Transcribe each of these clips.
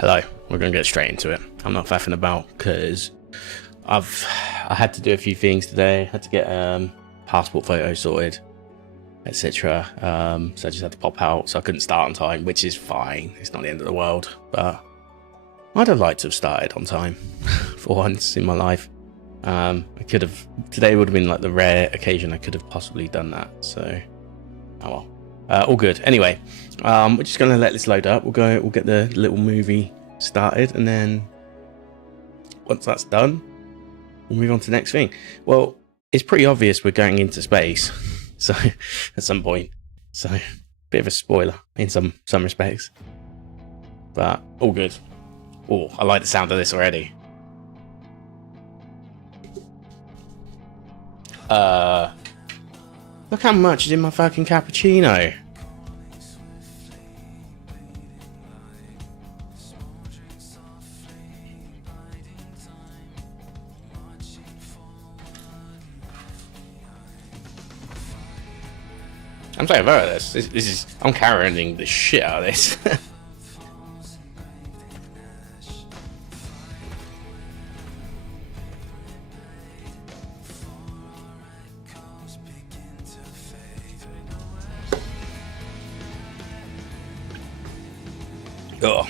Hello, we're gonna get straight into it. I'm not faffing about because I had to do a few things today. I had to get passport photo sorted, etc. So I just had to pop out, so I couldn't start on time, which is fine. It's not the end of the world, but I'd have liked to have started on time for once in my life. I could have. Today would have been like the rare occasion I could have possibly done that. So, oh well. All good. Anyway, we're just gonna let this load up. We'll get the little movie started, and then once that's done, we'll move on to the next thing. Well, it's pretty obvious we're going into space, so at some point. So, bit of a spoiler in some respects, but all good. Oh, I like the sound of this already. Look how much is in my fucking cappuccino. I'm so about this. This is. I'm carrying the shit out of this. Oh.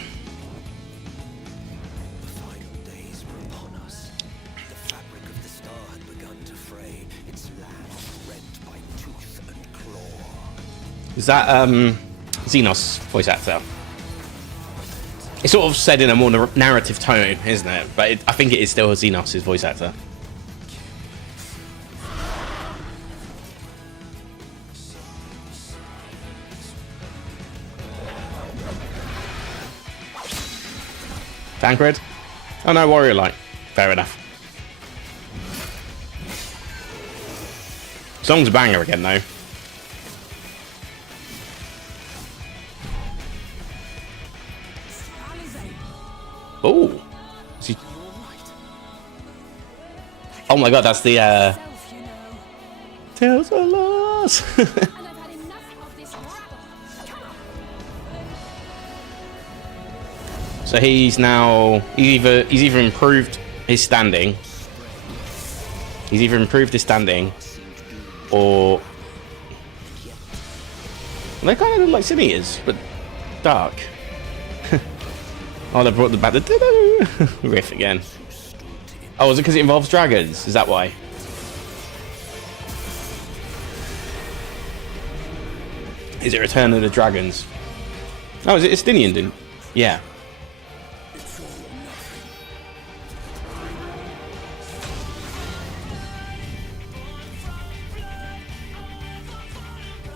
The final days were upon us. The fabric of the star had begun to fray, its land rent by tooth and claw. Is that Xenos voice actor? It's sort of said in a more narrative tone, isn't it? But I think it is still Xenos' voice actor. Tancred? Oh no, Warrior Light. Fair enough. Song's a banger again though. Oh, oh my god, that's the Tales of Lost. So he's now he's either improved his standing. He's either improved his standing, or they kind of look like Simians, but dark. Oh, they brought back the riff again. Oh, is it because it involves dragons? Is that why? Is it Return of the Dragons? Oh, is it Estinian? Didn't? Yeah.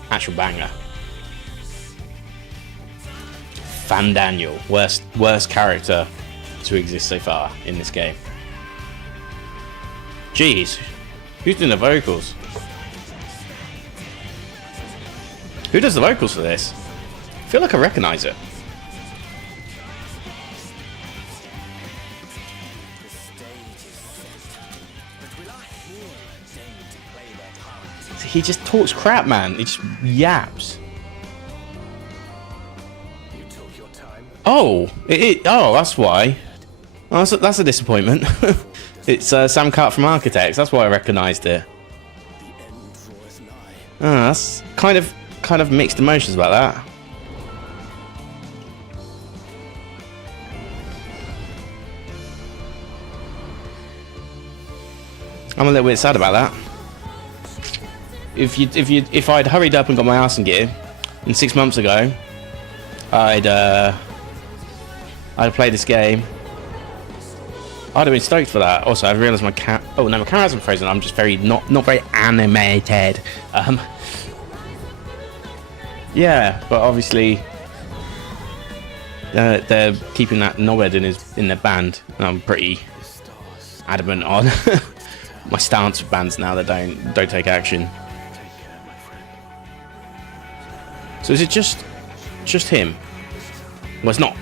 Actual banger. Van Daniel, worst character to exist so far in this game. Jeez, who's doing the vocals? Who does the vocals for this? I feel like I recognise it. He just talks crap, man. He just yaps. Oh, oh, that's why. Oh, that's a disappointment. It's Sam Cart from Architects. That's why I recognised it. That's kind of mixed emotions about that. I'm a little bit sad about that. If I'd hurried up and got my arse in gear, and 6 months ago, I'd played this game, I'd have been stoked for that. Also, I've realised my oh no, my camera hasn't frozen. I'm just not very animated. Yeah, but obviously they're keeping that knobhead in their band, and I'm pretty adamant on my stance with bands now that don't take action. So is it just him? Well, it's not.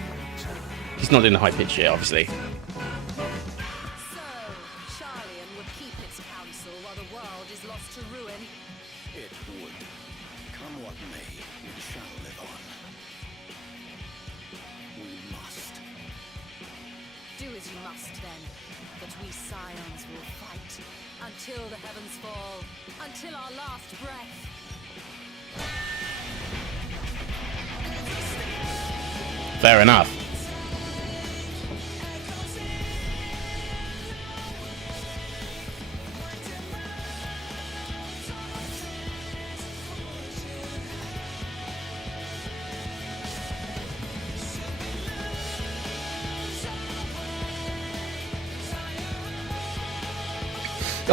He's not doing the high pitch shit, obviously. So, Charlian would keep its counsel while the world is lost to ruin. It would. Come what may, we shall live on. We must. as you must then. But we scions will fight until the heavens fall, until our last breath. Fair enough.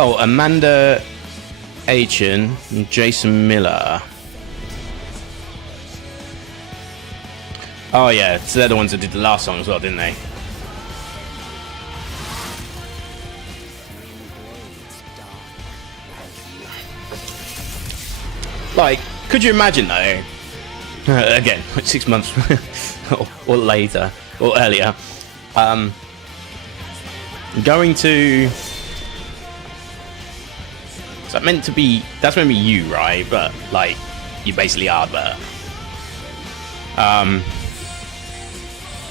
Oh, Amanda Achen and Jason Miller. Oh yeah, so they're the ones that did the last song as well, didn't they? Like, could you imagine though? Again, 6 months or later or earlier, going to. So that's meant to be you, right? But like, you basically are, but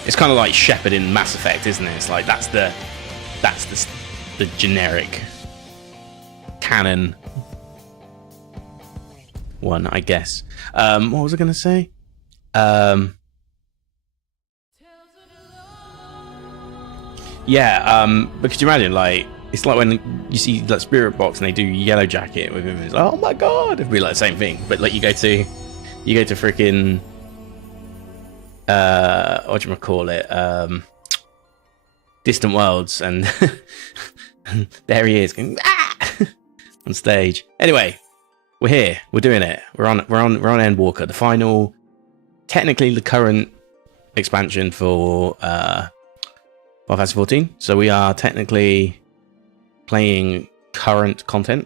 it's kind of like Shepard in Mass Effect, isn't it? It's like that's the generic canon one, I guess. What was I gonna say? Yeah. But could you imagine, like? It's like when you see like Spirit Box and they do Yellow Jacket with him. It's like, oh my god, it'd be like the same thing. But like you go to freaking what do you call it? Distant Worlds, and there he is going on stage. Anyway, we're here. We're doing it. We're on Endwalker, the final, technically the current expansion for Final Fantasy 14. So we are technically playing current content,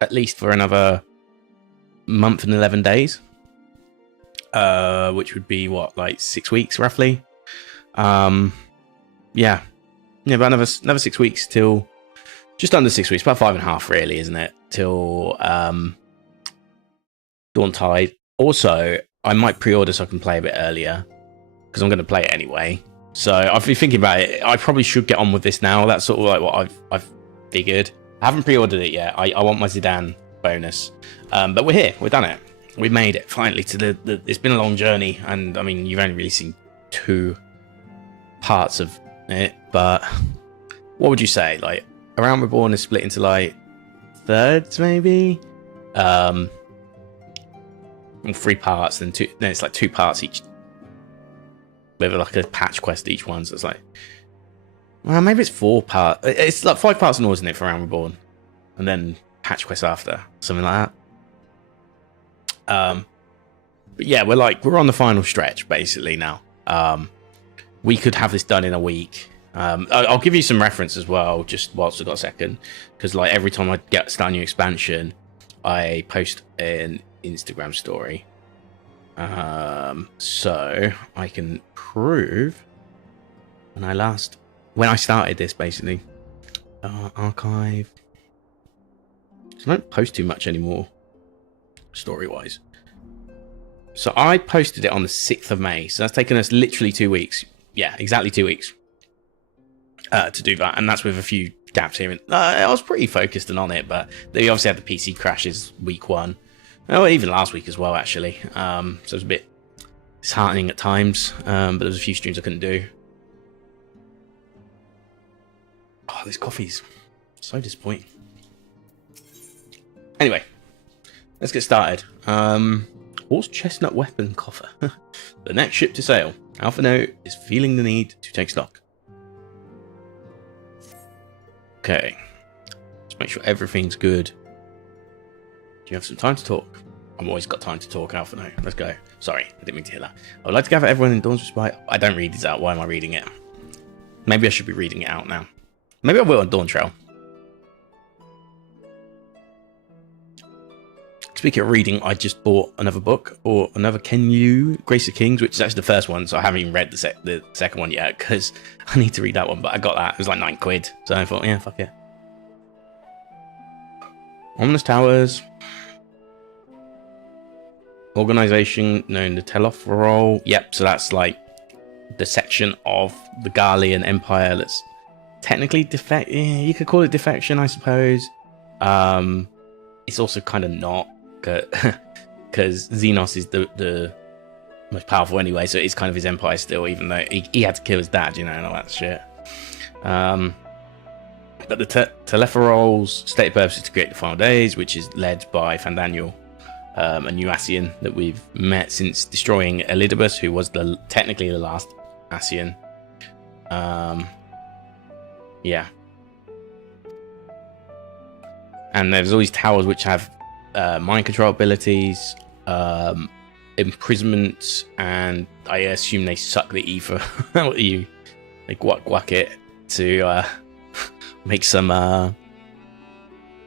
at least for another month and 11 days, which would be what, like 6 weeks roughly. About another 6 weeks till, just under 6 weeks, about 5.5 really, isn't it, till Dawntrail. Also, I might pre-order so I can play a bit earlier, because I'm going to play it anyway. So I've been thinking about it. I probably should get on with this now. That's sort of like what I've figured. I haven't pre-ordered it yet. I want my Zidane bonus. But we're here. We've done it. We made it finally to the. It's been a long journey, and I mean, you've only really seen 2 parts of it. But what would you say? Like, Around Reborn is split into like thirds, maybe. 3 parts, then 2. Then it's like 2 parts each. With like a patch quest each one, so it's like, well, maybe it's 4 parts. It's like 5 parts in all, isn't it, for Around Reborn, and then patch quest after, something like that. But yeah, we're on the final stretch basically now. We could have this done in a week. I'll give you some reference as well, just whilst I've got a second, because like every time I start a new expansion, I post an Instagram story. So I can prove when I started this basically. Archive. So I don't post too much anymore, story wise. So I posted it on the 6th of May. So that's taken us literally 2 weeks. Yeah, exactly 2 weeks to do that, and that's with a few gaps here. I was pretty focused and on it, but they obviously had the PC crashes week 1. Oh, even last week as well, actually. So it was a bit disheartening at times, but there was a few streams I couldn't do. Oh, this coffee's so disappointing. Anyway, let's get started. Horse chestnut weapon coffer. The next ship to sail. Alpha Note is feeling the need to take stock. Okay. Let's make sure everything's good. Do you have some time to talk? I've always got time to talk, Alpha Note. Let's go. Sorry, I didn't mean to hear that. I would like to gather everyone in Dawn's respite. I don't read this out. Why am I reading it? Maybe I should be reading it out now. Maybe I will on Dawntrail. Speaking of reading, I just bought another book, or another Can You, Grace of Kings, which is actually the first one, so I haven't even read the second one yet, because I need to read that one, but I got that. It was like £9, so I thought, yeah, fuck it. Ominous Towers. Organization known to tell off role. Yep, so that's like the section of the Garlean Empire that's technically you could call it defection, I suppose. It's also kind of not, because Xenos is the most powerful anyway, so it's kind of his empire still, even though he had to kill his dad, you know, and all that shit. But the Telepharol's stated purpose is to create the final days, which is led by Fandaniel, a new Ascian that we've met since destroying Elidibus, who was technically the last Ascian. Yeah. And there's all these towers which have mind control abilities, imprisonment, and I assume they suck the ether out of you. They guac it to make some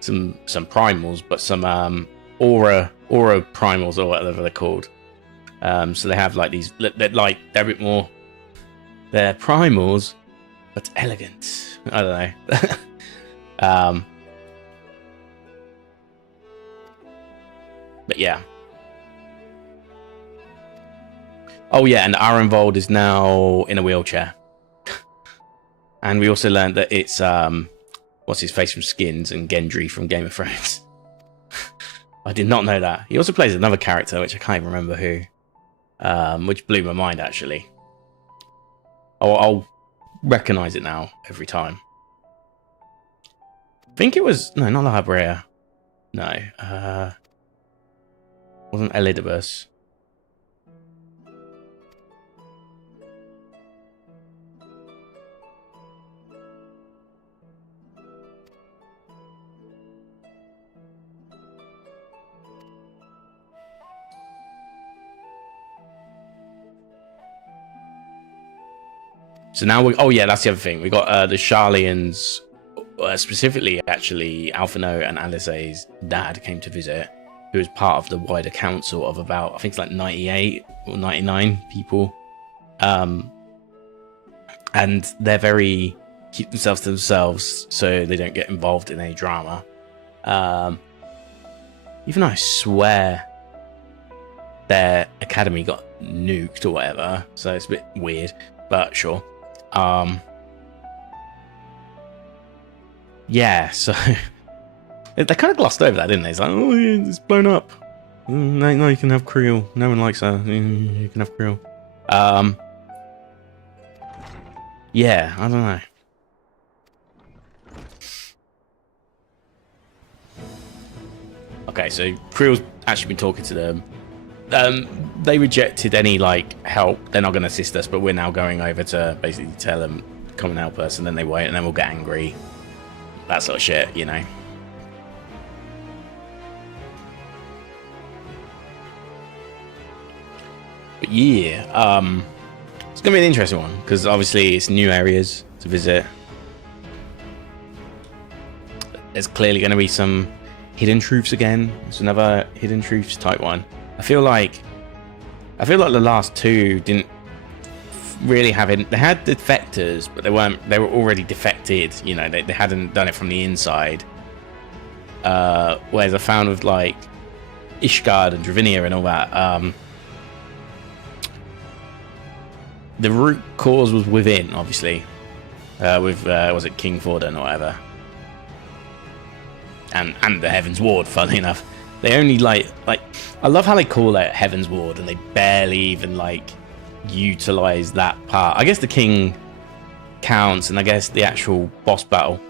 primals, but some aura primals or whatever they're called. So they have like these, they're a bit more, they're primals but elegant. I don't know. But yeah. Oh yeah, and Arenvold is now in a wheelchair. And we also learned that it's what's his face from Skins and Gendry from Game of Thrones. I did not know that. He also plays another character which I can't even remember who, which blew my mind actually. I'll recognize it now every time. I think it was not La Habrea. No, wasn't Elidibus. So now oh yeah, that's the other thing. We got the Sharlians, specifically actually Alphino and Alice's dad came to visit, who was part of the wider council of about, I think it's like 98 or 99 people. And they're very keep themselves to themselves so they don't get involved in any drama. Even though I swear their academy got nuked or whatever, so it's a bit weird, but sure. Yeah, so they kind of glossed over that, didn't they? It's like, oh, yeah, it's blown up. No, you can have Creel. No one likes her. You can have Creel. Yeah, I don't know. Okay, so Creel's actually been talking to them. They rejected any help. They're not going to assist us, but we're now going over to basically tell them come and help us, and then they won't, and then we'll get angry. That sort of shit, you know. But yeah, it's gonna be an interesting one because obviously it's new areas to visit. There's clearly going to be some hidden truths again. It's another hidden truths type one. I feel like the last two didn't really have it. They had defectors, but they were already defected, you know. They hadn't done it from the inside. Whereas I found with Ishgard and Dravinia and all that, the root cause was within, obviously, with was it King Forden or whatever, and the Heaven's Ward, funnily enough. They only I love how they call it Heaven's Ward and they barely even utilize that part. I guess the king counts, and I guess the actual boss battle.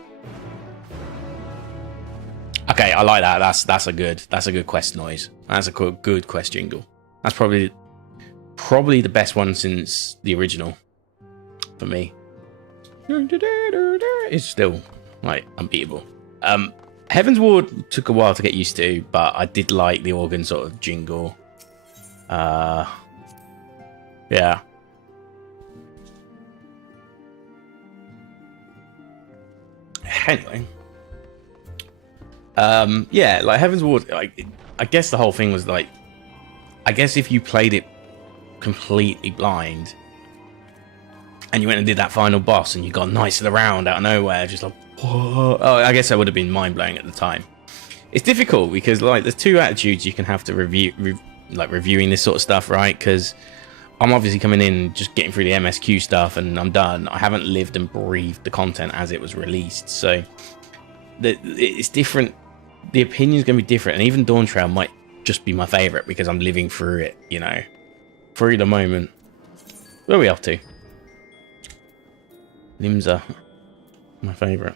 Okay, I like that. That's a good quest noise. That's a good quest jingle. That's probably the best one since the original for me. It's still unbeatable. Heaven's Ward took a while to get used to, but I did like the organ sort of jingle. Yeah. Anyway. Yeah, Heaven's Ward, I guess the whole thing was I guess if you played it completely blind and you went and did that final boss and you got Knights of the Round out of nowhere, just whoa. Oh, I guess that would have been mind-blowing at the time. It's difficult because there's two attitudes you can have to reviewing this sort of stuff, right? Because I'm obviously coming in, just getting through the MSQ stuff, and I'm done. I haven't lived and breathed the content as it was released, so it's different. The opinion's going to be different, and even Dawntrail might just be my favourite because I'm living through it, you know, through the moment. Where are we off to? Limsa, my favourite.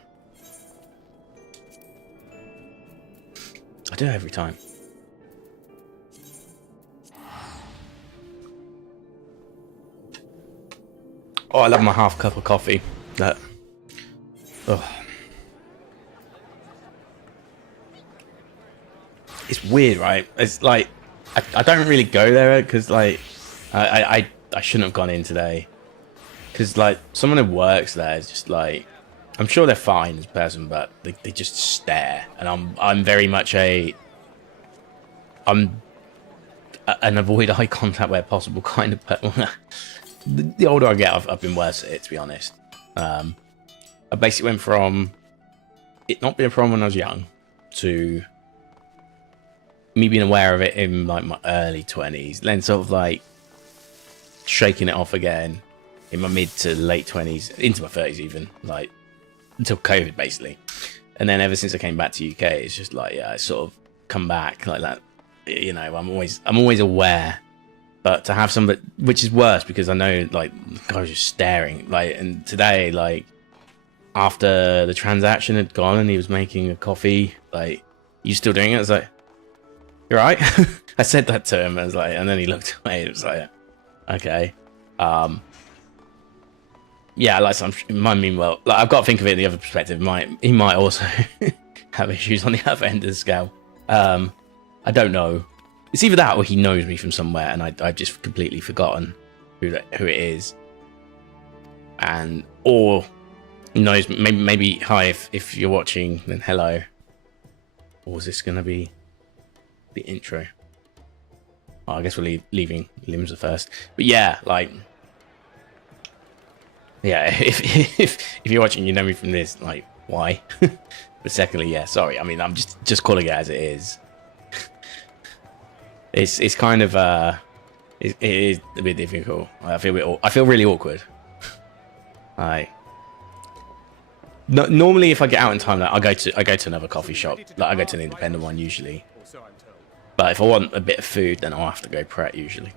I do it every time. Oh, I love my half cup of coffee. That. Oh. It's weird, right? It's like I don't really go there because like I shouldn't have gone in today because like someone who works there is just like, I'm sure they're fine as a person, but they just stare, and I'm very much an avoid eye contact where possible kind of person. The older I get, I've been worse at it, to be honest. I basically went from it not being a problem when I was young to me being aware of it in like my early 20s, then sort of like shaking it off again in my mid to late 20s, into my 30s even, like until COVID basically. And then ever since I came back to UK, it's just like, yeah, it's sort of come back like that. You know, I'm always aware. But to have somebody, which is worse because I know like the guy was just staring, like, and today, like after the transaction had gone and he was making a coffee, like, you still doing it? I was like, you're right. I said that to him. I was like, and then he looked away. It was like, okay, yeah, like some might mean well. Like, I've got to think of it in the other perspective. He might also have issues on the other end of the scale. I don't know. It's either that or he knows me from somewhere, and I've just completely forgotten who it is, and or he knows maybe hi if you're watching, then hello. Or is this gonna be the intro? Oh, I guess we're leaving Limsa first, but yeah, like, yeah, if you're watching, you know me from this, like, why? But secondly, yeah, sorry. I mean, I'm just calling it as it is. It's kind of it is a bit difficult. I feel really awkward. Normally if I get out in time, like, I go to another coffee shop. Like, I go to an independent one usually. But if I want a bit of food, then I'll have to go Pret usually.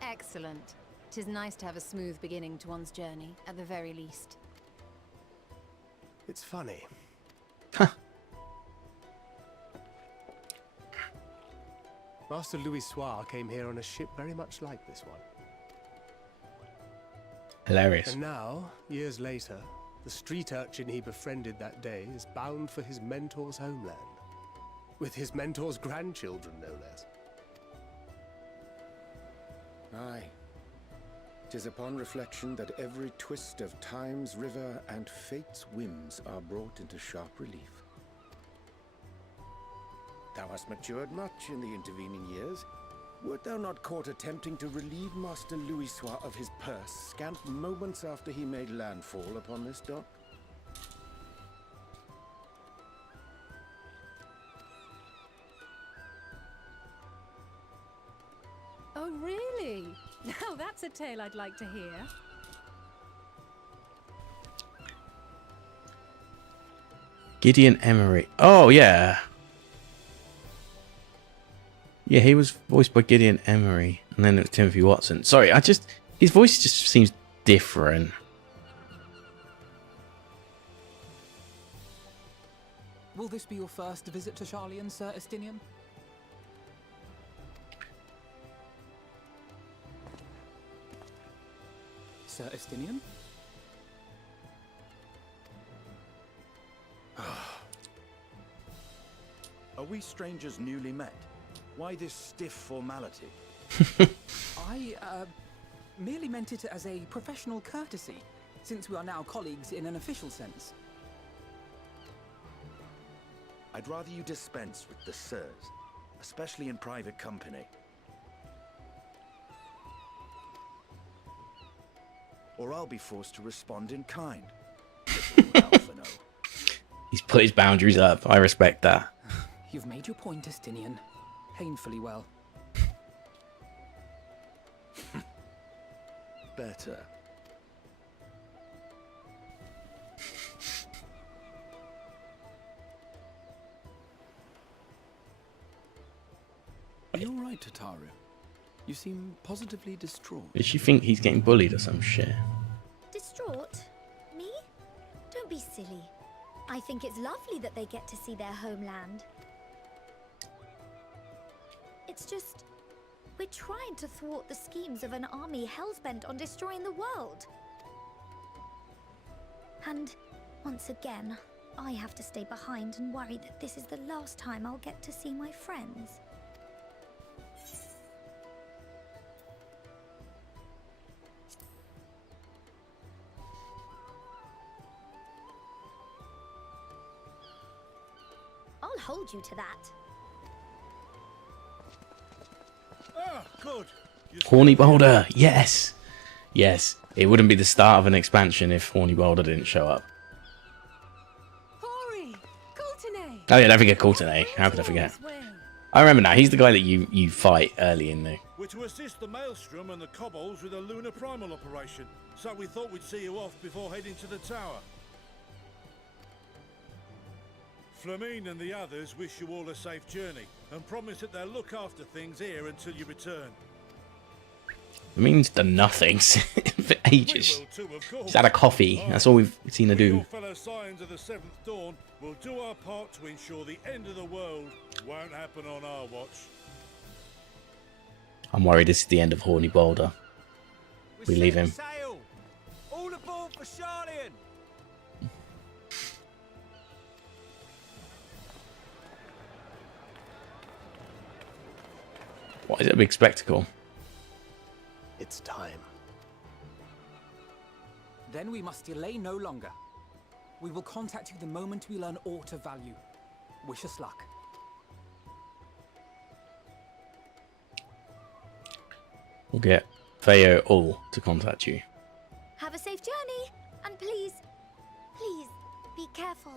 Excellent. 'Tis nice to have a smooth beginning to one's journey, at the very least. It's funny. Huh. Master Louis Soir came here on a ship very much like this one. Hilarious. And now, years later, the street urchin he befriended that day is bound for his mentor's homeland. With his mentor's grandchildren, no less. Aye. 'Tis upon reflection that every twist of time's river and fate's whims are brought into sharp relief. Thou hast matured much in the intervening years. Wert thou not caught attempting to relieve Master Louis Soir of his purse scant moments after he made landfall upon this dock? Oh, really? Now that's a tale I'd like to hear. Gideon Emery. Oh, yeah. Yeah, he was voiced by Gideon Emery, and then it was Timothy Watson. Sorry, his voice just seems different. Will this be your first visit to Charlian, Sir Estinian? Sir Estinian? Are we strangers newly met? Why this stiff formality? I merely meant it as a professional courtesy, since we are now colleagues in an official sense. I'd rather you dispense with the sirs, especially in private company. Or I'll be forced to respond in kind. He's put his boundaries up. I respect that. You've made your point, Estinian. Painfully well. Better. Are you alright, Tataru? You seem positively distraught. Does she think he's getting bullied or some shit? Distraught? Me? Don't be silly. I think it's lovely that they get to see their homeland. It's just... we're trying to thwart the schemes of an army hell-bent on destroying the world. And, once again, I have to stay behind and worry that this is the last time I'll get to see my friends. I'll hold you to that. Ah, good. Horny Boulder, yes, yes. It wouldn't be the start of an expansion if Horny Boulder didn't show up. Hori! Coulternay! Oh yeah, don't forget Coulternay. How could I forget? I remember now. He's the guy that you fight early in the. We're to assist the Maelstrom and the Kobolds with a lunar primal operation, so we thought we'd see you off before heading to the tower. Flamine and the others wish you all a safe journey, and promise that they'll look after things here until you return. It means the nothings for ages. We will too, of course. He's had a coffee. That's all we've seen her We, do. your fellow Scions of the Seventh Dawn, will do our part to ensure the end of the world won't happen on our watch. I'm worried this is the end of Horny Boulder. We leave him. Sail! All aboard for Charlian! What is it, a big spectacle? It's time. Then we must delay no longer. We will contact you the moment we learn aught of value. Wish us luck. We'll get Theo all to contact you. Have a safe journey, and please, please, be careful.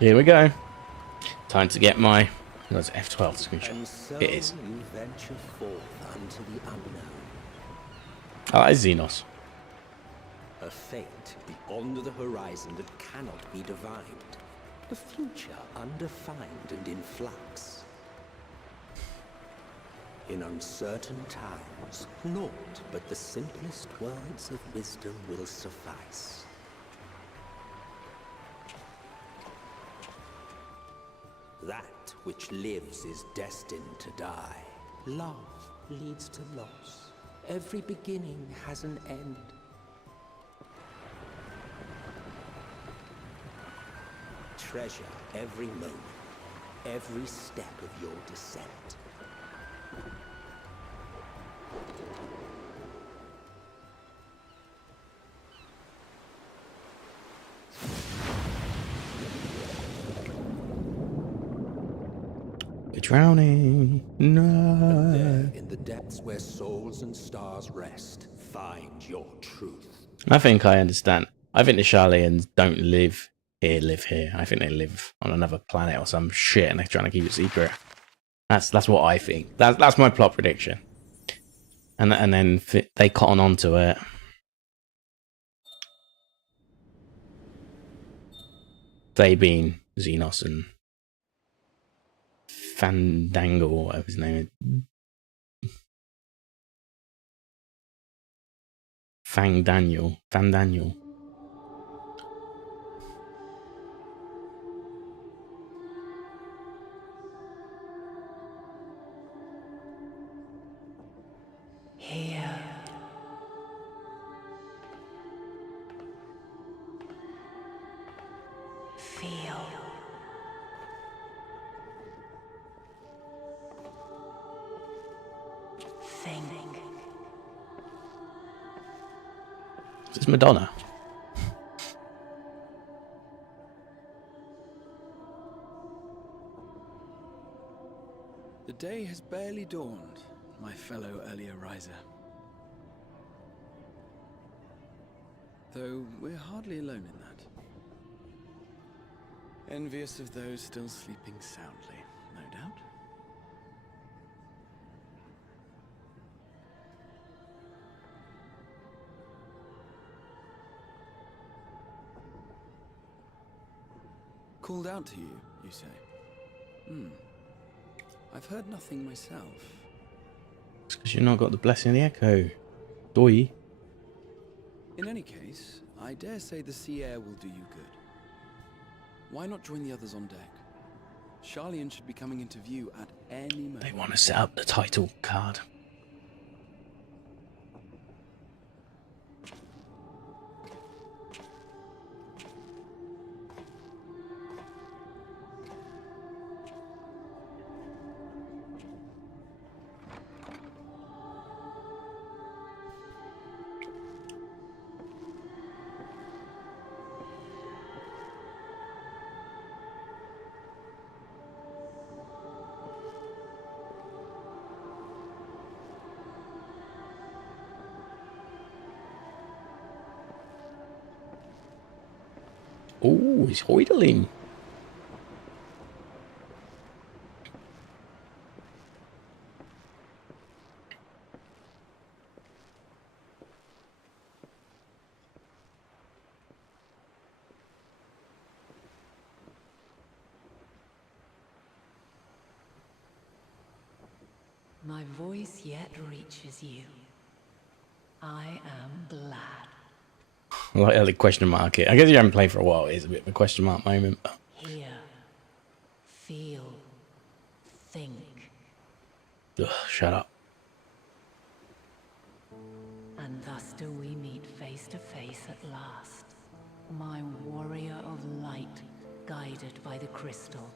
Here we go. Time to get my that's F12 screenshot. And so It is. you venture forth unto the unknown. Oh, that is Xenos. A fate beyond the horizon that cannot be divined. A future undefined and in flux. In uncertain times, naught but the simplest words of wisdom will suffice. That which lives is destined to die. Love leads to loss. Every beginning has an end. Treasure every moment, every step of your descent. We're drowning. No. There, in the depths where souls and stars rest, find your truth. I think I understand. I think the Charlians don't live here. I think they live on another planet or some shit, and they're trying to keep it secret. That's what I think. That's my plot prediction. And then they cotton onto it. They being Xenos and Fandango, or whatever his name is. Fandaniel. Here. Feel. Think. Is this Madonna? day has barely dawned, my fellow earlier riser. Though we're hardly alone in that. Envious of those still sleeping soundly, no doubt. Called out to you, you say? I've heard nothing myself. It's because you've not got the blessing of the echo. Doi. In any case, I dare say the sea air will do you good. Why not join the others on deck? Charlian should be coming into view at any moment. They want to set up the title card. Oh, he's hoidling. My voice yet reaches you. I am glad. Like early question mark it. I guess you haven't played for a while. It's a bit of a question mark moment. But... Hear, feel, think. Ugh, shut up. And thus do we meet face to face at last. My warrior of light, guided by the crystal.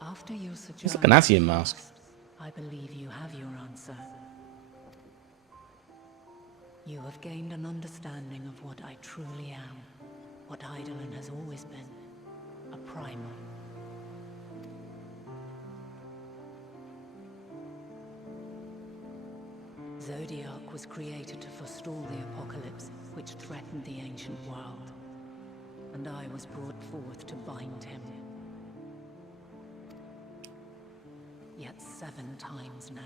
After your sojourn, It's like an Asian mask. I believe you have your answer. You have gained an understanding of what I truly am, what Eidolon has always been, a primal. Zodiac was created to forestall the apocalypse which threatened the ancient world, and I was brought forth to bind him. Yet 7 times now,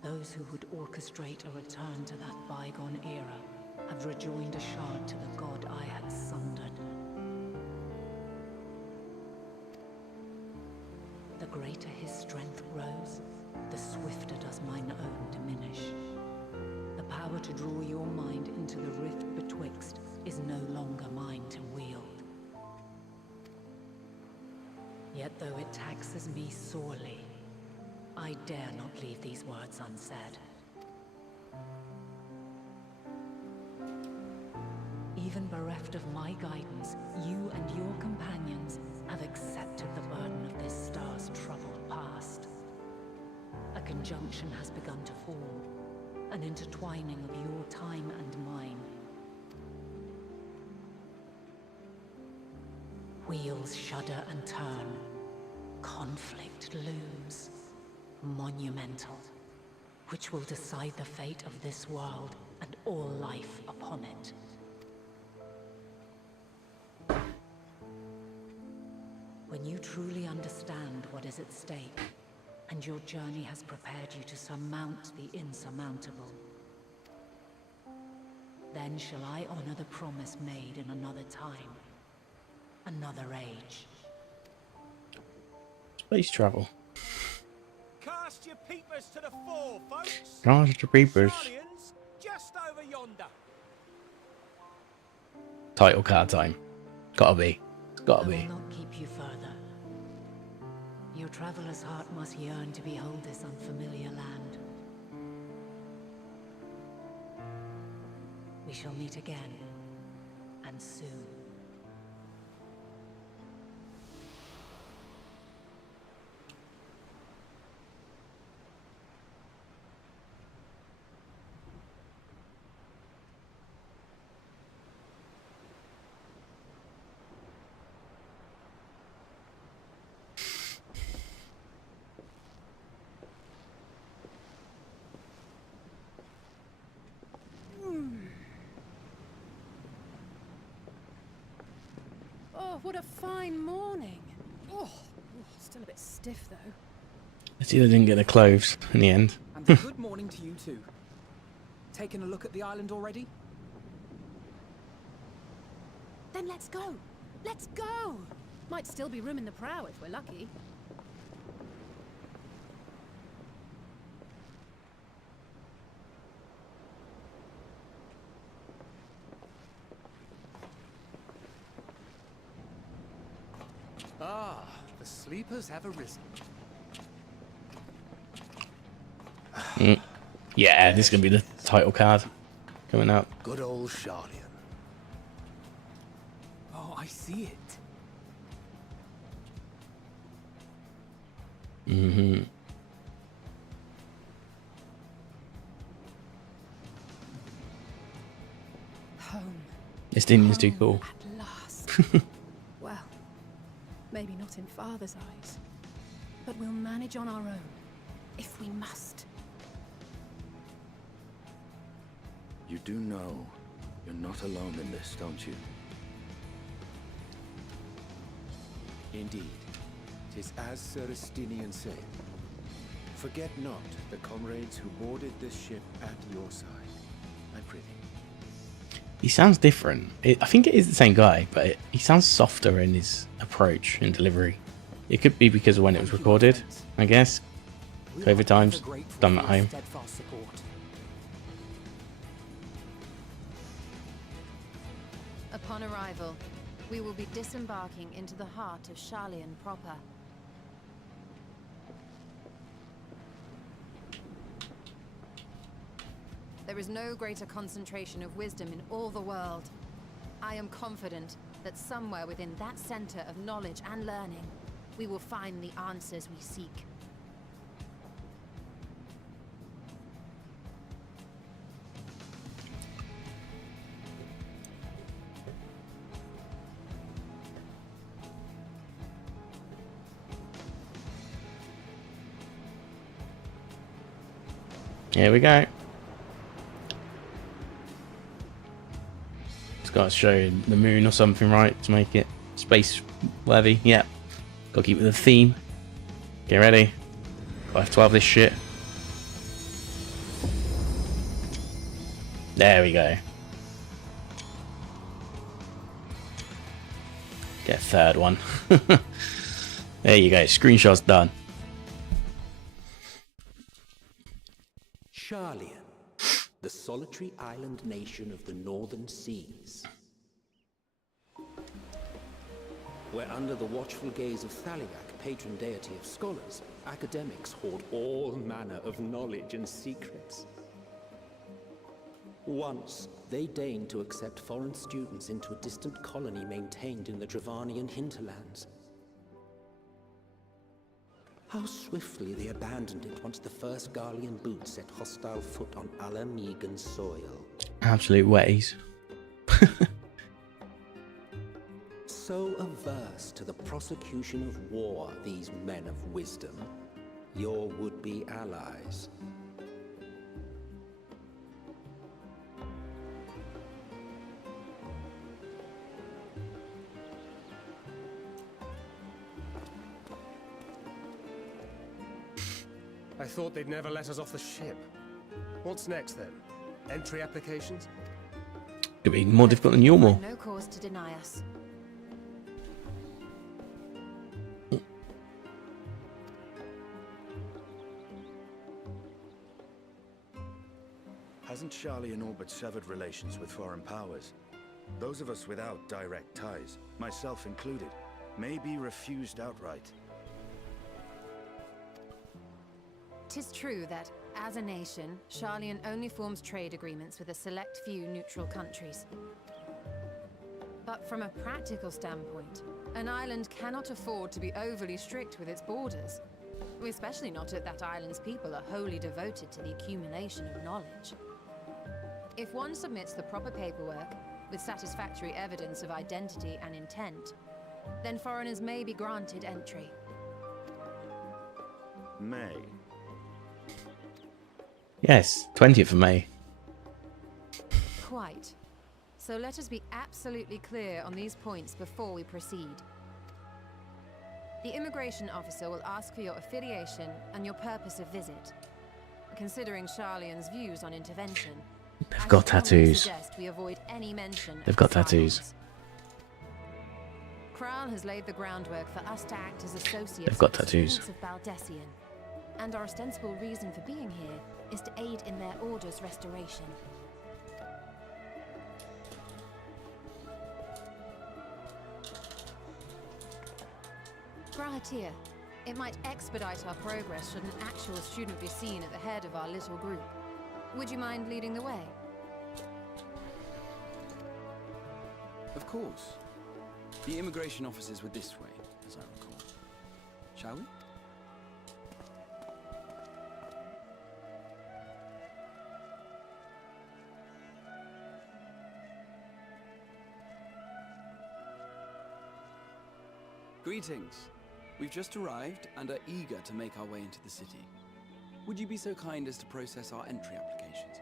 those who would orchestrate a return to that bygone era have rejoined a shard to the god I had sundered. The greater his strength grows, the swifter does mine own diminish. The power to draw your mind into the rift betwixt is no longer mine to wield. Yet though it taxes me sorely, I dare not leave these words unsaid. Even bereft of my guidance, you and your companions have accepted the burden of this star's troubled past. A conjunction has begun to form, an intertwining of your time and mine. Wheels shudder and turn. Conflict looms. Monumental, which will decide the fate of this world and all life upon it. When you truly understand what is at stake, and your journey has prepared you to surmount the insurmountable, then shall I honor the promise made in another time, another age. Space travel. Cast your peepers to the fore, folks. Cast your peepers. Guardians, just over yonder. Title card time. Gotta be. It's gotta I be. will not keep you further. Your traveler's heart must yearn to behold this unfamiliar land. We shall meet again, and soon. Oh, what a fine morning. Oh, still a bit stiff though. Let's see, they didn't get the clothes in the end. And a good morning to you too. Taking a look at the island already? Then let's go. Let's go. Might still be room in the prow if we're lucky. Ah, the sleepers have arisen. Yeah, this is gonna be the title card coming up. Good old Charlian. Oh, I see it. Mm-hmm. Home. This thing is too cool. At last. Well, maybe not in Father's eyes, but we'll manage on our own, if we must. You do know you're not alone in this, don't you? Indeed. 'Tis as Sir Estinian saith. Forget not the comrades who boarded this ship at your side. I prithee. He sounds different. I think it is the same guy, but he sounds softer in his approach and delivery. It could be because of when it was recorded, I guess. COVID times, done at home. Upon arrival, we will be disembarking into the heart of Charlian proper. There is no greater concentration of wisdom in all the world. I am confident that somewhere within that center of knowledge and learning, we will find the answers we seek. Here we go. It's got to show the moon or something, right, to make it space worthy. Yeah. Gotta keep with the theme. Get ready. 512 this shit. There we go. Get a third one. There you go. Screenshot's done. Charlian, the solitary island nation of the northern seas. Where under the watchful gaze of Thaliak, patron deity of scholars, academics hoard all manner of knowledge and secrets. Once, they deigned to accept foreign students into a distant colony maintained in the Dravanian hinterlands. How swiftly they abandoned it once the first Garlean boot set hostile foot on Alamegan soil. Absolute ways. So averse to the prosecution of war, these men of wisdom, your would-be allies. I thought they'd never let us off the ship. What's next then? Entry applications? Could be more difficult than normal. No cause to deny us. Hasn't Charlian all but severed relations with foreign powers? Those of us without direct ties, myself included, may be refused outright. 'Tis true that, as a nation, Charlian only forms trade agreements with a select few neutral countries. But from a practical standpoint, an island cannot afford to be overly strict with its borders. Especially not if that island's people are wholly devoted to the accumulation of knowledge. If one submits the proper paperwork, with satisfactory evidence of identity and intent, then foreigners may be granted entry. May. Yes, 20th of May. Quite. So let us be absolutely clear on these points before we proceed. The immigration officer will ask for your affiliation and your purpose of visit. Considering Sharlayan's views on intervention, They've got tattoos. suggest we avoid any mention They've of got Sirens. tattoos. Kral has laid the groundwork for us to act as associates They've got of the tattoos. students of Baldessian, and our ostensible reason for being here is to aid in their order's restoration. Grahatir, it might expedite our progress should an actual student be seen at the head of our little group. Would you mind leading the way? Of course. The immigration officers were this way, as I recall. Shall we? Greetings. We've just arrived and are eager to make our way into the city. Would you be so kind as to process our entry applications?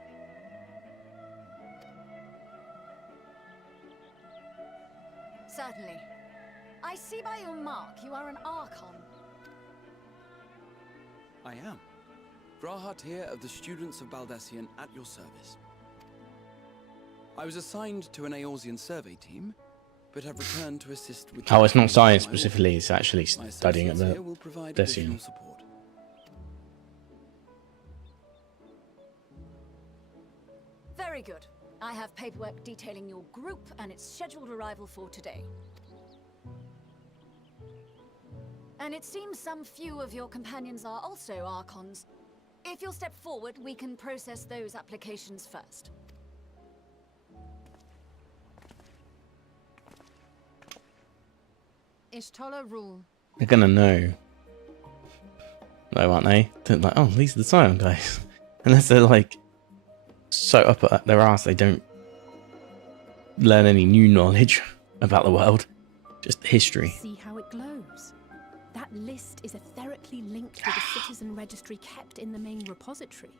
Certainly. I see by your mark you are an Archon. I am. Grahatir of the Students of Baldessian at your service. I was assigned to an Eorzean survey team, but have returned to assist with... Oh, it's not science specifically, it's actually studying at the here will provide Baldessian. additional support. Very good. I have paperwork detailing your group and its scheduled arrival for today. And it seems some few of your companions are also Archons. If you'll step forward, we can process those applications first. Ishtola rule. They're gonna know, though, aren't they? They're like, oh, these are the Scion guys. Unless they're like so up at their ass, they don't learn any new knowledge about the world, just history. See how it glows. That list is etherically linked with a citizen registry kept in the main repository.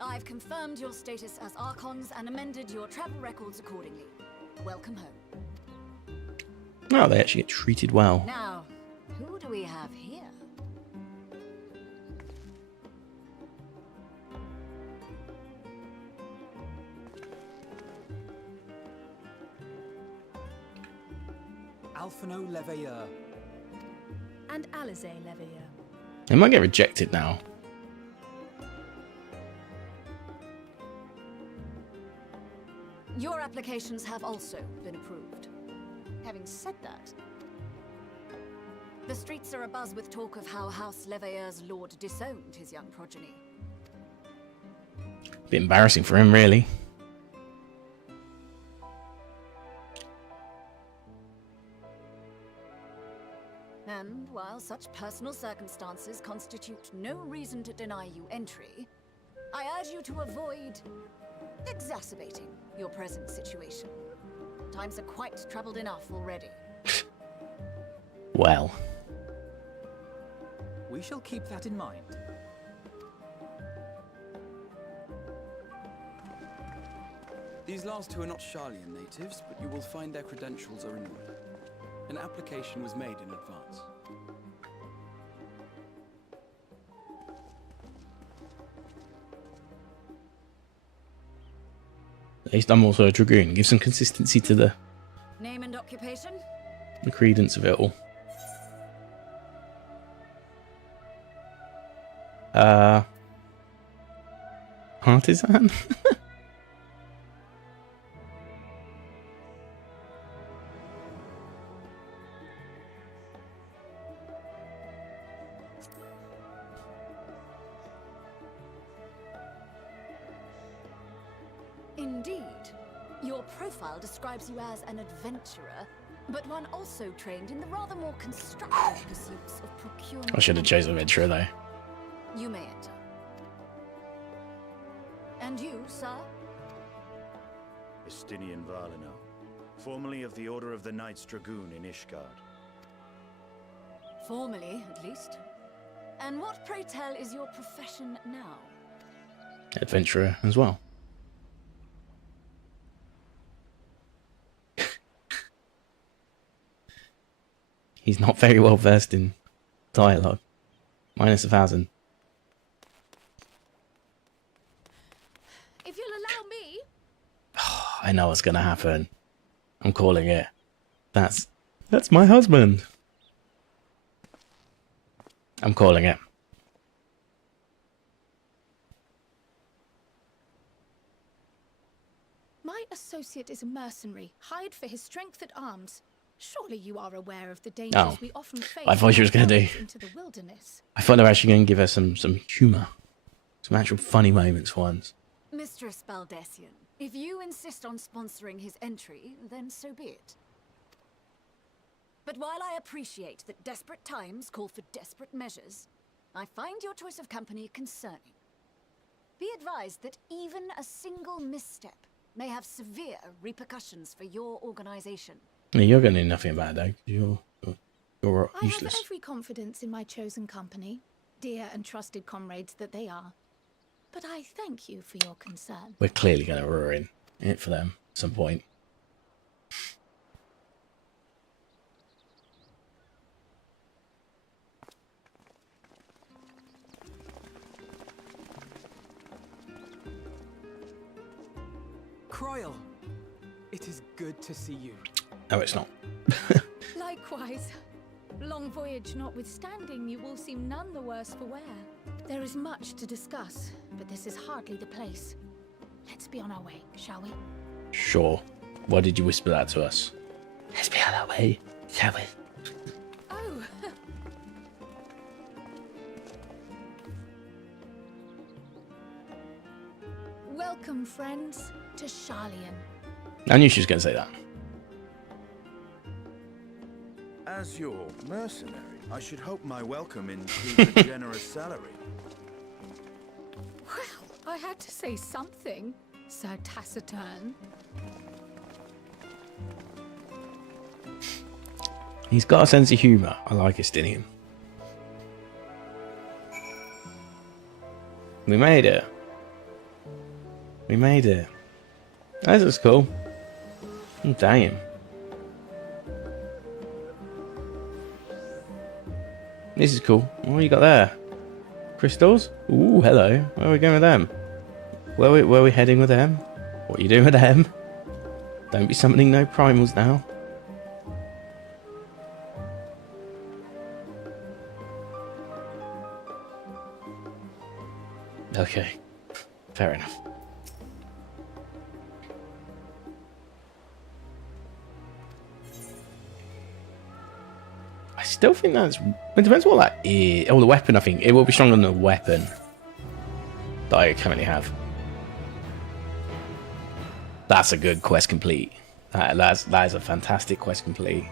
I've confirmed your status as Archons and amended your travel records accordingly. Welcome home. Oh, they actually get treated well. Now, who do we have here? Alphino Leveilleur. And Alize Leveilleur. They might get rejected now. Your applications have also been approved. Having said that, the streets are abuzz with talk of how House Leveilleur's lord disowned his young progeny. Bit embarrassing for him, really. And while such personal circumstances constitute no reason to deny you entry, I urge you to avoid exacerbating your present situation. Times are quite troubled enough already. Well. We shall keep that in mind. These last two are not Sharlayan natives, but you will find their credentials are in order. An application was made in advance. At least I'm also a Dragoon. Give some consistency to the Name and occupation? credence of it all. Partisan? Indeed. Your profile describes you as an adventurer, but one also trained in the rather more constructive pursuits of procurement. I should have chosen adventurer though. You may enter. And you, sir? Estinian Valino, formerly of the Order of the Knights Dragoon in Ishgard. Formally, at least. And what, pray tell, is your profession now? Adventurer as well. He's not very well versed in dialogue. Minus 1,000. If you'll allow me. I know what's gonna happen. I'm calling it. That's my husband. I'm calling it. My associate is a mercenary, hired for his strength at arms. Surely you are aware of the dangers we often face. I thought she was going to do. Into the wilderness. I thought they were actually going to give her some humour. Some actual funny moments for once. Mistress Baldessian, if you insist on sponsoring his entry, then so be it. But while I appreciate that desperate times call for desperate measures, I find your choice of company concerning. Be advised that even a single misstep may have severe repercussions for your organization. Yeah, you're going to do nothing about it, though. You're I useless. have every confidence in my chosen company, dear and trusted comrades that they are. But I thank you for your concern. We're clearly going to ruin it for them at some point. Croyle, it is good to see you. No, it's not. Likewise. Long voyage notwithstanding, you all seem none the worse for wear. There is much to discuss, but this is hardly the place. Let's be on our way, shall we? Sure. Why did you whisper that to us? Let's be on our way, shall we? Oh. Welcome, friends, to Sharlayan. I knew she was going to say that. As your mercenary, I should hope my welcome includes a generous salary. Well, I had to say something, Sir Taciturn. He's got a sense of humour. I like Estinian. We made it. We made it. This is cool. Oh, damn. This is cool. What you got there? Crystals? Ooh, hello. Where are we going with them? Where are we heading with them? What are you doing with them? Don't be summoning no primals now. Okay. Fair enough. I still think that's... It depends what that is. Oh, the weapon, I think. It will be stronger than the weapon that I currently have. That's a good quest complete. That is a fantastic quest complete.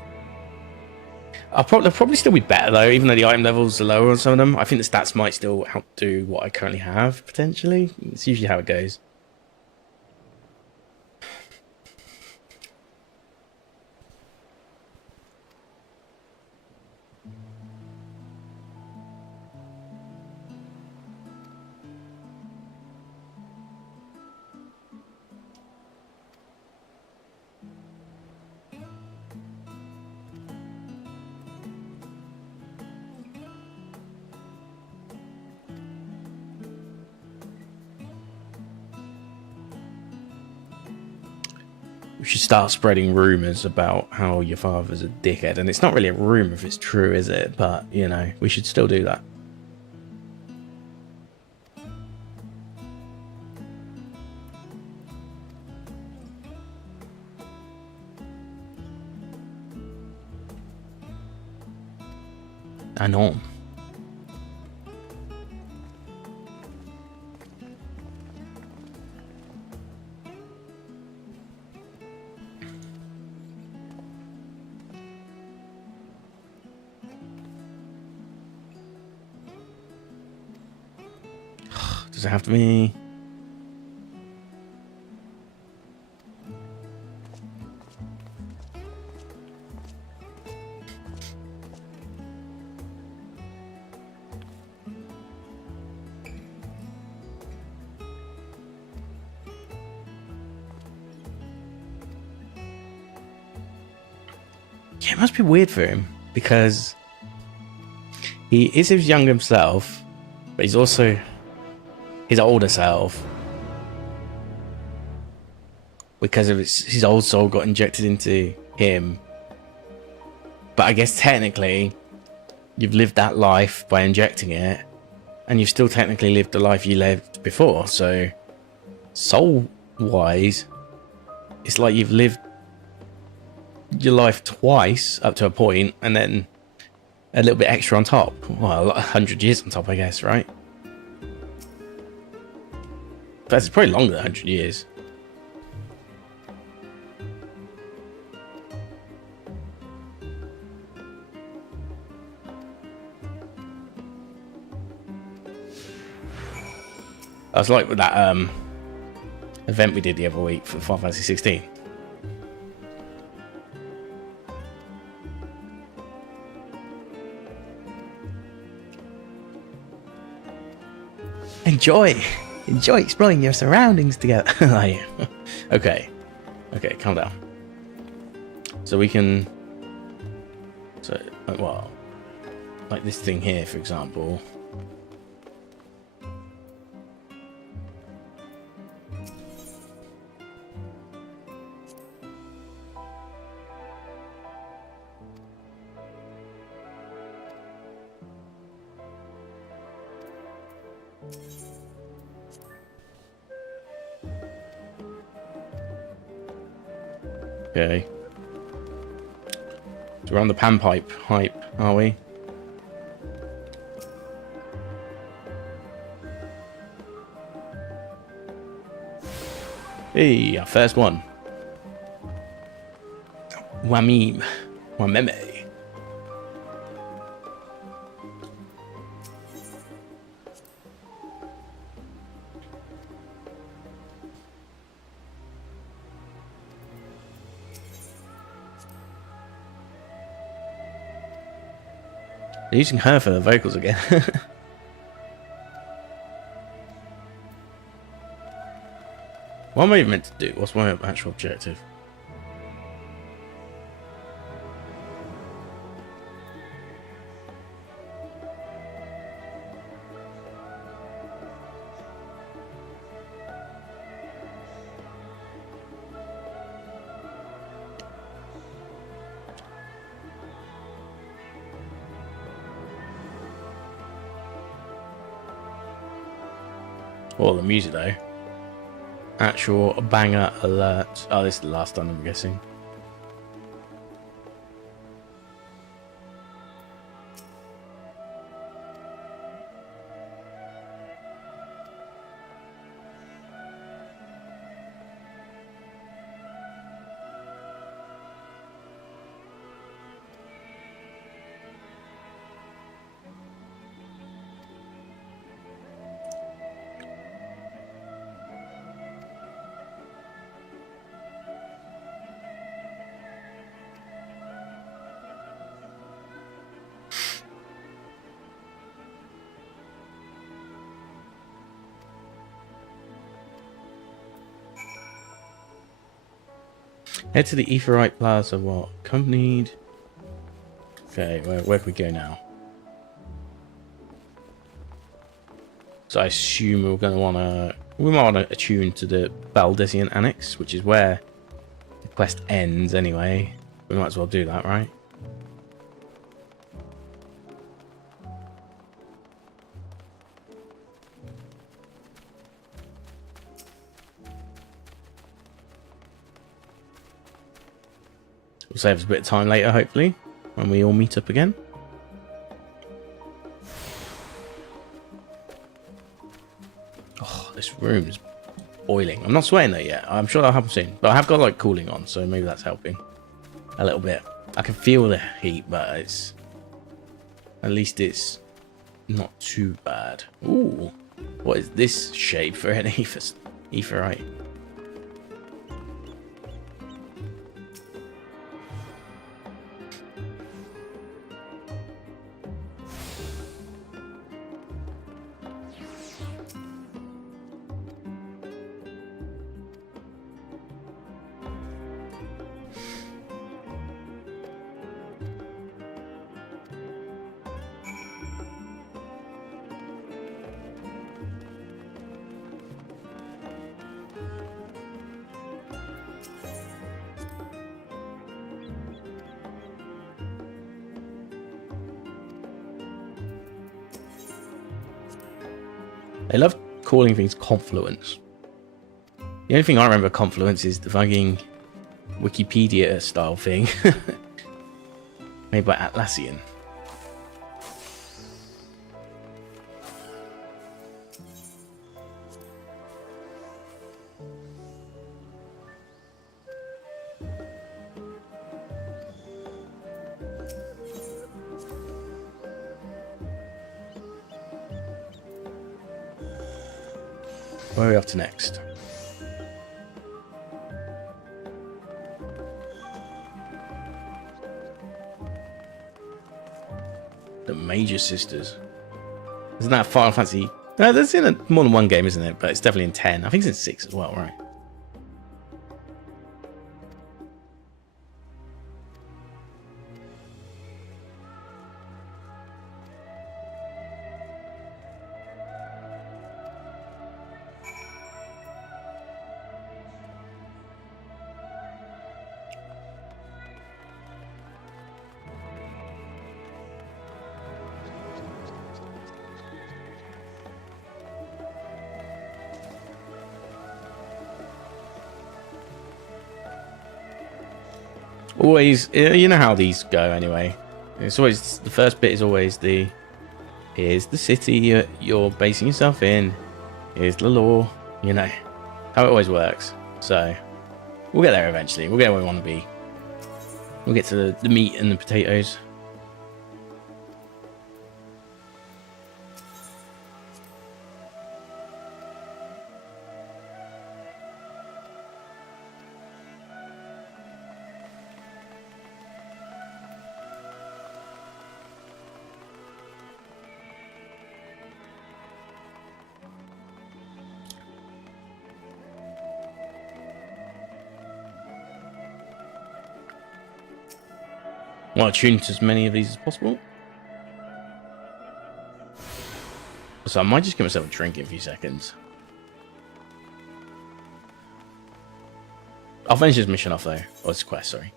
They'll probably still be better, though, even though the item levels are lower on some of them. I think the stats might still help do what I currently have, potentially. It's usually how it goes. We should start spreading rumours about how your father's a dickhead. And it's not really a rumour if it's true, is it? But, you know, we should still do that. Anon. Does it have to be? Yeah, it must be weird for him because he is his younger self, but he's also his older self because of his old soul got injected into him. But I guess technically you've lived that life by injecting it, and you've still technically lived the life you lived before. So soul wise, it's like you've lived your life twice up to a point, and then a little bit extra on top. Well, 100 years on top, I guess, right? That's probably longer than 100 years. I was like with that event we did the other week for Final Fantasy 16. Enjoy exploring your surroundings together. Okay, calm down. So we can, well, like this thing here, for example. Okay. So we're on the panpipe hype, are we? Hey, our first one. Wameme. They're using her for the vocals again. What am I even meant to do? What's my actual objective? Well, the music though. Actual banger alert. Oh, this is the last one, I'm guessing. Head to the Aetheryte Plaza. What? Accompanied. Okay, where can we go now? So I assume we're going to want to... We might want to attune to the Baldesian Annex, which is where the quest ends anyway. We might as well do that, right? Will save us a bit of time later, hopefully, when we all meet up again. Oh, this room's boiling. I'm not sweating though yet. I'm sure that'll happen soon. But I have got like cooling on, so maybe that's helping a little bit. I can feel the heat, but it's... At least it's not too bad. Ooh, what is this shape for an Aetheryte? They love calling things confluence. The only thing I remember confluence is the fucking Wikipedia style thing made by Atlassian. Where are we off to next? The Major Sisters. Isn't that Final Fantasy? No, that's in more than one game, isn't it? But it's definitely in 10. I think it's in 6 as well, right? Always, you know how these go anyway. It's always, the first bit is always the, here's the city you're basing yourself in, here's the law, you know, how it always works. So, we'll get there eventually, we'll get where we want to be. We'll get to the meat and the potatoes. I want to tune to as many of these as possible. So I might just give myself a drink in a few seconds. I'll finish this mission off though. Or this quest, sorry.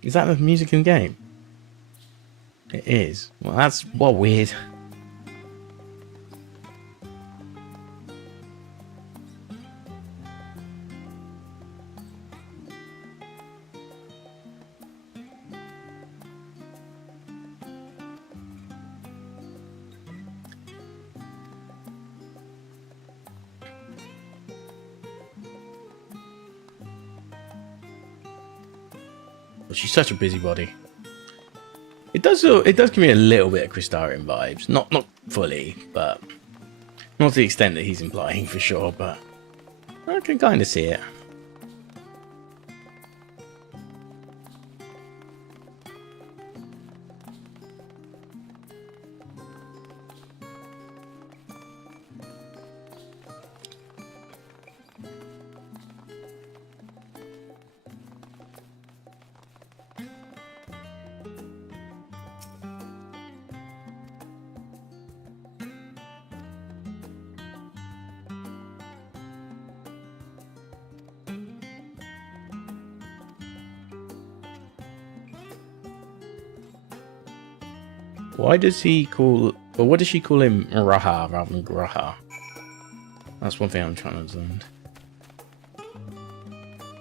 Is that the music in the game? It is. Well, that's what weird. She's such a busybody. It does give me a little bit of Crystarian vibes. Not fully, but not to the extent that he's implying for sure, but I can kind of see it. Why does he call, or what does she call him Raha rather than Graha? That's one thing I'm trying to understand.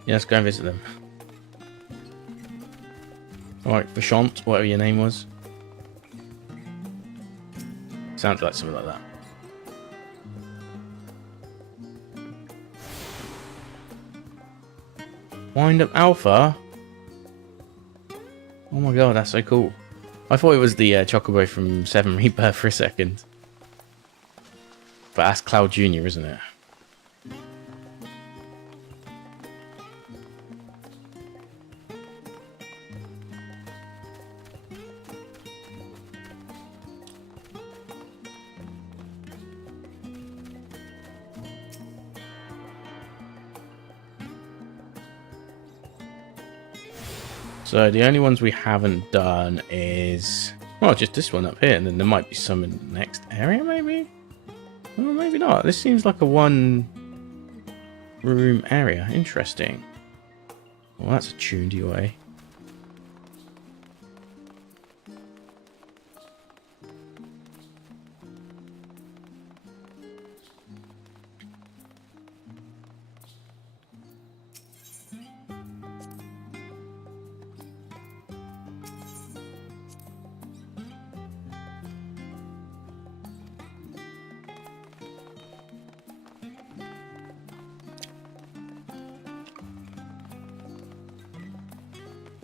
Yeah, let's go and visit them. Alright, Vashant, whatever your name was. Sounds like something like that. Wind Up Alpha? Oh my god, that's so cool. I thought it was the Chocobo from 7 Rebirth for a second. But that's Cloud Jr., isn't it? So the only ones we haven't done is, well, just this one up here, and then there might be some in the next area, maybe? Well, maybe not. This seems like a one-room area. Interesting. Well, that's a tuned UA.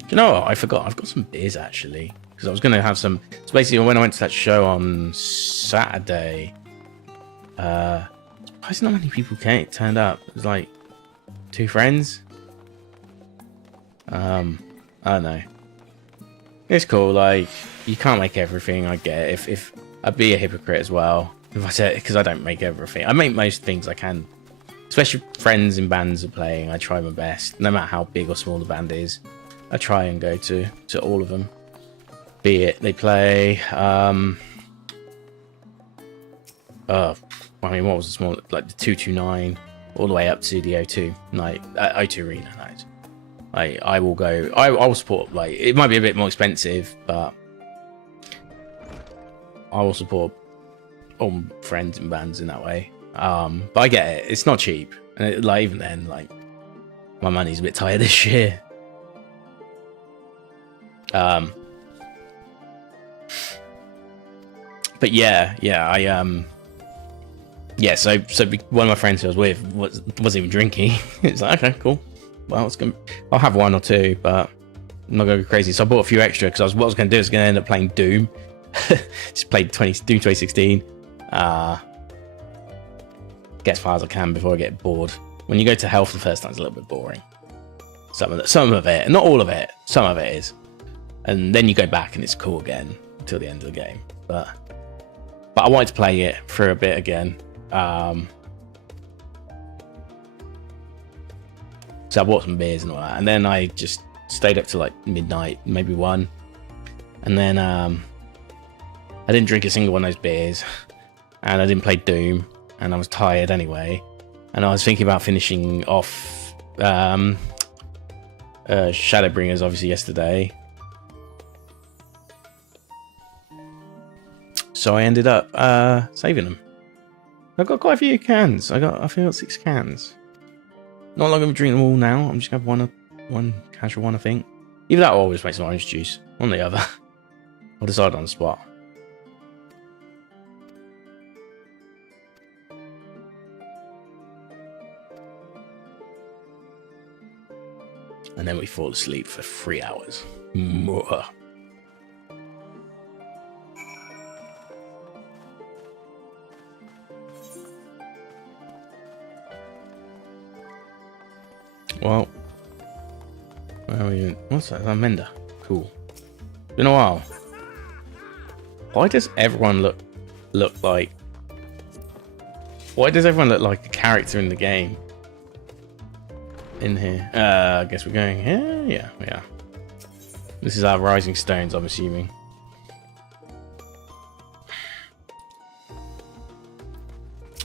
You know what? I forgot. I've got some beers actually, because I was going to have some. So basically, when I went to that show on Saturday, surprised not many people turned up. It was like 2 friends. I don't know. It's cool. Like, you can't make everything. I get it. If I'd be a hypocrite as well if I said, because I don't make everything. I make most things I can. Especially friends in bands are playing. I try my best, no matter how big or small the band is. I try and go to all of them, be it they play. I mean, what was the small, like the 229, all the way up to the O2 night, O2 Arena night. I will go. I will support. Like, it might be a bit more expensive, but I will support all friends and bands in that way. But I get it. It's not cheap, and like even then, like my money's a bit tight this year. But yeah, so one of my friends who I was with wasn't even drinking. It's like, okay, cool. Well, I'll have 1 or 2, but I'm not gonna go crazy. So I bought a few extra because what I was gonna do is gonna end up playing Doom. Just played Doom 2016. Get as far as I can before I get bored. When you go to hell for the first time, it's a little bit boring. Some of it, not all of it. Some of it is. And then you go back and it's cool again until the end of the game. But I wanted to play it for a bit again. So I bought some beers and all that. And then I just stayed up till like midnight, maybe 1. And then I didn't drink a single one of those beers. And I didn't play Doom. And I was tired anyway. And I was thinking about finishing off Shadowbringers obviously yesterday. So I ended up saving them. I've got quite a few cans. I think I got 6 cans. Not like I'm gonna drink them all now. I'm just gonna have one casual one, I think. Either that or always make some orange juice. One or the other. I'll decide on the spot. And then we fall asleep for 3 hours. Mwah. Well, where are we? What's that? Amenda. Cool. Been a while. Why does everyone look like? Why does everyone look like a character in the game? In here. I guess we're going here. Yeah, we are. This is our Rising Stones, I'm assuming.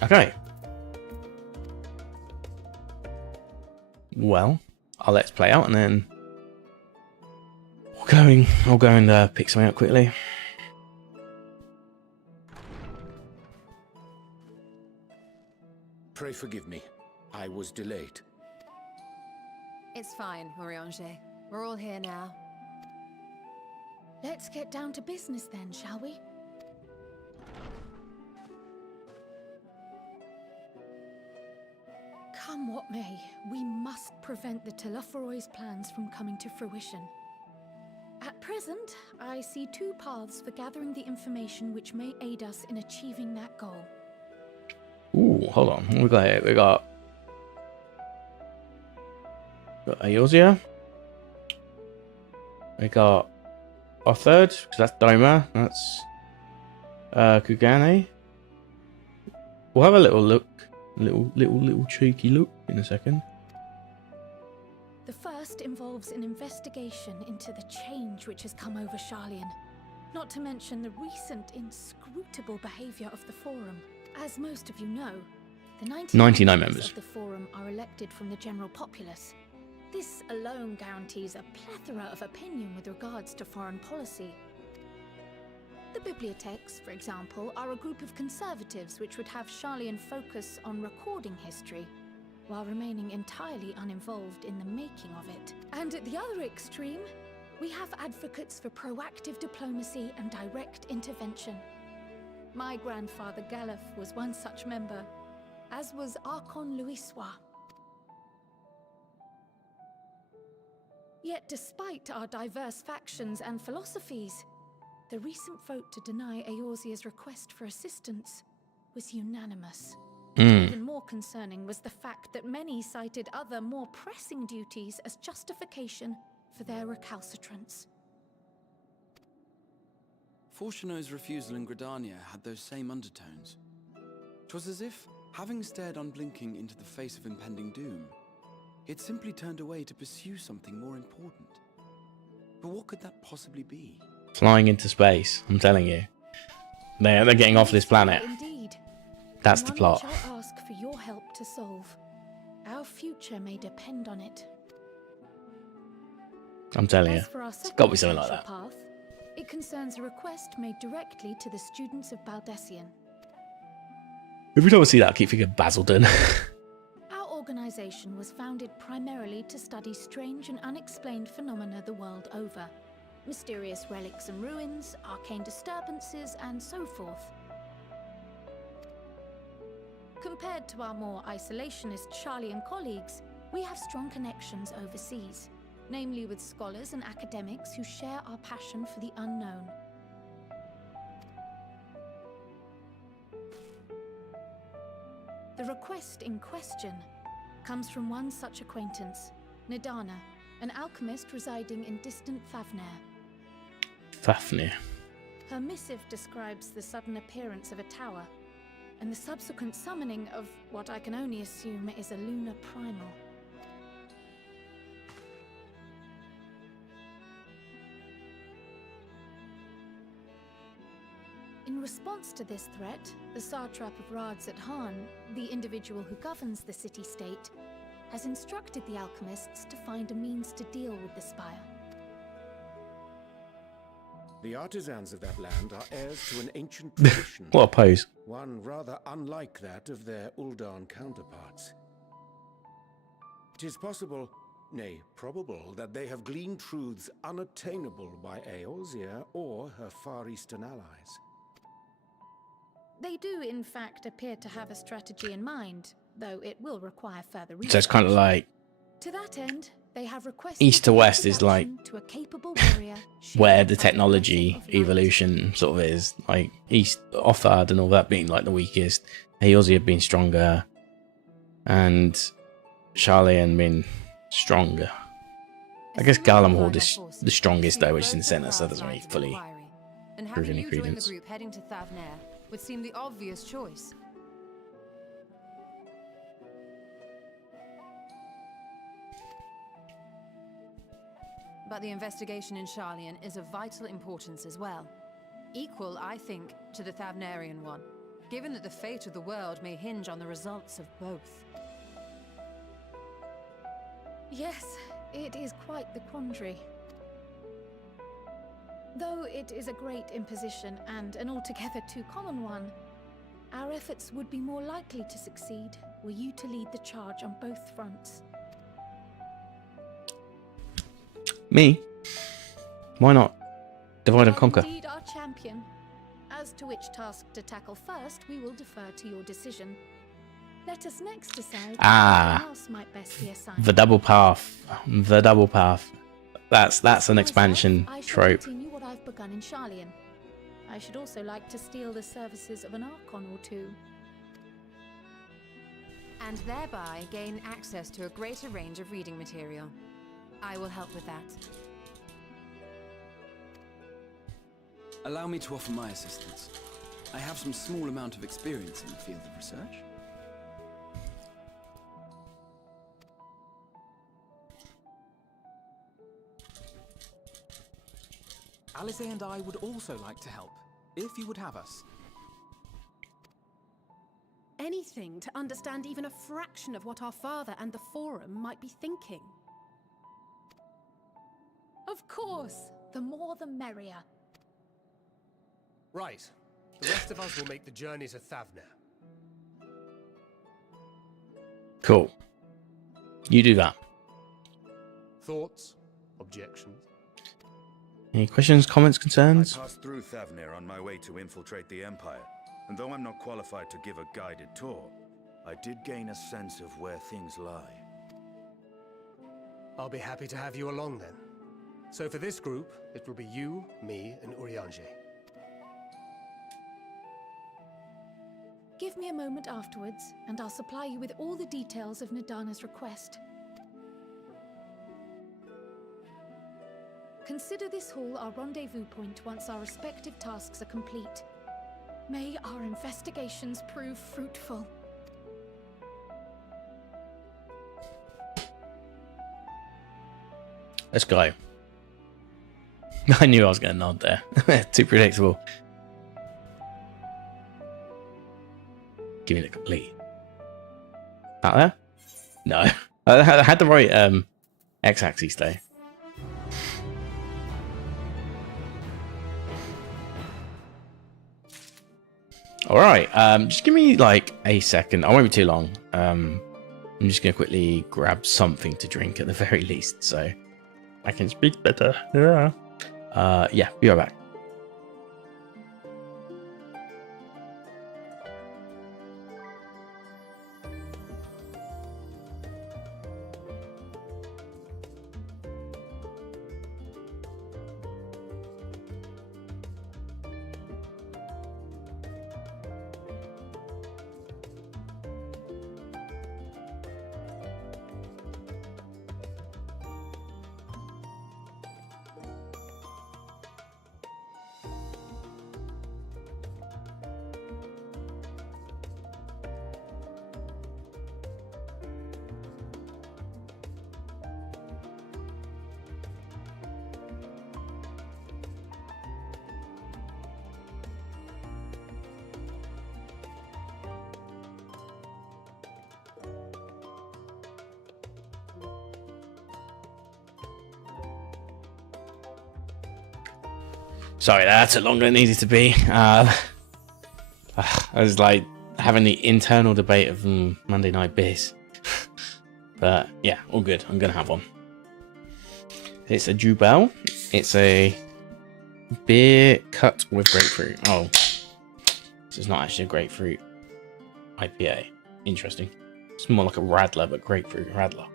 Okay. Well, I'll let's play out and then I'll go and pick something up quickly. Pray forgive me. I was delayed. It's fine, Oriange. We're all here now. Let's get down to business then, shall we? Come what may, we must prevent the Telophoroid's plans from coming to fruition. At present, I see 2 paths for gathering the information which may aid us in achieving that goal. Ooh, hold on. What we got here? We got Eorzea. We got our third, because that's Doma. That's Kugane. We'll have a little look. Little cheeky look in a second. The first involves an investigation into the change which has come over Sharlayan, not to mention the recent inscrutable behavior of the Forum. As most of you know, the 99 members of the Forum are elected from the general populace. This alone guarantees a plethora of opinion with regards to foreign policy. The bibliotheques, for example, are a group of conservatives which would have Charlian focus on recording history, while remaining entirely uninvolved in the making of it. And at the other extreme, we have advocates for proactive diplomacy and direct intervention. My grandfather Galef was one such member, as was Archon Louisois. Yet despite our diverse factions and philosophies, the recent vote to deny Eorzea's request for assistance was unanimous. Even more concerning was the fact that many cited other, more pressing duties as justification for their recalcitrance. Fortuno's refusal in Gridania had those same undertones. 'Twas as if, having stared unblinking into the face of impending doom, it simply turned away to pursue something more important. But what could that possibly be? Flying into space, I'm telling you. They're getting off this planet. Indeed. That's the One plot. which I'll ask for your help to solve. Our future may depend on it. I'm telling you. As for our It's second got to be something like potential that. path, it concerns a request made directly to the students of Baldessian. Every time I see that, I keep thinking Basildon. Our organization was founded primarily to study strange and unexplained phenomena the world over. Mysterious relics and ruins, arcane disturbances, and so forth. Compared to our more isolationist Charlian colleagues, we have strong connections overseas, namely with scholars and academics who share our passion for the unknown. The request in question comes from one such acquaintance, Nadana, an alchemist residing in distant Fafnir. Fafnir. Her missive describes the sudden appearance of a tower, and the subsequent summoning of what I can only assume is a lunar primal. In response to this threat, the satrap of Rards at Han, the individual who governs the city-state, has instructed the alchemists to find a means to deal with the spire. The artisans of that land are heirs to an ancient tradition. What a pose. One rather unlike that of their Uldan counterparts. It is possible, nay, probable, that they have gleaned truths unattainable by Eorzea or her Far Eastern allies. They do, in fact, appear to have a strategy in mind, though it will require further research. So it's kind of like To that end, they have requested East to West is like to a capable warrior where the technology evolution sort of is. Like East, Othard and all that being like the weakest, Eorzea being stronger, and Charlian being stronger. I guess Garlemhord is the strongest though, which is in the centre, so that doesn't really fully And prove having any you join the credence. group heading to Thavnair would seem the obvious choice. But the investigation in Charlian is of vital importance as well. Equal, I think, to the Thavnarian one, given that the fate of the world may hinge on the results of both. Yes, it is quite the quandary. Though it is a great imposition and an altogether too common one, our efforts would be more likely to succeed were you to lead the charge on both fronts. Me? Why not? Divide and conquer. Indeed, our champion. As to which task to tackle first, we will defer to your decision. Let us next decide Ah, what else might best be assigned. the double path. The double path. That's an expansion I shall trope. continue what I've begun in Charlian. I should also like to steal the services of an Archon or two. And thereby gain access to a greater range of reading material. I will help with that. Allow me to offer my assistance. I have some small amount of experience in the field of research. Alice and I would also like to help, if you would have us. Anything to understand even a fraction of what our father and the Forum might be thinking. Of course. The more the merrier. Right. The rest of us will make the journey to Thavner. Cool. You do that. Thoughts? Objections? Any questions, comments, concerns? I passed through Thavner on my way to infiltrate the Empire, and though I'm not qualified to give a guided tour, I did gain a sense of where things lie. I'll be happy to have you along then. So for this group, it will be you, me, and Urianger. Give me a moment afterwards, and I'll supply you with all the details of Nadana's request. Consider this hall our rendezvous point once our respective tasks are complete. May our investigations prove fruitful. Let's go. I knew I was going to nod there. Too predictable. Give me the complete. Out there? No. I had the right x-axis though. Alright, just give me like a second. I won't be too long. I'm just going to quickly grab something to drink at the very least, so I can speak better. Yeah, be right back. Sorry, that took longer than it needed to be. I was like having the internal debate of Monday night beers. But yeah, all good. I'm going to have one. It's a Jubel. It's a beer cut with grapefruit. Oh, this is not actually a grapefruit IPA. Interesting. It's more like a Radler, but grapefruit Radler.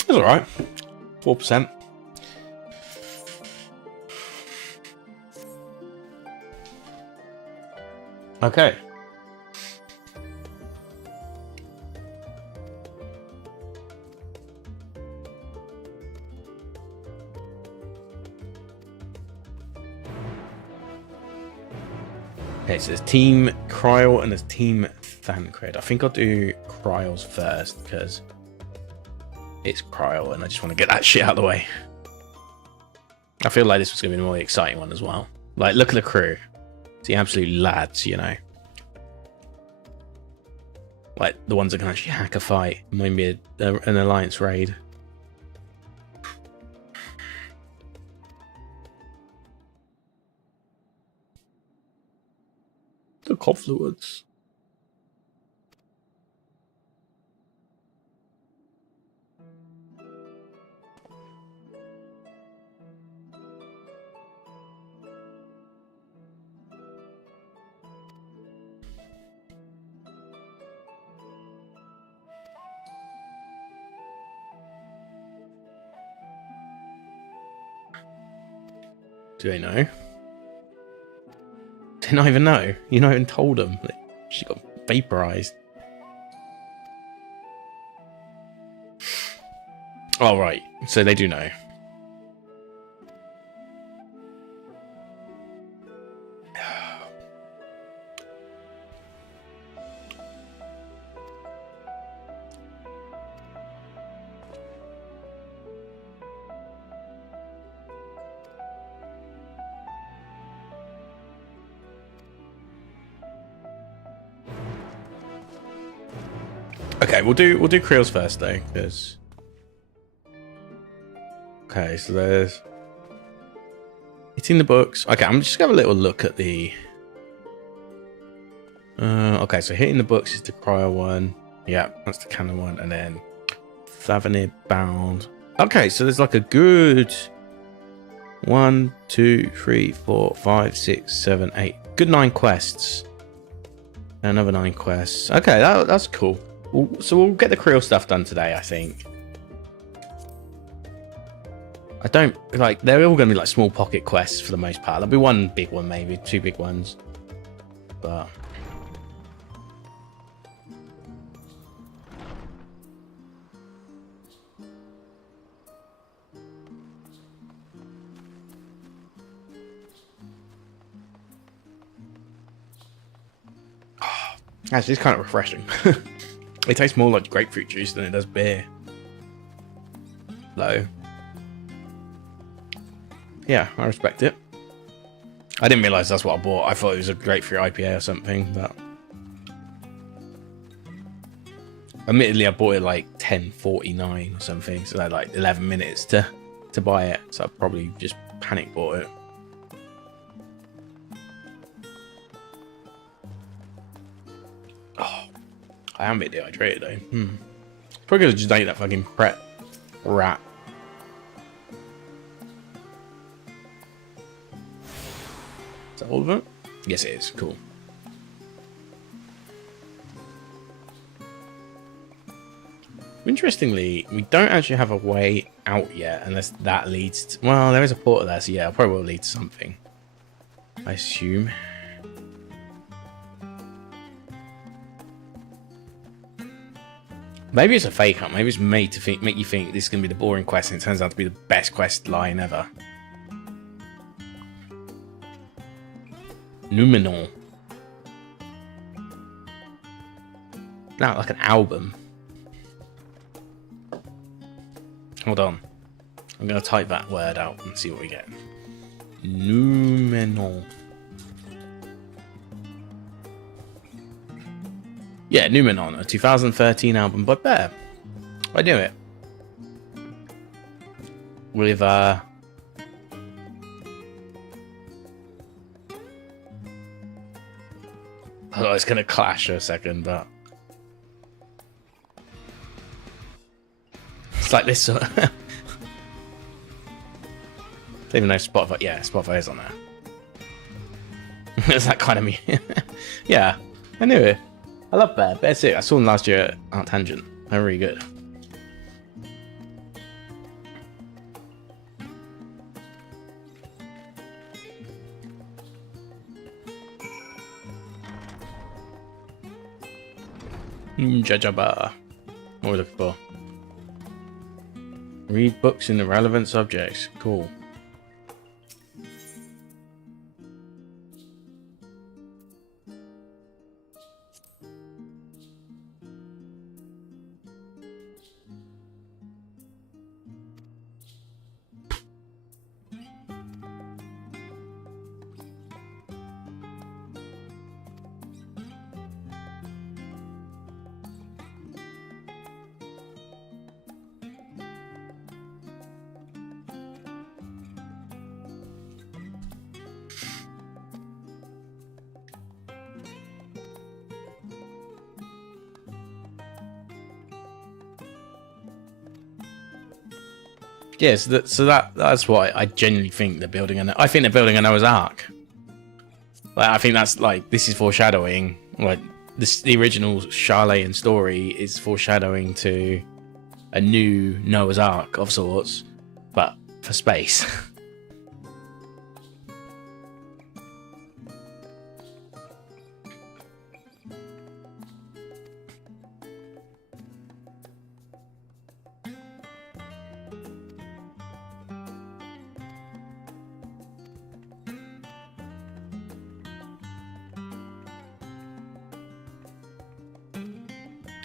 It's alright. 4%. Okay. Okay, so there's Team Kryl and there's Team Thancred. I think I'll do Kryl's first because it's Kryl and I just want to get that shit out of the way. I feel like this was going to be the more exciting one as well. Like, look at the crew. It's the absolute lads, you know. Like, the ones that can actually hack a fight. Maybe an alliance raid. The confluence. Do they know? They not even know. You not even told them. She got vaporized. Oh, right. So they do know. Okay, we'll do Creels first though, because okay, so there's it's in the books. Okay, I'm just gonna have a little look at the okay, so hitting the books is the cryo one. Yeah, that's the canon one, and then Thavernir bound. Okay, so there's like a good 1, 2, 3, 4, 5, 6, 7, 8. Good 9 quests. Another 9 quests. Okay, that's cool. So we'll get the Creel stuff done today, I think. I don't like they're all gonna be like small pocket quests for the most part. There'll be one big one, maybe 2 big ones. But actually, it's kind of refreshing. It tastes more like grapefruit juice than it does beer. Though. Yeah, I respect it. I didn't realise that's what I bought. I thought it was a grapefruit IPA or something, but admittedly I bought it like 10.49 or something, so I had like 11 minutes to buy it, so I probably just panic bought it. I am a bit dehydrated though. Probably because I just ate that fucking Pret rat. Is that all of it? Yes, it is. Cool. Interestingly, we don't actually have a way out yet, unless that leads to... Well, there is a portal there, so yeah, it probably will lead to something. I assume. Maybe it's a fake up. Maybe it's made to make you think this is going to be the boring quest, and it turns out to be the best quest line ever. Numenor. Now, like an album. Hold on. I'm going to type that word out and see what we get. Numenor. Yeah, Numenor, a 2013 album by Bear. I knew it. With, oh, it's going to clash for a second, but... It's like this sort of... Don't even know Spotify... Yeah, Spotify is on there. It's that kind of me. Yeah, I knew it. I love Bear. Bear's sick. I saw him last year at Art Tangent. They're really good. Jajaba. What are we looking for? Read books in the relevant subjects. Cool. Yes, so that's why I genuinely think they're building I think they're building a Noah's Ark. Like, I think that's like, this is foreshadowing. Like, the original Charlatan story is foreshadowing to a new Noah's Ark of sorts, but for space.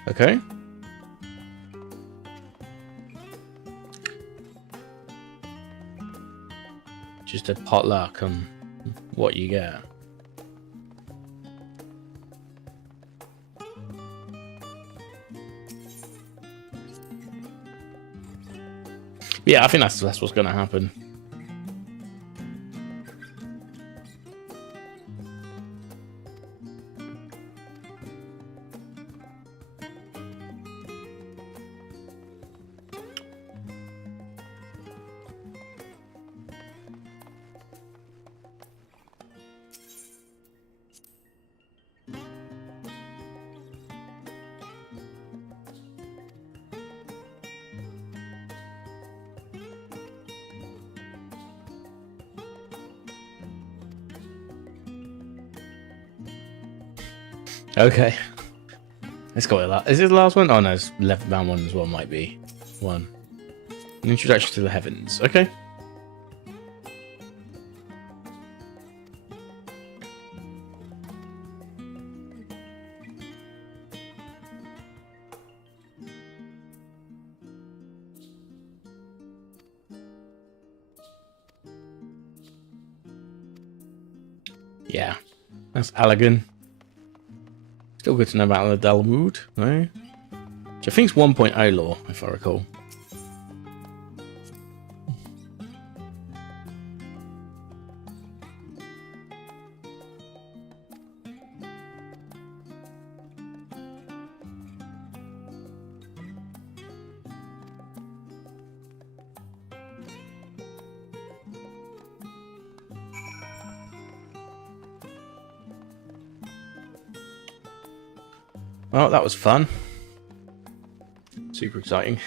Okay. Just a potluck on what you get. Yeah, I think that's what's going to happen. Okay. Let's go with that. Is this the last one? Oh no, it's left bound one as well, might be. One. An introduction to the heavens. Okay. Yeah. That's Allagan. Still good to know about the Dalwood, no? Which I think is 1.0 lore, if I recall. Well, that was fun. Super exciting.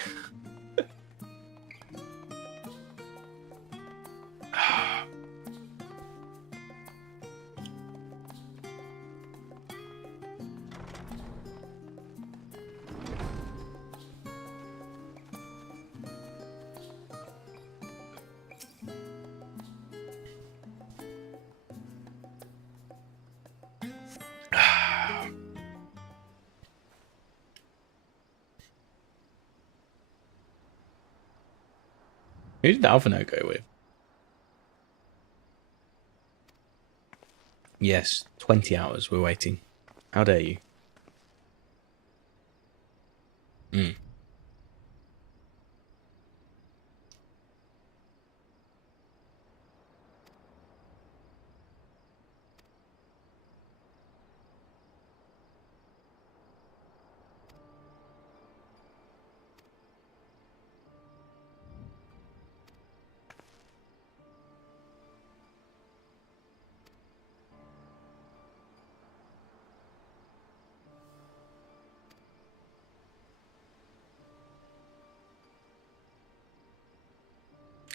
Who did the Alpha Note go with? Yes, 20 hours we're waiting. How dare you?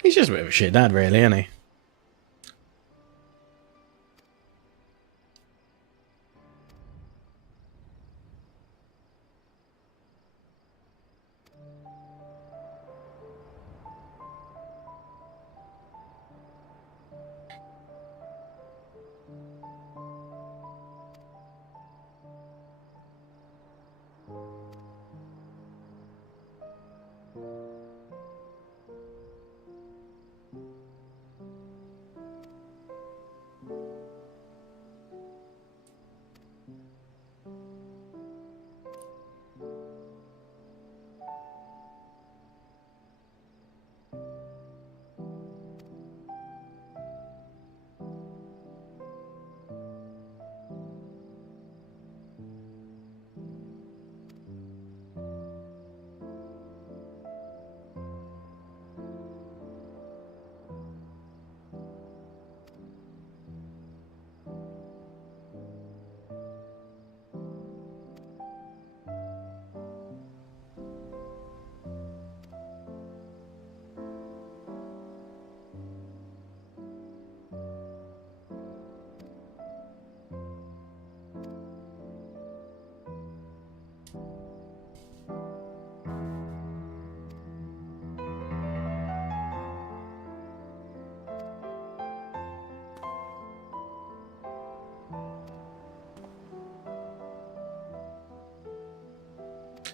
He's just a bit of a shit dad, really, isn't he?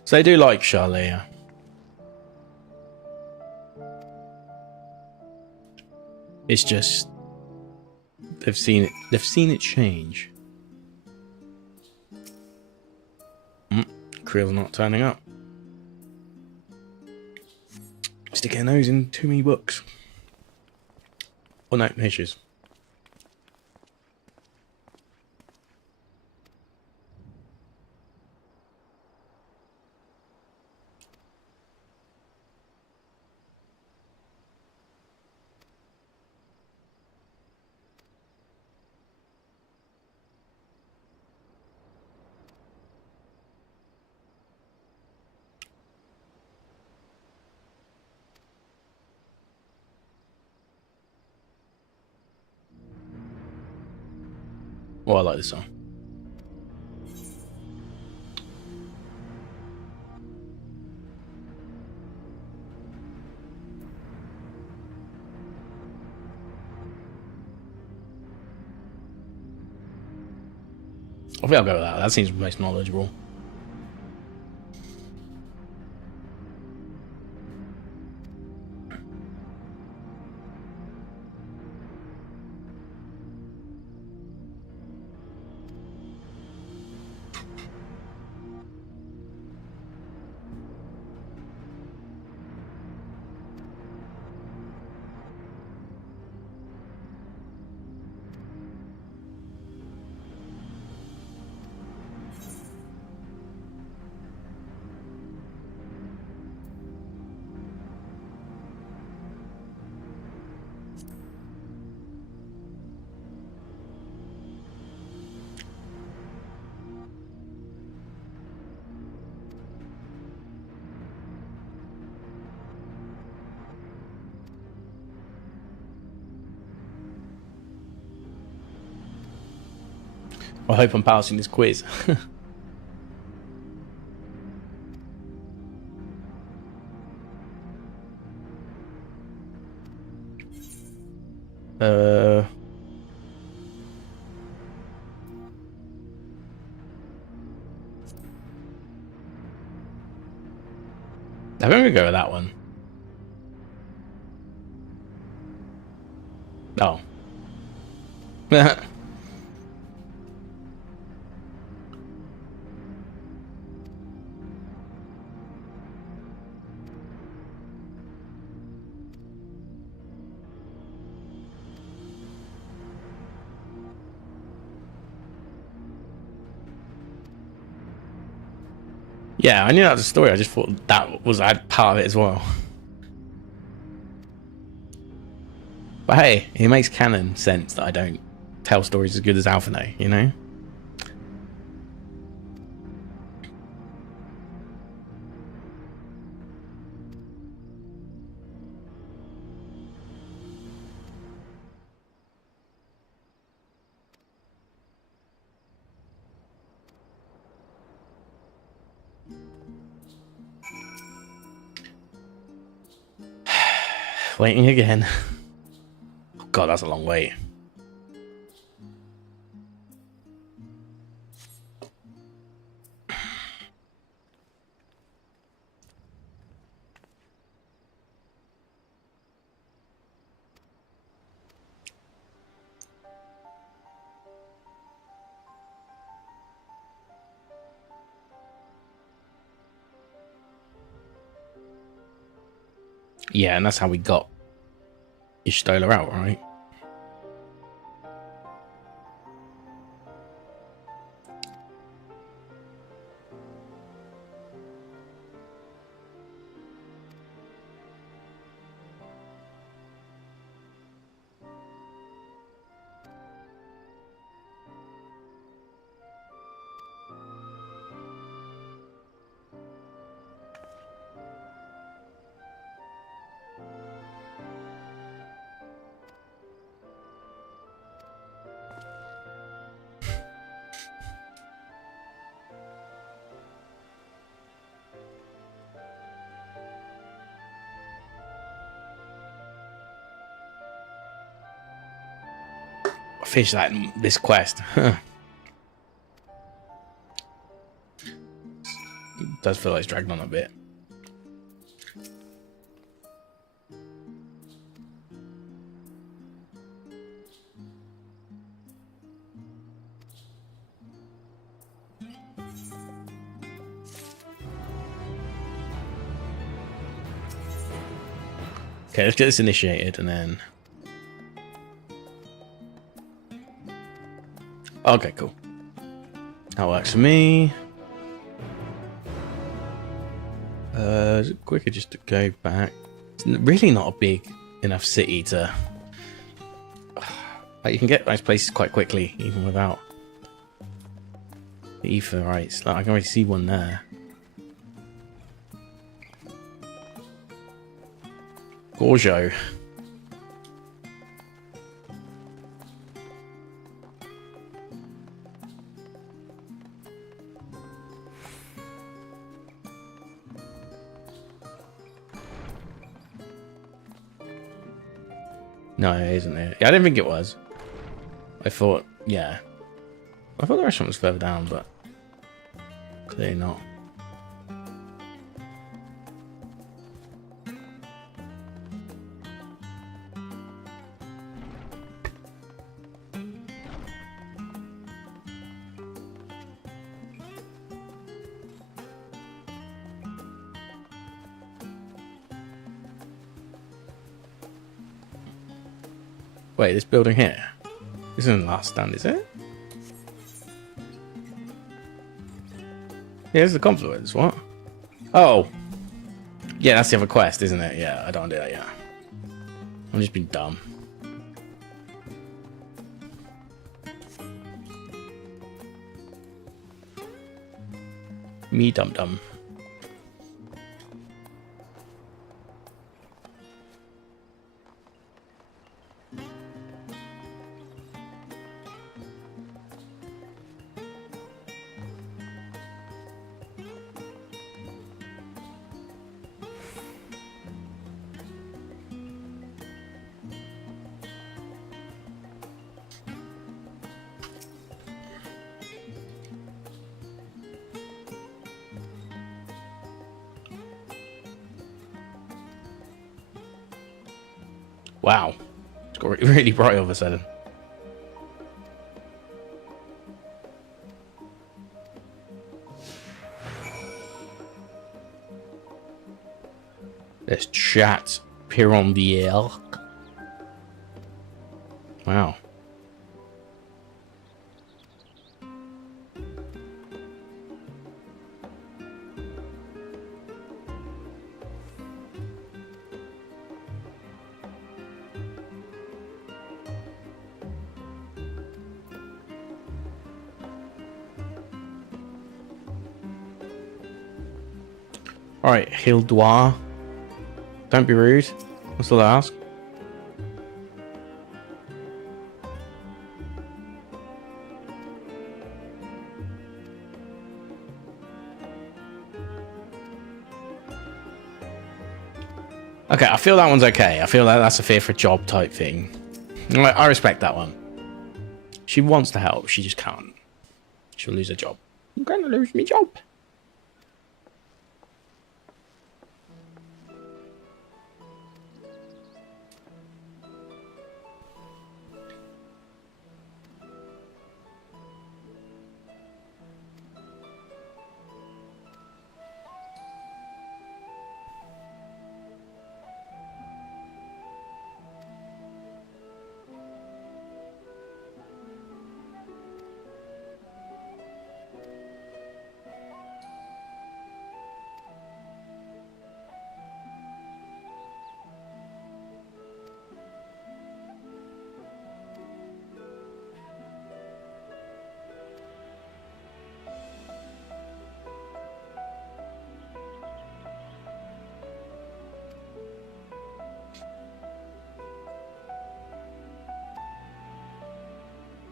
So they do like Charlia. It's just they've seen it change. Creel's not turning up. Sticking their nose in too many books. Oh no, issues. Oh, I like this song. I think I'll go with that. That seems most knowledgeable. I hope I'm passing this quiz. I'm gonna go with that one. Oh. Yeah, I knew that was a story. I just thought that was part of it as well. But hey, it makes canon sense that I don't tell stories as good as Alphinae, you know? Waiting again. Oh God, that's a long wait. Yeah, and that's how we got Ishtola out, right? Fish that in this quest. It does feel like it's dragged on a bit. Okay, let's get this initiated and then... Okay, cool. That works for me. Is it quicker just to go back? It's really not a big enough city to... Like, you can get those places quite quickly, even without the ether rights. Like, I can already see one there. Gorjo. No, it isn't it? Yeah, I didn't think it was. I thought, yeah. I thought the restaurant was further down, but clearly not. Wait, this building here? This isn't the last stand, is it? Yeah, this is the confluence, what? Oh! Yeah, that's the other quest, isn't it? Yeah, I don't want to do that yet. I'm just being dumb. Me dum-dum. Wow. It's got really bright all of a sudden. Let's chat Pirondier. Wow. Alright, Hildoir. Don't be rude. I'll still ask. Okay, I feel that one's okay. I feel like that's a fear for a job type thing. I respect that one. She wants to help, she just can't. She'll lose her job. I'm going to lose my job.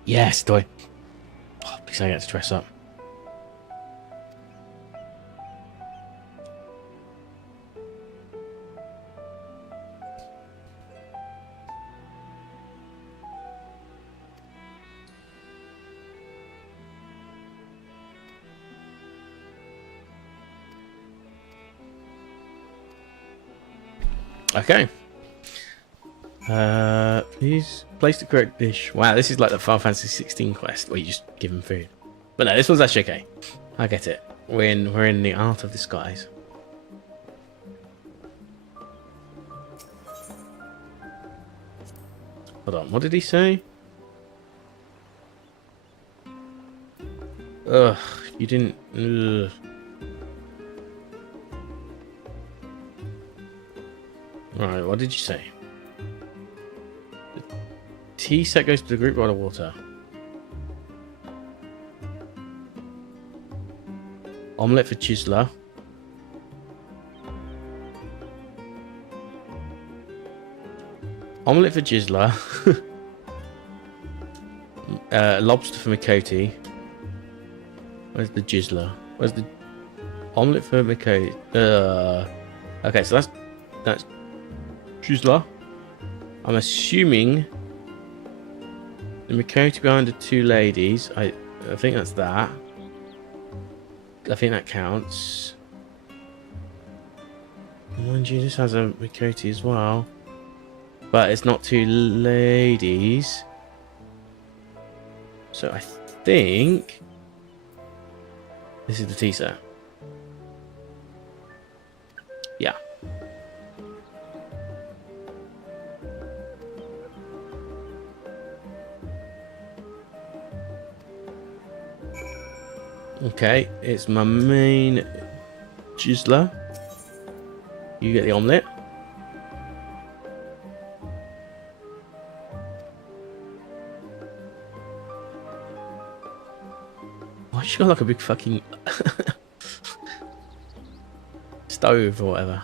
Yes, do I? Oh, please I get to dress up. Okay. Please place the correct dish. Wow, this is like the Final Fantasy 16 quest where you just give them food. But no, this one's actually okay. I get it. We're in the art of disguise. Hold on, what did he say? Ugh, you didn't... Ugh. Alright, what did you say? The tea set goes to the group by the water. Omelette for Chisler. Omelette for Chisler. Lobster for Makoti. Where's the Chisler? Where's the omelette for Makoti? Okay, so that's Chisler. I'm assuming the Makoti behind the two ladies. I think that's that. I think that counts. Mind you, this has a Makoti as well. But it's not two ladies. So I think this is the tea set. Yeah. Okay, it's my main Gisela. You get the omelette. Why she got like a big fucking stove or whatever?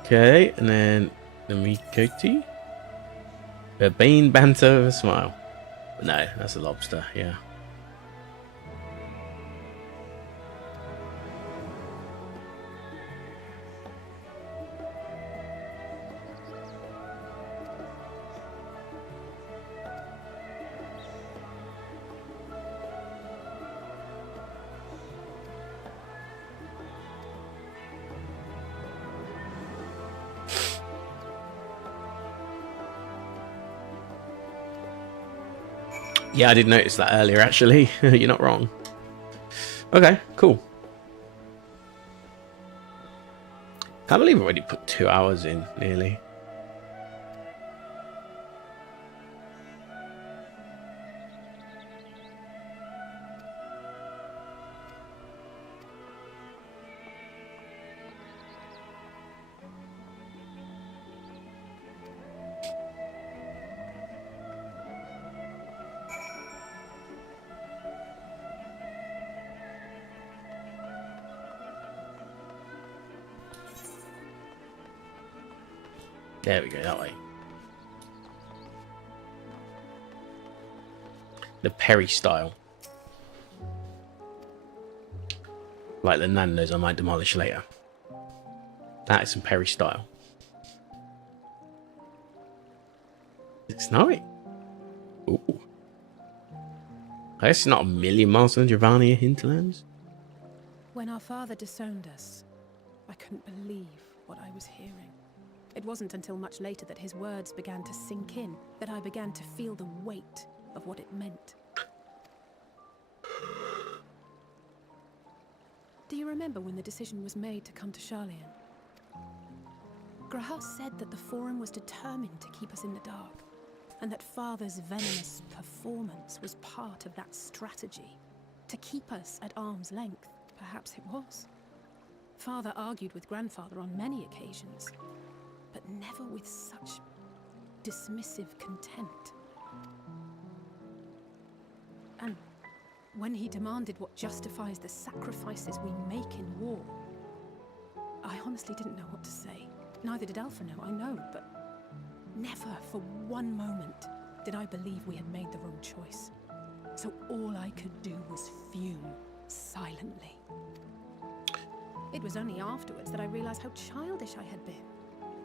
Okay, and then the Mikoti. A bean banter with a smile. No, that's a lobster, yeah. Yeah, I did notice that earlier, actually. You're not wrong. Okay, cool. Can't believe I already put 2 hours in, nearly. There we go, that way. The Perry style. Like the Nando's I might demolish later. That is some Perry style. It's nice. Ooh. I guess it's not a million miles from Giovanni hinterlands. When our father disowned us, I couldn't believe what I was hearing. It wasn't until much later that his words began to sink in, that I began to feel the weight of what it meant. Do you remember when the decision was made to come to Charlian? Graham said that the Forum was determined to keep us in the dark, and that Father's venomous performance was part of that strategy, to keep us at arm's length. Perhaps it was. Father argued with Grandfather on many occasions, but never with such dismissive contempt. And when he demanded what justifies the sacrifices we make in war, I honestly didn't know what to say. Neither did Alpha know, I know, but never for one moment did I believe we had made the wrong choice. So all I could do was fume silently. It was only afterwards that I realized how childish I had been.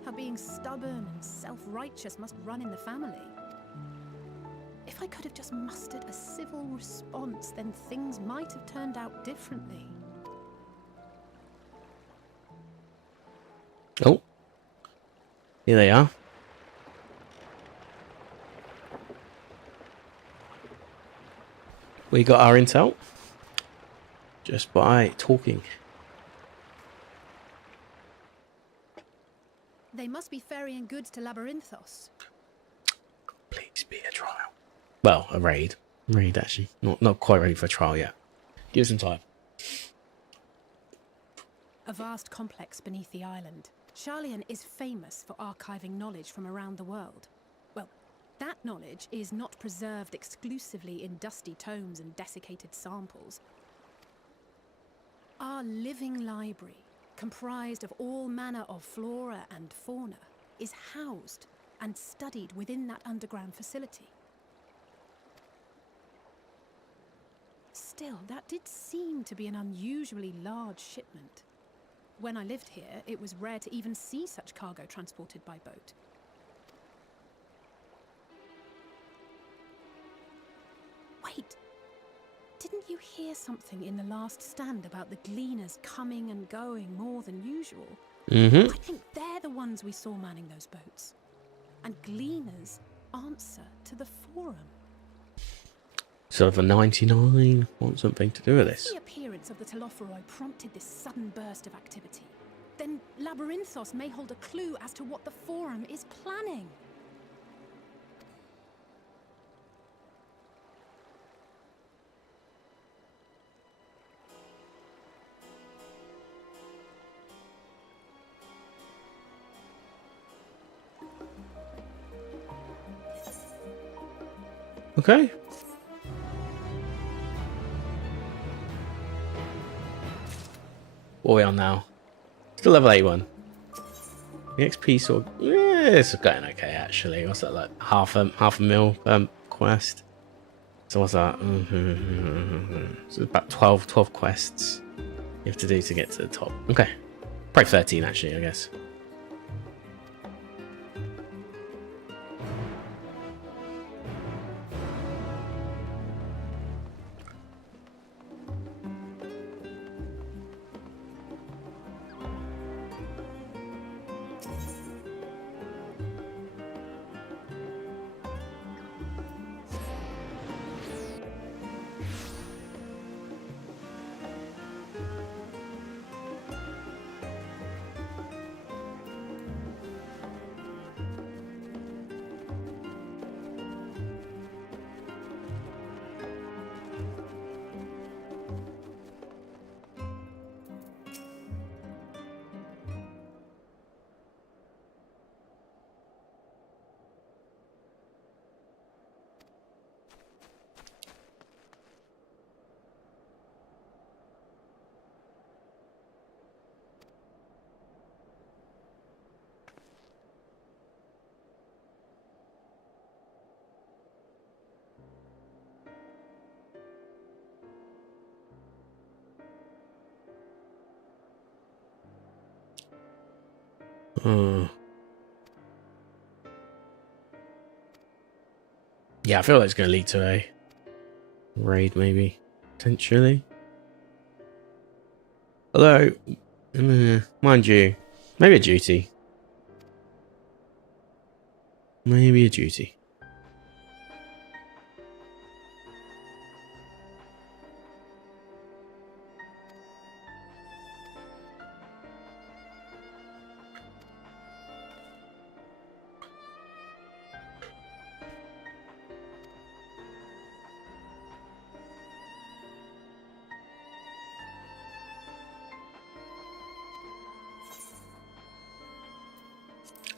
How being stubborn and self-righteous must run in the family. If I could have just mustered a civil response, then things might have turned out differently. Oh. Here they are. We got our intel. just by talking. They must be ferrying goods to Labyrinthos. Please be a trial. Well, a raid. Raid, actually. Not quite ready for a trial yet. Give us some time. A vast complex beneath the island. Sharlayan is famous for archiving knowledge from around the world. Well, that knowledge is not preserved exclusively in dusty tomes and desiccated samples. Our living library, comprised of all manner of flora and fauna, is housed and studied within that underground facility. Still, that did seem to be an unusually large shipment. When I lived here, it was rare to even see such cargo transported by boat. Wait! Didn't you hear something in the last stand about the gleaners coming and going more than usual? Mm-hmm. I think they're the ones we saw manning those boats. And gleaners answer to the forum. So the 99 want something to do with this. The appearance of the Telophoroi prompted this sudden burst of activity. Then Labyrinthos may hold a clue as to what the forum is planning. Okay. What are we on now? Still level 81. The XP sort of, yeah, it's going okay actually. What's that, like half a mil quest? So what's that? So about 12 quests you have to do to get to the top. Okay. Probably 13 actually, I guess. Yeah, I feel like it's going to lead to a raid, maybe, potentially. Although, mind you, maybe a duty. Maybe a duty.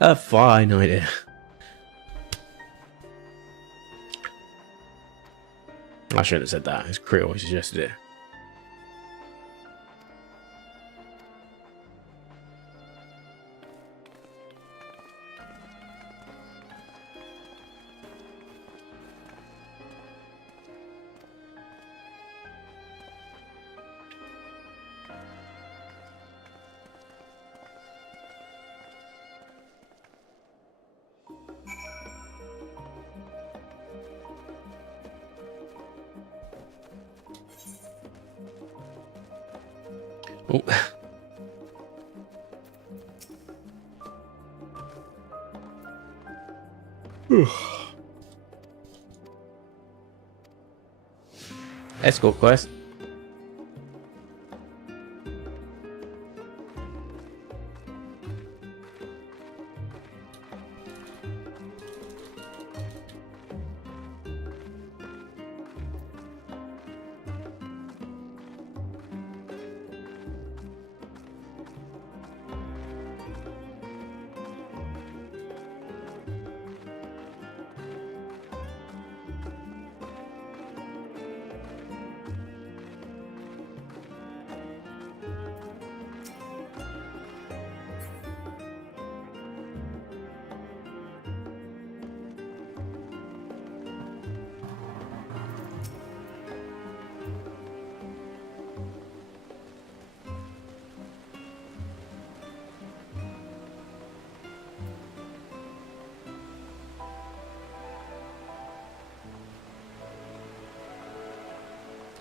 A fine idea. I shouldn't have said that. It's Creel who suggested it. Oh. Escort quest.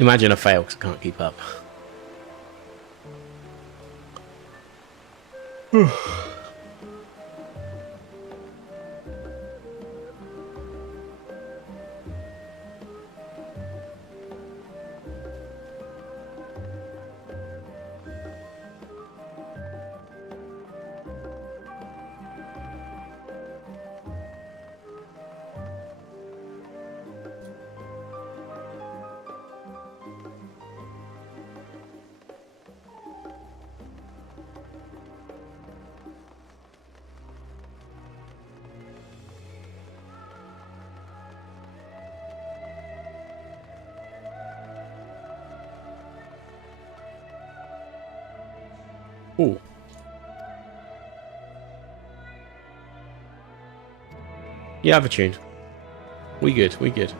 Imagine a fail because I can't keep up. Ooh. Yeah, I've tuned. We good, we good.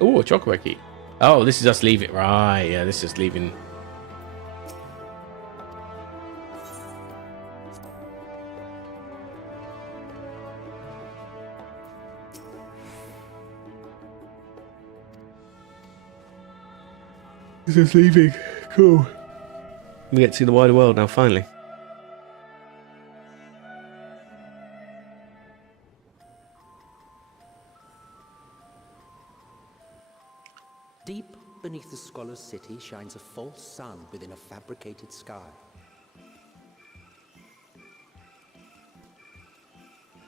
Oh, a chocolate key. Oh, this is us leaving. Right, yeah, this is leaving. This is leaving. Cool. We get to see the wider world now, finally. Deep beneath the scholar's city shines a false sun within a fabricated sky.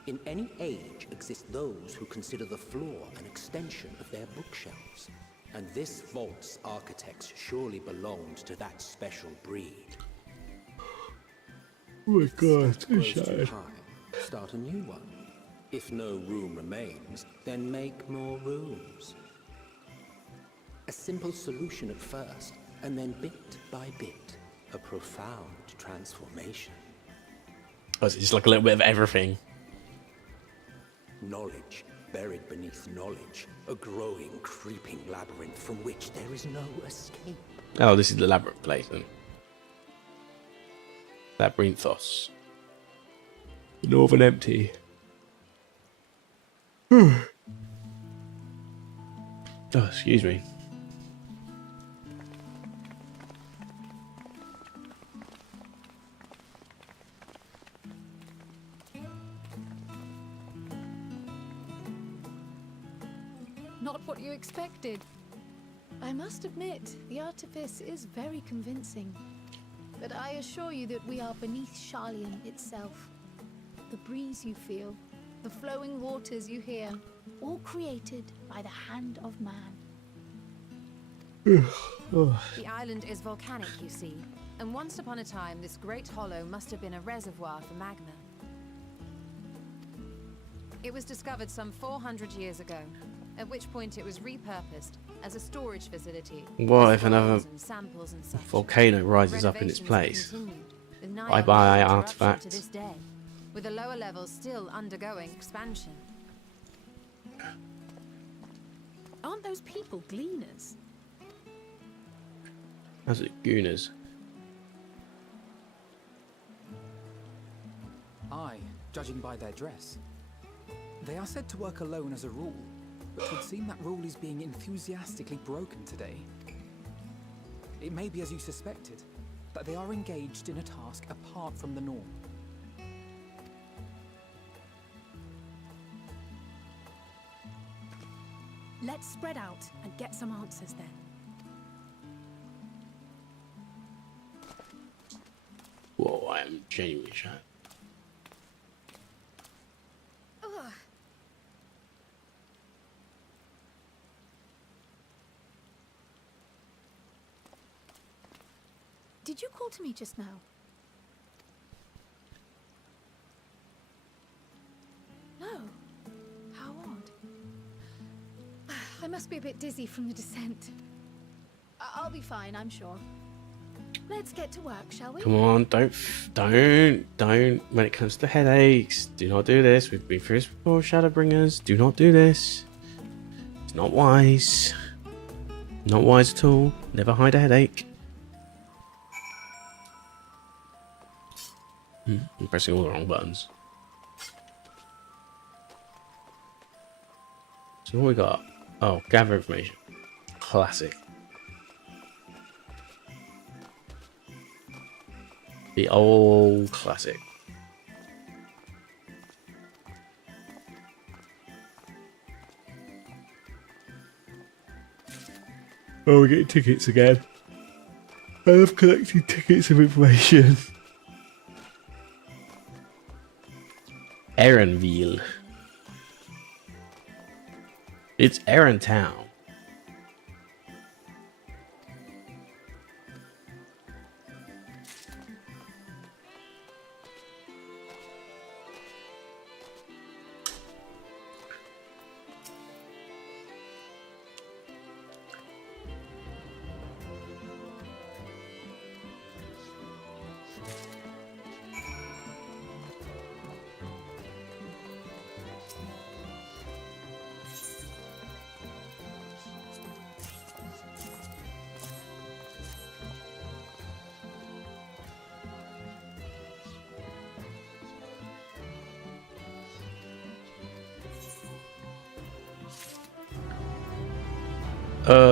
In any age exist those who consider the floor an extension of their bookshelves. And this vault's architects surely belonged to that special breed. Oh my god, Grows too high, start a new one. If no room remains, then make more rooms. A simple solution at first, and then bit by bit, a profound transformation. Oh, it's just like a little bit of everything. Knowledge buried beneath knowledge, a growing, creeping labyrinth from which there is no escape. Oh, this is the labyrinth place then. Labyrinthos. The Northern Empty. Oh, excuse me. Not what you expected. I must admit, the artifice is very convincing. But I assure you that we are beneath Sharlayan itself. The breeze you feel, the flowing waters you hear, all created by the hand of man. The island is volcanic, you see, and once upon a time this great hollow must have been a reservoir for magma. It was discovered some 400 years ago, at which point it was repurposed as a storage facility. What if another volcano rises up in its place? I buy artifacts. To this day, with the lower levels still undergoing expansion. Aren't those people gleaners? How's it, gooners? Aye, judging by their dress. They are said to work alone as a rule, but it would seem that rule is being enthusiastically broken today. It may be as you suspected, that they are engaged in a task apart from the norm. Let's spread out and get some answers then. Whoa, I am genuinely shy. Did you call to me just now? No. How odd. I must be a bit dizzy from the descent. I'll be fine, I'm sure. Let's get to work, shall we? Come on, don't. When it comes to headaches, do not do this. We've been through this before, Shadowbringers. Do not do this. It's not wise. Not wise at all. Never hide a headache. I'm pressing all the wrong buttons. So what we got? Oh, gather information. Classic. The old classic. Oh, we're getting tickets again. I love collecting tickets of information. Erinville. It's Erin Town.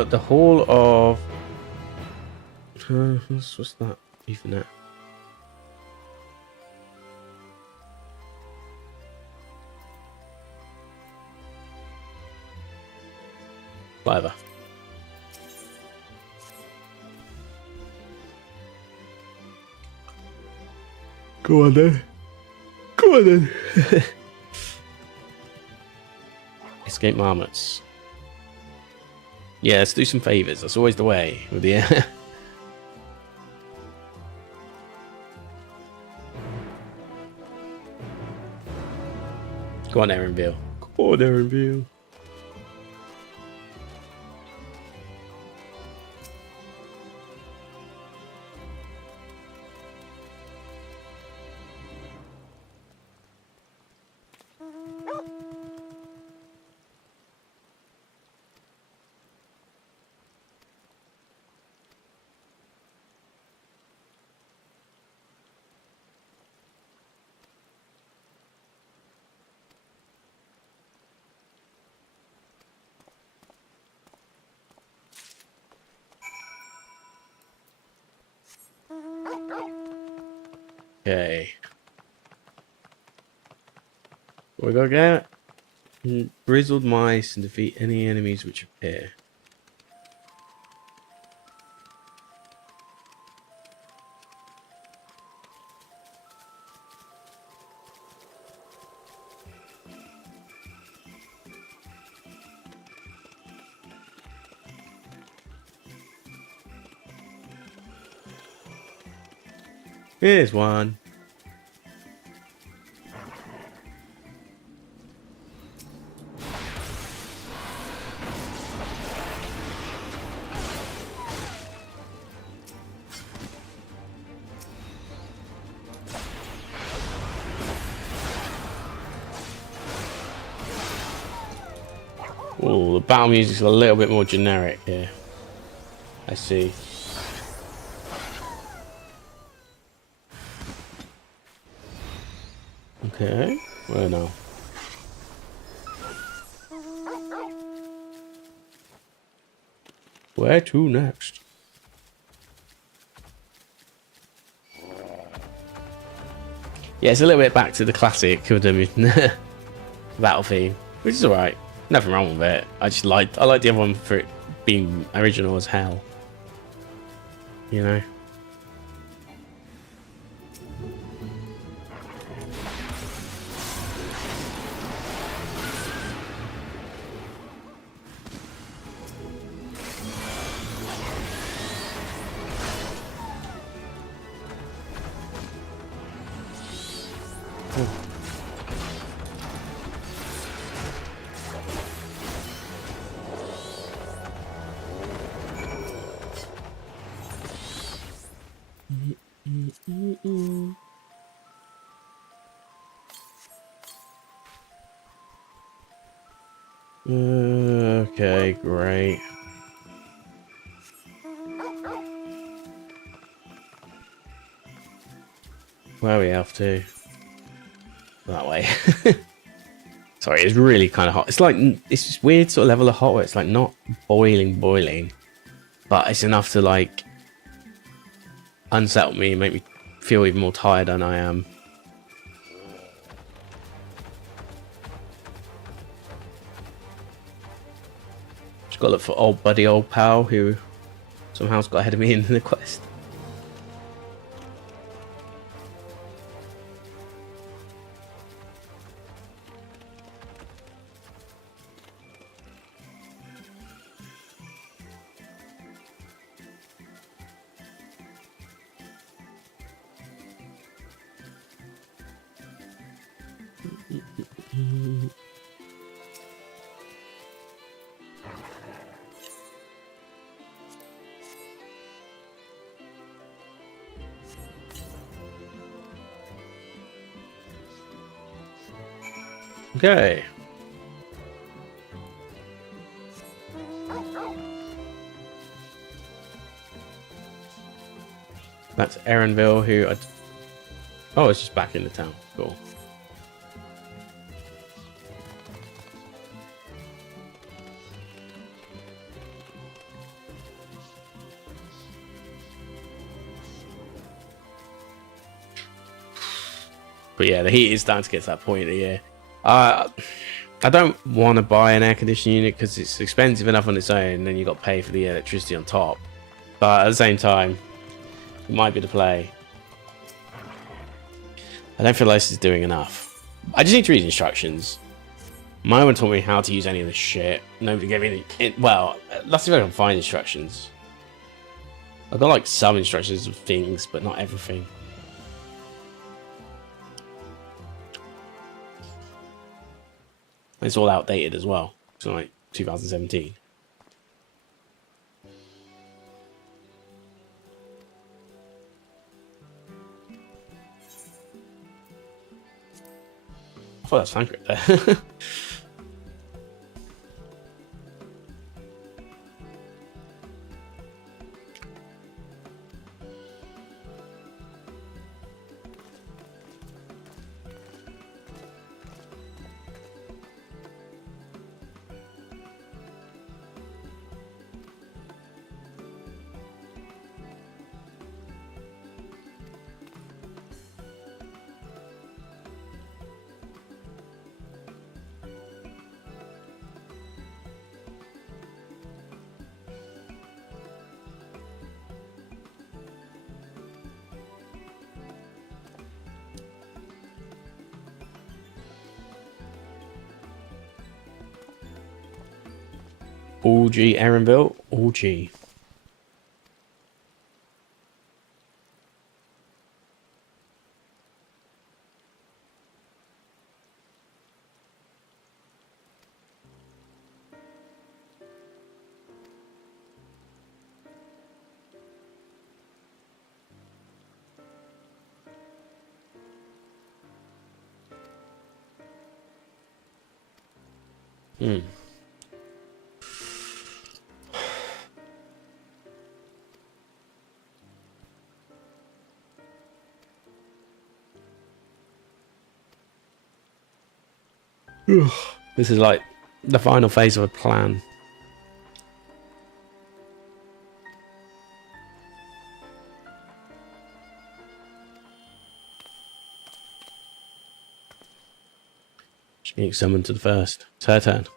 The Hall of... what's that? Ethernet. Whatever. Go on then. Go on then. Escape marmots. Yeah, let's do some favors. That's always the way with the Go on, Erinville. Go on, Erinville. Okay. What we gotta get? Grizzled mice and defeat any enemies which appear. Here's one. Oh, the battle music's a little bit more generic here. I see. Okay, where now? Where to next? Yeah, it's a little bit back to the classic of the battle theme, which is alright. Nothing wrong with it. I like the other one for it being original as hell. You know? Okay, great. Where are we off to? That way. Sorry, it's really kind of hot. It's like, it's this weird sort of level of hot where it's like not boiling, but it's enough to like unsettle me and make me feel even more tired than I am. Just gotta look for old buddy, old pal who somehow's got ahead of me in the quest. Okay. That's Erinville, who I... Oh, it's just back in the town. Cool. But yeah, the heat is starting to get to that point of the year. I don't want to buy an air conditioning unit because it's expensive enough on its own, and then you got to pay for the electricity on top. But at the same time, it might be the play. I don't feel like this is doing enough. I just need to read instructions. No one taught me how to use any of this shit. Nobody gave me any... Well, let's see if I can find instructions. I've got like some instructions of things, but not everything. It's all outdated as well. It's like 2017. I thought that's Sanskrit there. OG Erinville, OG. This is like the final phase of a plan. She's being summoned to the first. It's her turn.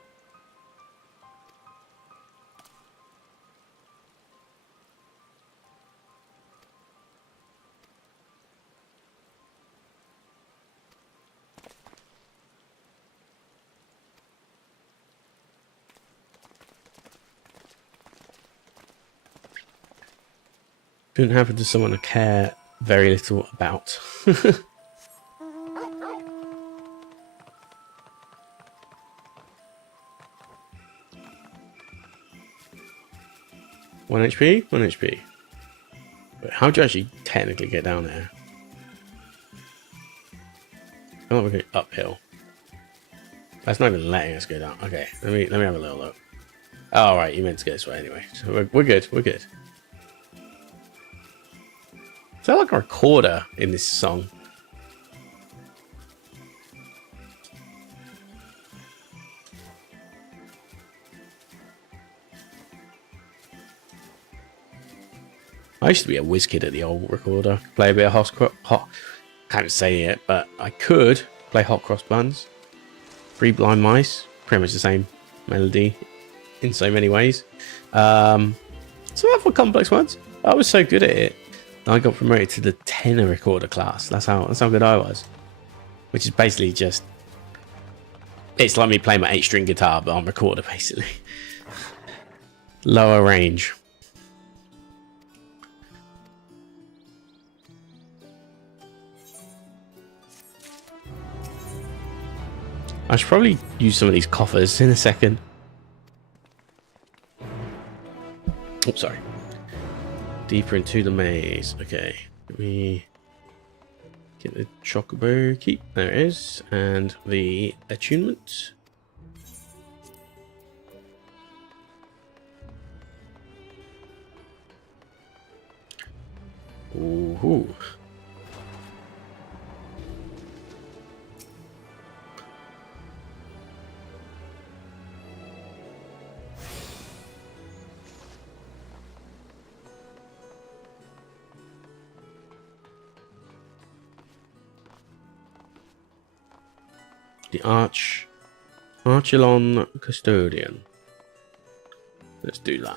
Couldn't happen to someone I care very little about. One HP? 1 HP. But how do you actually technically get down there? I'm not going uphill. That's not even letting us go down. Okay, let me have a little look. Oh, right, you meant to go this way anyway. So we're good, we're good. Is there like a recorder in this song? I used to be a whiz kid at the old recorder. Play a bit of hot. Can't say it, but I could play Hot Cross Buns. Three Blind Mice. Pretty much the same melody in so many ways. Some other complex ones. I was so good at it. I got promoted to the tenor recorder class. That's how good I was. Which is basically just, it's like me playing my 8-string guitar, but on recorder basically. Lower range. I should probably use some of these coffers in a second. Oh, sorry. Deeper into the maze. Okay, let me get the chocobo key. There it is, and the attunement. Ooh. The Archilon Custodian. Let's do that.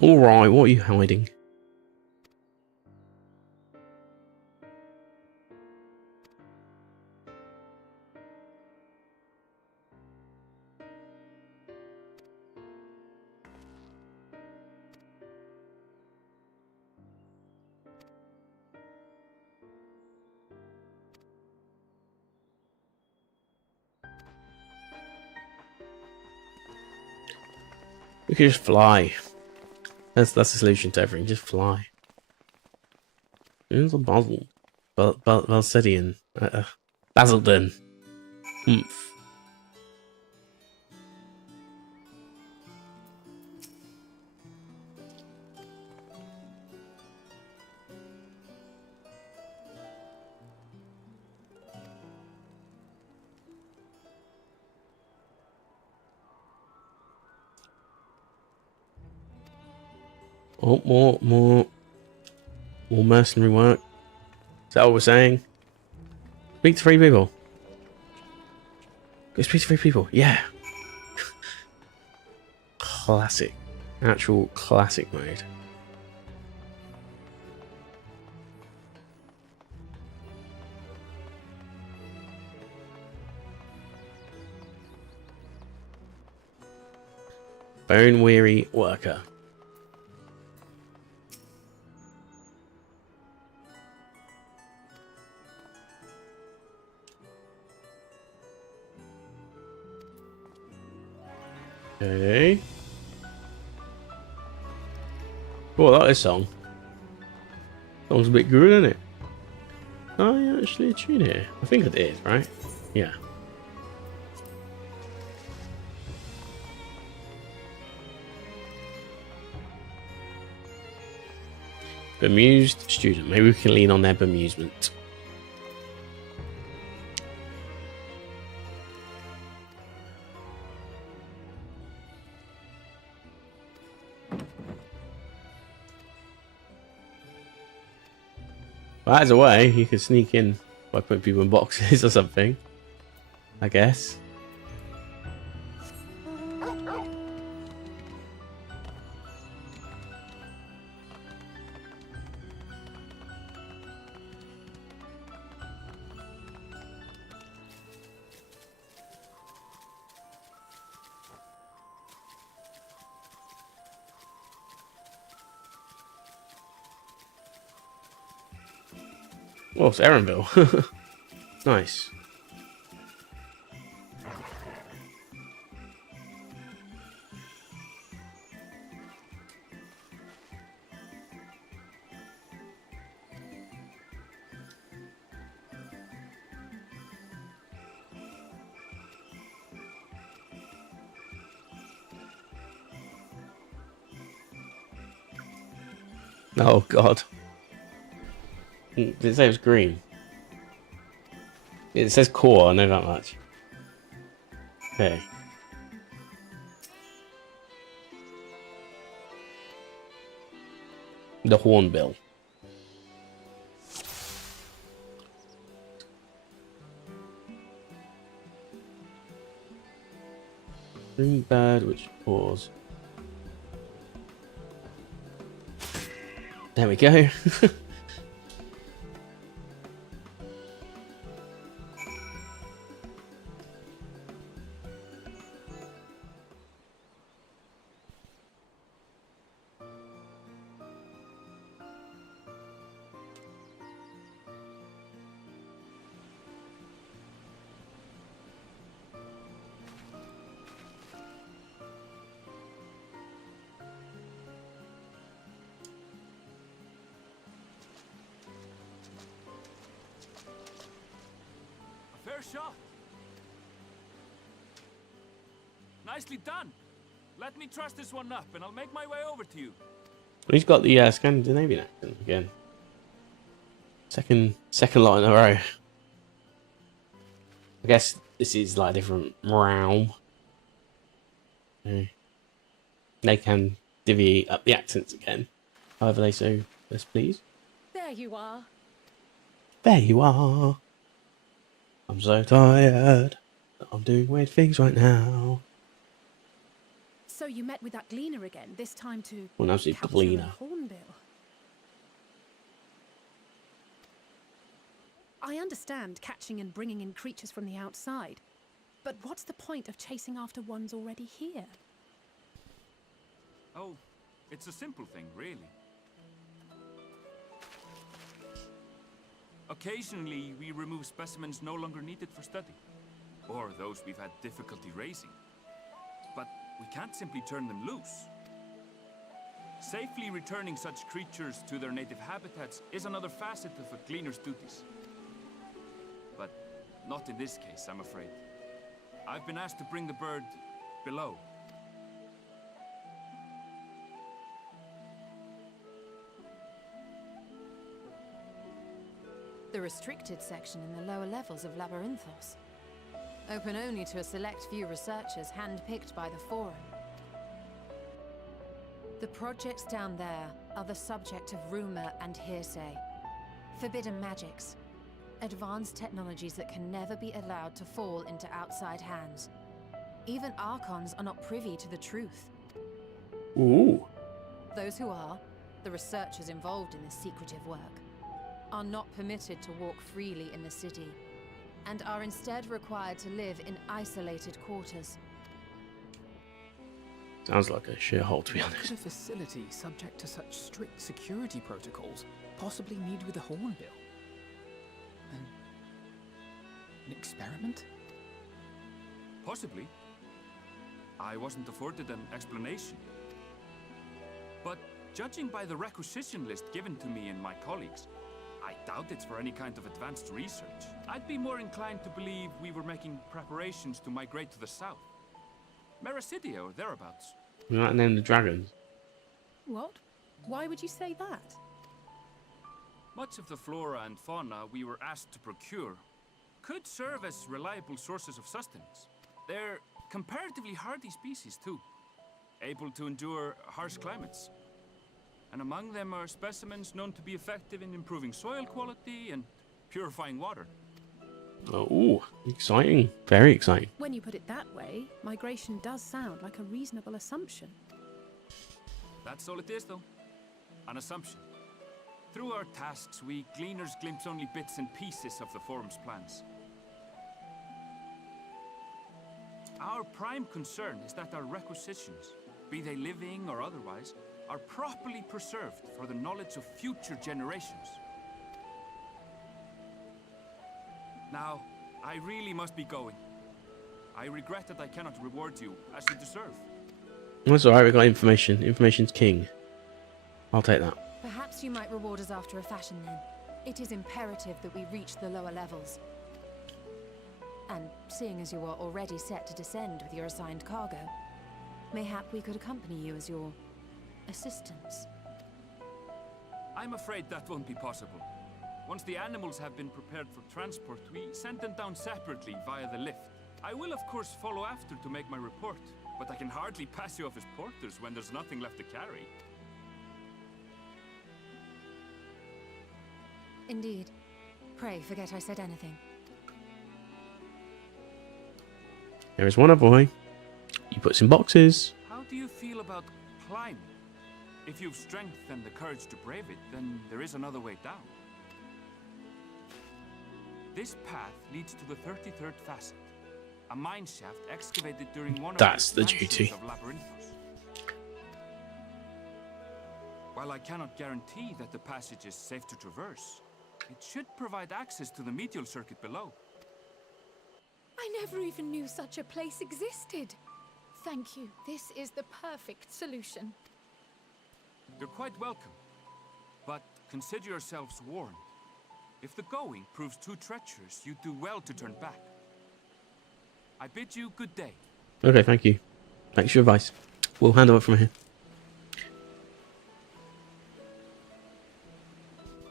All right, what are you hiding? We could just fly. That's the solution to everything. Just fly. Here's a Basel. Balsedian. Basildon. Oomph. Oh, more mercenary work. Is that what we're saying? Speak to 3 people. Go speak to 3 people. Yeah. Classic. Actual classic mode. Bone weary worker. Okay. Oh, I like this song. Song's a bit good, isn't it? I actually tune here. I think I did, right? Yeah. Bemused student. Maybe we can lean on their bemusement. Well, as a way, you could sneak in by putting people in boxes or something, I guess. Oh, it's Erenville. Nice. Oh god. Did it say it was green? It says core, I know that much. Okay. The hornbill. Green bird which paws. There we go. Fair shot. Nicely done. Let me truss this one up, and I'll make my way over to you. He's got the Scandinavian accent again. Second lot in a row. I guess this is like a different realm. They can divvy up the accents again, however they so best please. There you are. There you are. I'm so tired. I'm doing weird things right now. So you met with that gleaner again, this time to Well, absolute capture gleaner. a hornbill. I understand catching and bringing in creatures from the outside, but what's the point of chasing after ones already here? Oh, it's a simple thing, really. Occasionally, we remove specimens no longer needed for study, or those we've had difficulty raising. But we can't simply turn them loose. Safely returning such creatures to their native habitats is another facet of a cleaner's duties. But not in this case, I'm afraid. I've been asked to bring the bird below. The restricted section in the lower levels of Labyrinthos. Open only to a select few researchers handpicked by the Forum. The projects down there are the subject of rumor and hearsay. Forbidden magics. Advanced technologies that can never be allowed to fall into outside hands. Even Archons are not privy to the truth. Ooh. Those who are, the researchers involved in this secretive work, are not permitted to walk freely in the city, and are instead required to live in isolated quarters. Sounds like a shithole, to be honest. Could a facility subject to such strict security protocols possibly need with a hornbill? An experiment? Possibly. I wasn't afforded an explanation. But judging by the requisition list given to me and my colleagues, I doubt it's for any kind of advanced research. I'd be more inclined to believe we were making preparations to migrate to the south. Mericidia or thereabouts. We might name the dragons. What? Why would you say that? Much of the flora and fauna we were asked to procure could serve as reliable sources of sustenance. They're comparatively hardy species too, able to endure harsh climates. And among them are specimens known to be effective in improving soil quality and purifying water. Oh, exciting. Very exciting. When you put it that way, migration does sound like a reasonable assumption. That's all it is, though. An assumption. Through our tasks, we gleaners glimpse only bits and pieces of the Forum's plans. Our prime concern is that our requisitions, be they living or otherwise, are properly preserved for the knowledge of future generations. Now, I really must be going. I regret that I cannot reward you as you deserve. That's alright, we got information. Information's king. I'll take that. Perhaps you might reward us after a fashion then. It is imperative that we reach the lower levels. And seeing as you are already set to descend with your assigned cargo, mayhap we could accompany you as your assistants. I'm afraid that won't be possible. Once the animals have been prepared for transport, we send them down separately via the lift. I will of course follow after to make my report, but I can hardly pass you off as porters when there's nothing left to carry. Indeed. Pray forget I said anything. There is one other way. You put some boxes. How do you feel about climbing? If you've strength and the courage to brave it, then there is another way down. This path leads to the 33rd facet, a mine shaft excavated during one of That's the expansions duty. of Labyrinthos. While I cannot guarantee that the passage is safe to traverse, it should provide access to the medial circuit below. I never even knew such a place existed. Thank you. This is the perfect solution. You're quite welcome, but consider yourselves warned. If the going proves too treacherous, you do well to turn back. I bid you good day. Okay, thank you. Thanks for your advice. We'll handle it from here.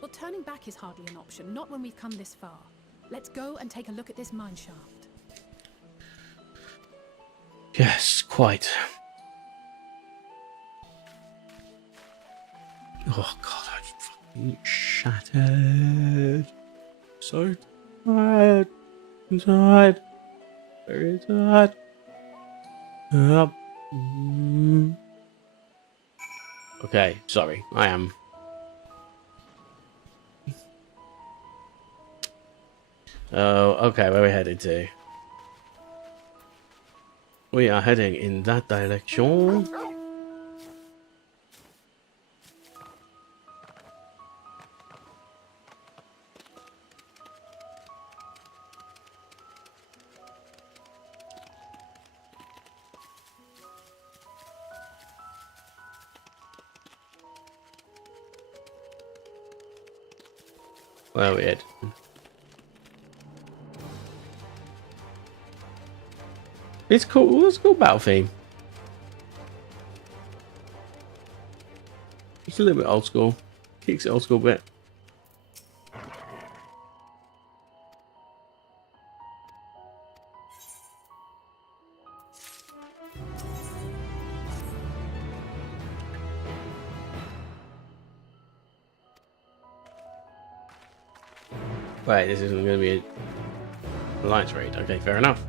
Well, turning back is hardly an option, not when we've come this far. Let's go and take a look at this mine shaft. Yes, quite. Oh god, I'm fucking shattered. So tired. I'm tired. Very tired. Okay, sorry. I am. Oh, okay, where are we headed to? We are heading in that direction. Where are we headed? It's cool. It's a cool battle theme. It's a little bit old school. Kicks it old school bit. Right, this isn't going to be a alliance raid. Okay, fair enough.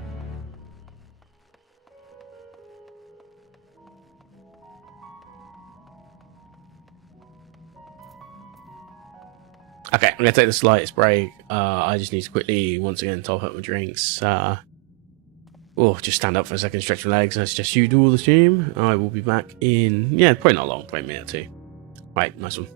Okay, I'm going to take the slightest break. I just need to quickly, once again, top up my drinks. Just stand up for a second, stretch my legs. That's just you do all the stream. I will be back in, yeah, probably not long, probably a minute or two. Right, nice one.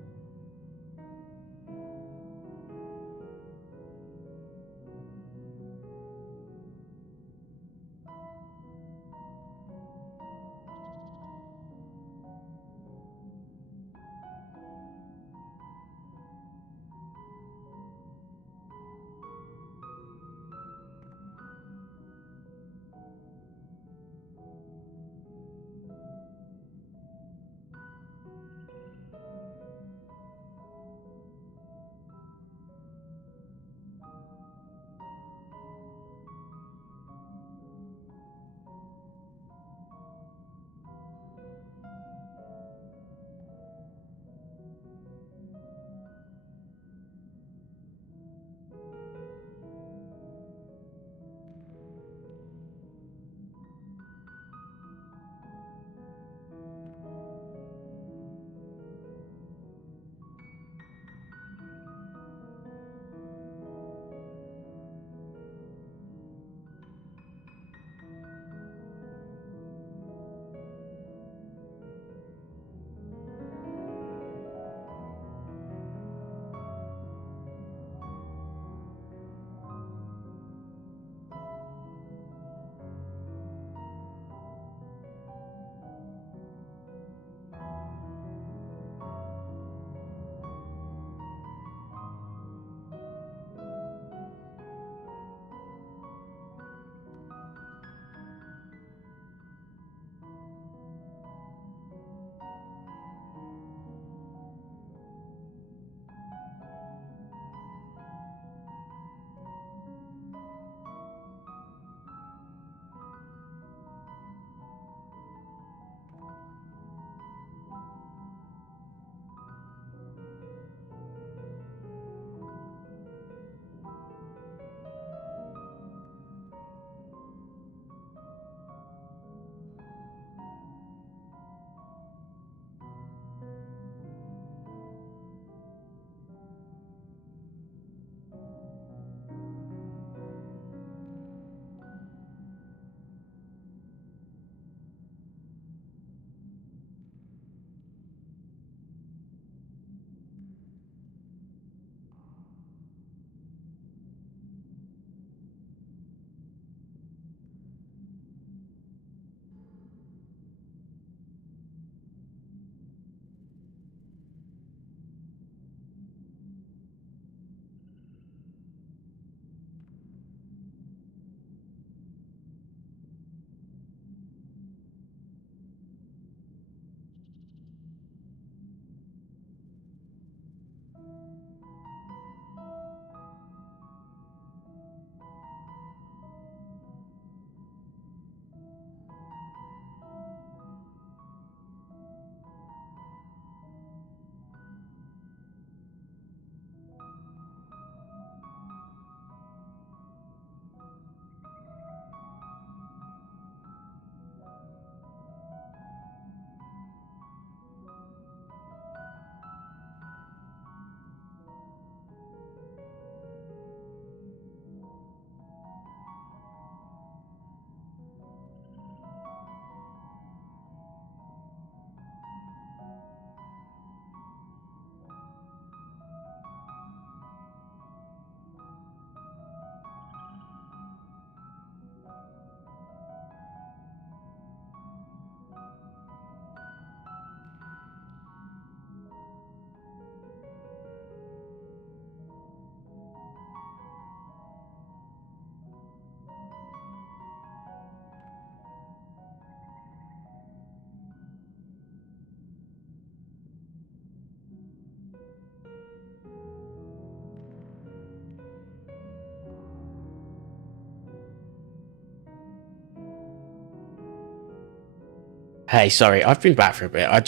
Hey, sorry, I've been back for a bit. I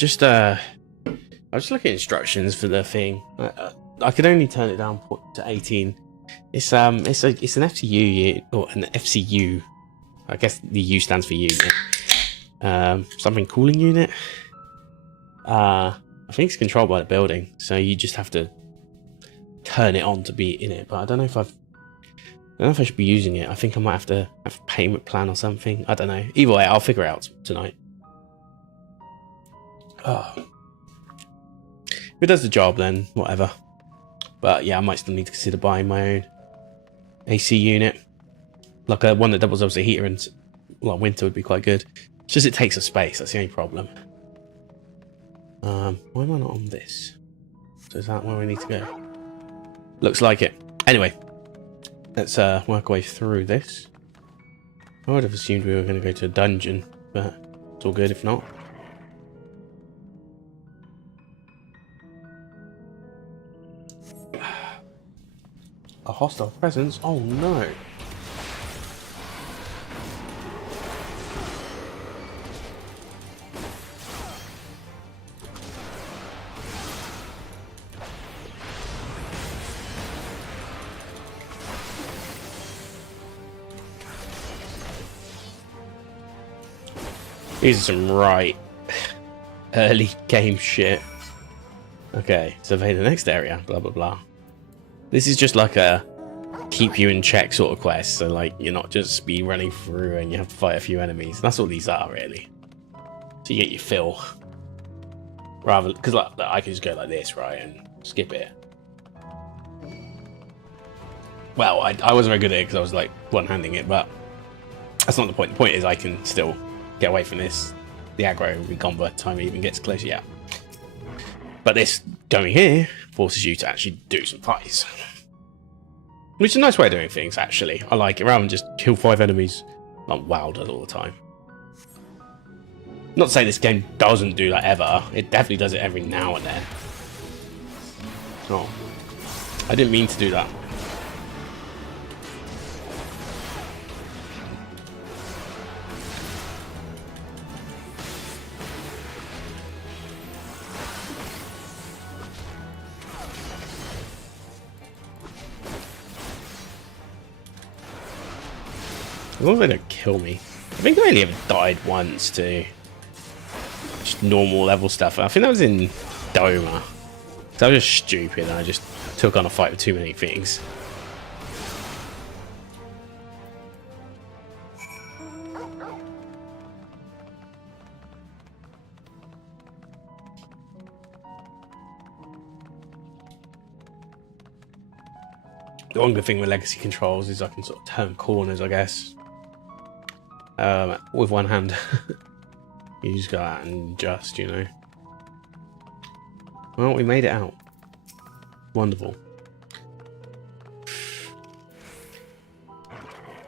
was looking at instructions for the thing. I could only turn it down to 18. It's an FCU or an FCU. I guess the U stands for unit. Something cooling unit. I think it's controlled by the building, so you just have to turn it on to be in it. But I don't know if I should be using it. I think I might have to have a payment plan or something. I don't know. Either way, I'll figure it out tonight. Oh. If it does the job, then whatever. But yeah, I might still need to consider buying my own AC unit. Like a one that doubles as a heater and winter would be quite good. It's just it takes up space, that's the only problem. Why am I not on this? So is that where we need to go? Looks like it. Anyway, let's work our way through this. I would have assumed we were going to go to a dungeon, but it's all good if not. A hostile presence? Oh no. These are some right early game shit. Okay, survey the next area, blah blah blah. This is just like a keep you in check sort of quest, so like you're not just speed running through and you have to fight a few enemies. That's all these are really. So you get your fill. Rather, because like I can just go like this, right, and skip it. Well, I wasn't very good at it because I was like one-handing it, but that's not the point. The point is I can still get away from this. The aggro will be gone by the time it even gets closer, yeah. But this going here forces you to actually do some fights. Which is a nice way of doing things, actually. I like it, rather than just kill 5 enemies like WoW does all the time. Not to say this game doesn't do that ever. It definitely does it every now and then. Oh. I didn't mean to do that. As long as they don't kill me. I think I only ever died once to just normal level stuff. I think that was in Doma. So I was just stupid and I just took on a fight with too many things. The one good thing with legacy controls is I can sort of turn corners, I guess. With one hand. You just go out and just, you know. Well, we made it out. Wonderful.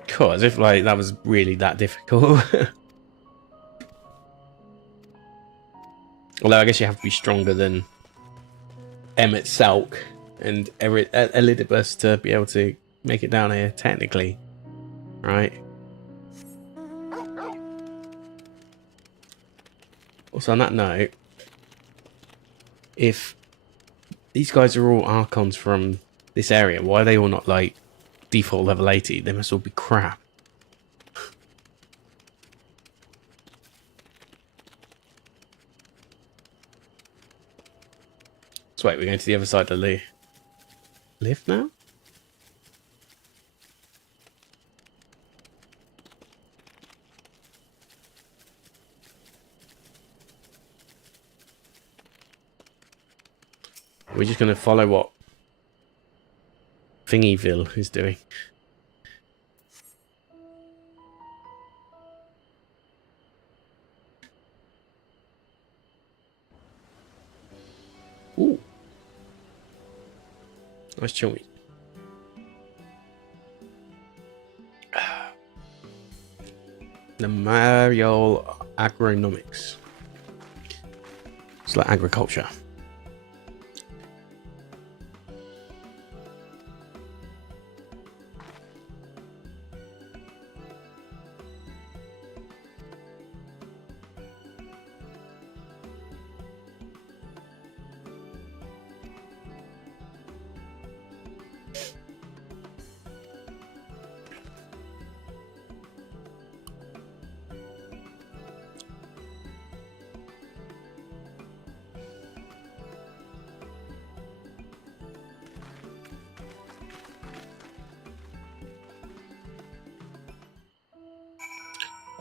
Cool, as if like that was really that difficult. Although I guess you have to be stronger than Emmett Selk and Elidibus to be able to make it down here, technically. Right? Also, on that note, if these guys are all Archons from this area, why are they all not like default level 80? They must all be crap. So wait, we're going to the other side of the lift now? We're just going to follow what Thingyville is doing. Ooh. Nice chummy. The Mario Agronomics. It's like agriculture.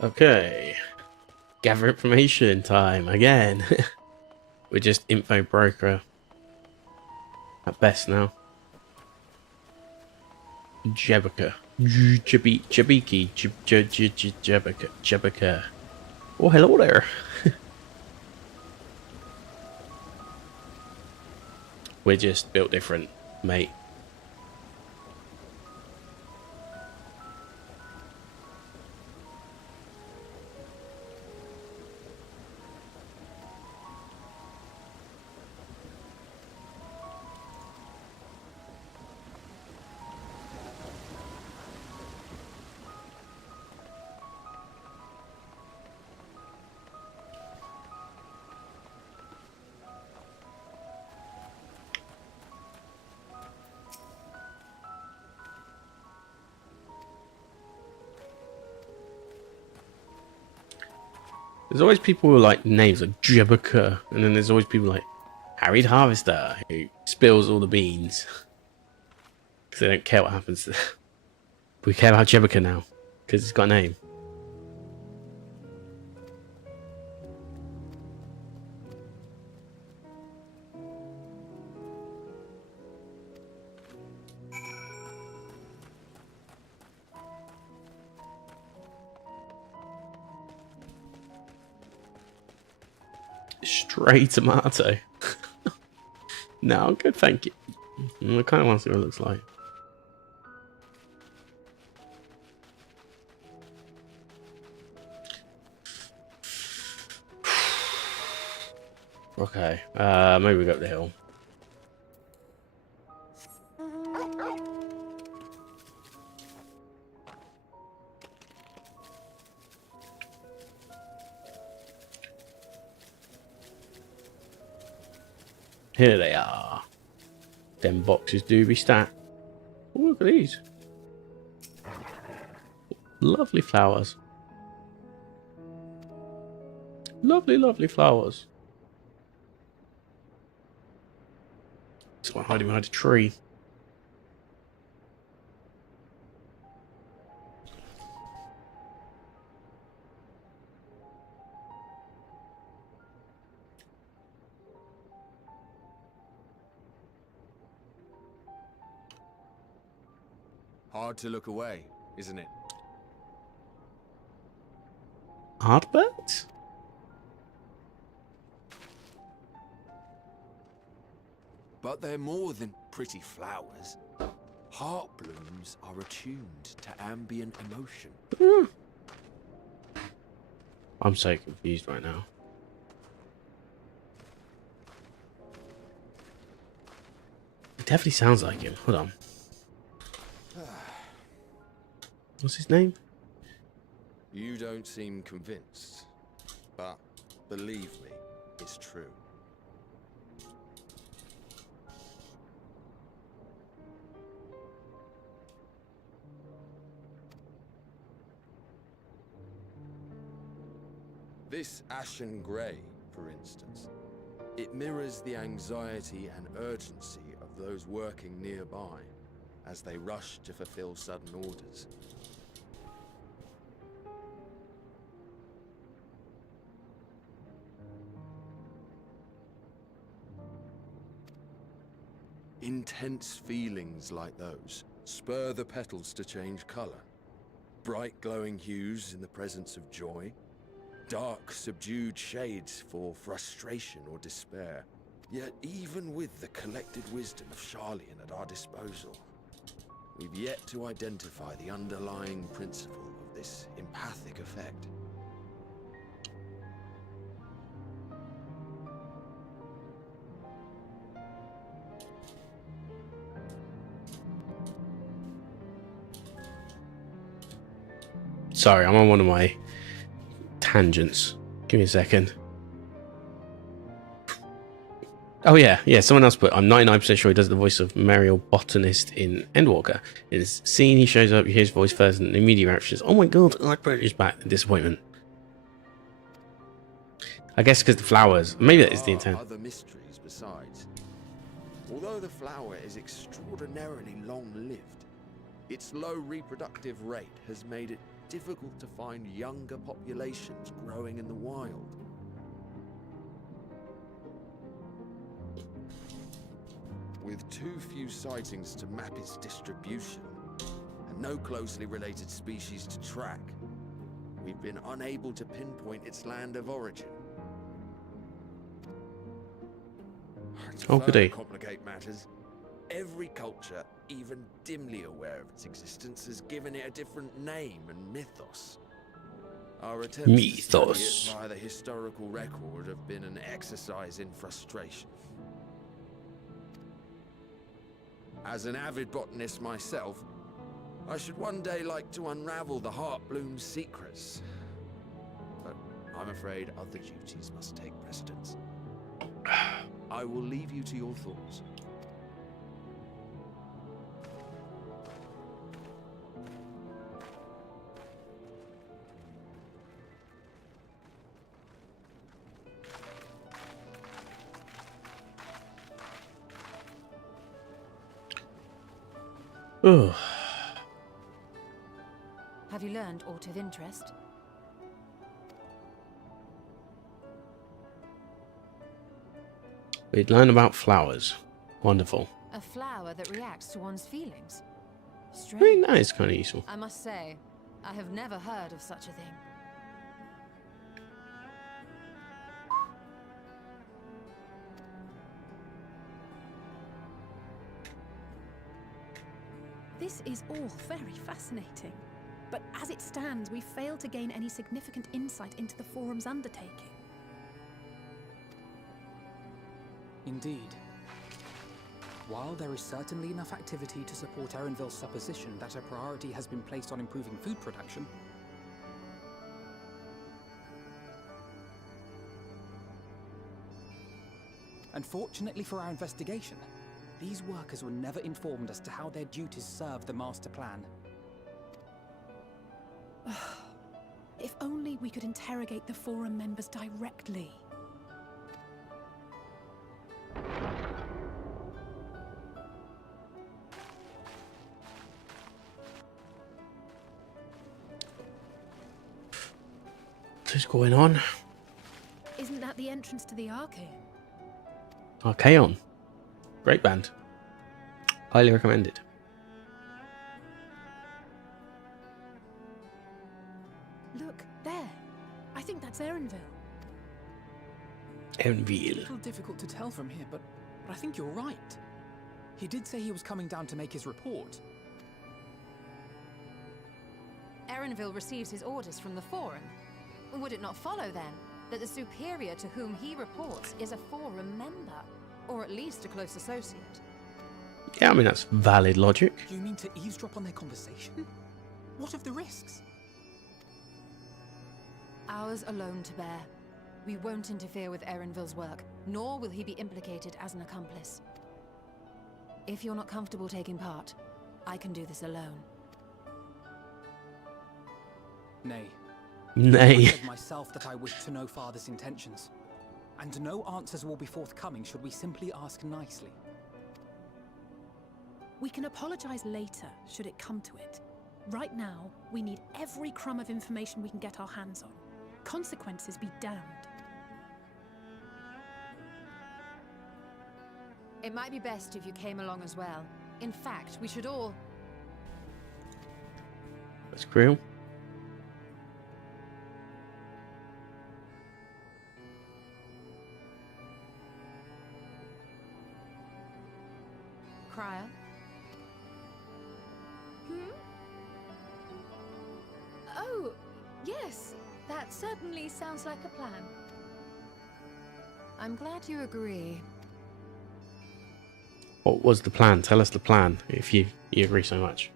Okay. Gather information time again. We're just info broker at best now. Jebika. Jabiki. Jebika. Oh, hello there. We're just built different, mate. There's always people with like names like Jebika, and then there's always people like Harried Harvester who spills all the beans because they don't care what happens. We care about Jebika now because it's got a name. Stray tomato. No, good, thank you. I kind of want to see what it looks like. Okay, maybe we go up the hill. Here they are. Them boxes do be stacked. Oh, look at these. Lovely flowers. Lovely, lovely flowers. It's like hiding behind a tree. Hard to look away, isn't it? Artbirds? But they're more than pretty flowers. Heart blooms are attuned to ambient emotion. I'm so confused right now. It definitely sounds like him. Hold on. What's his name? You don't seem convinced, but believe me, it's true. This ashen grey, for instance, it mirrors the anxiety and urgency of those working nearby as they rush to fulfill sudden orders. Intense feelings like those spur the petals to change color. Bright glowing hues in the presence of joy. Dark subdued shades for frustration or despair. Yet even with the collected wisdom of Charlian at our disposal, we've yet to identify the underlying principle of this empathic effect. Sorry, I'm on one of my tangents. Give me a second. Oh yeah, someone else put, I'm 99% sure he does the voice of Mariel Botanist in Endwalker. In this scene, he shows up, you hear his voice first, and the immediate reaction is, oh my god, Lightbringer is back. Disappointment. I guess because the flowers, maybe that is the intent. Other mysteries besides. Although the flower is extraordinarily long-lived, its low reproductive rate has made it difficult to find younger populations growing in the wild. With too few sightings to map its distribution, and no closely related species to track, we've been unable to pinpoint its land of origin. To Oh, further goody. complicate matters, every culture, even dimly aware of its existence, has given it a different name and mythos. Our attempts to study it via the historical record have been an exercise in frustration. As an avid botanist myself, I should one day like to unravel the Heartbloom's secrets. But I'm afraid other duties must take precedence. I will leave you to your thoughts. Oh. Have you learned aught of interest? We'd learn about flowers. Wonderful. A flower that reacts to one's feelings. I Strange. mean, that is kind of useful. I must say, I have never heard of such a thing. This is all very fascinating. But as it stands, we fail to gain any significant insight into the Forum's undertaking. Indeed. While there is certainly enough activity to support Erenville's supposition that a priority has been placed on improving food production, unfortunately for our investigation, these workers were never informed as to how their duties serve the master plan. If only we could interrogate the Forum members directly. What's going on? Isn't that the entrance to the Archaeon? Archaeon. Great band. Highly recommended. Look, there. I think that's Erenville. A Endwalker. little difficult to tell from here, but I think you're right. He did say he was coming down to make his report. Erenville receives his orders from the Forum. Would it not follow, then, that the superior to whom he reports is a Forum member, or at least a close associate? Yeah, I mean, that's valid logic. You mean to eavesdrop on their conversation? What of the risks? Ours alone to bear. We won't interfere with Erenville's work, nor will he be implicated as an accomplice. If you're not comfortable taking part, I can do this alone. Nay. Nay. I said myself that I wish to know Father's intentions. And no answers will be forthcoming should we simply ask nicely. We can apologize later, should it come to it. Right now, we need every crumb of information we can get our hands on. Consequences be damned. It might be best if you came along as well. In fact, we should all... That's Krill. Crier? Oh, yes. That certainly sounds like a plan. I'm glad you agree. What was the plan? Tell us the plan, if you agree so much.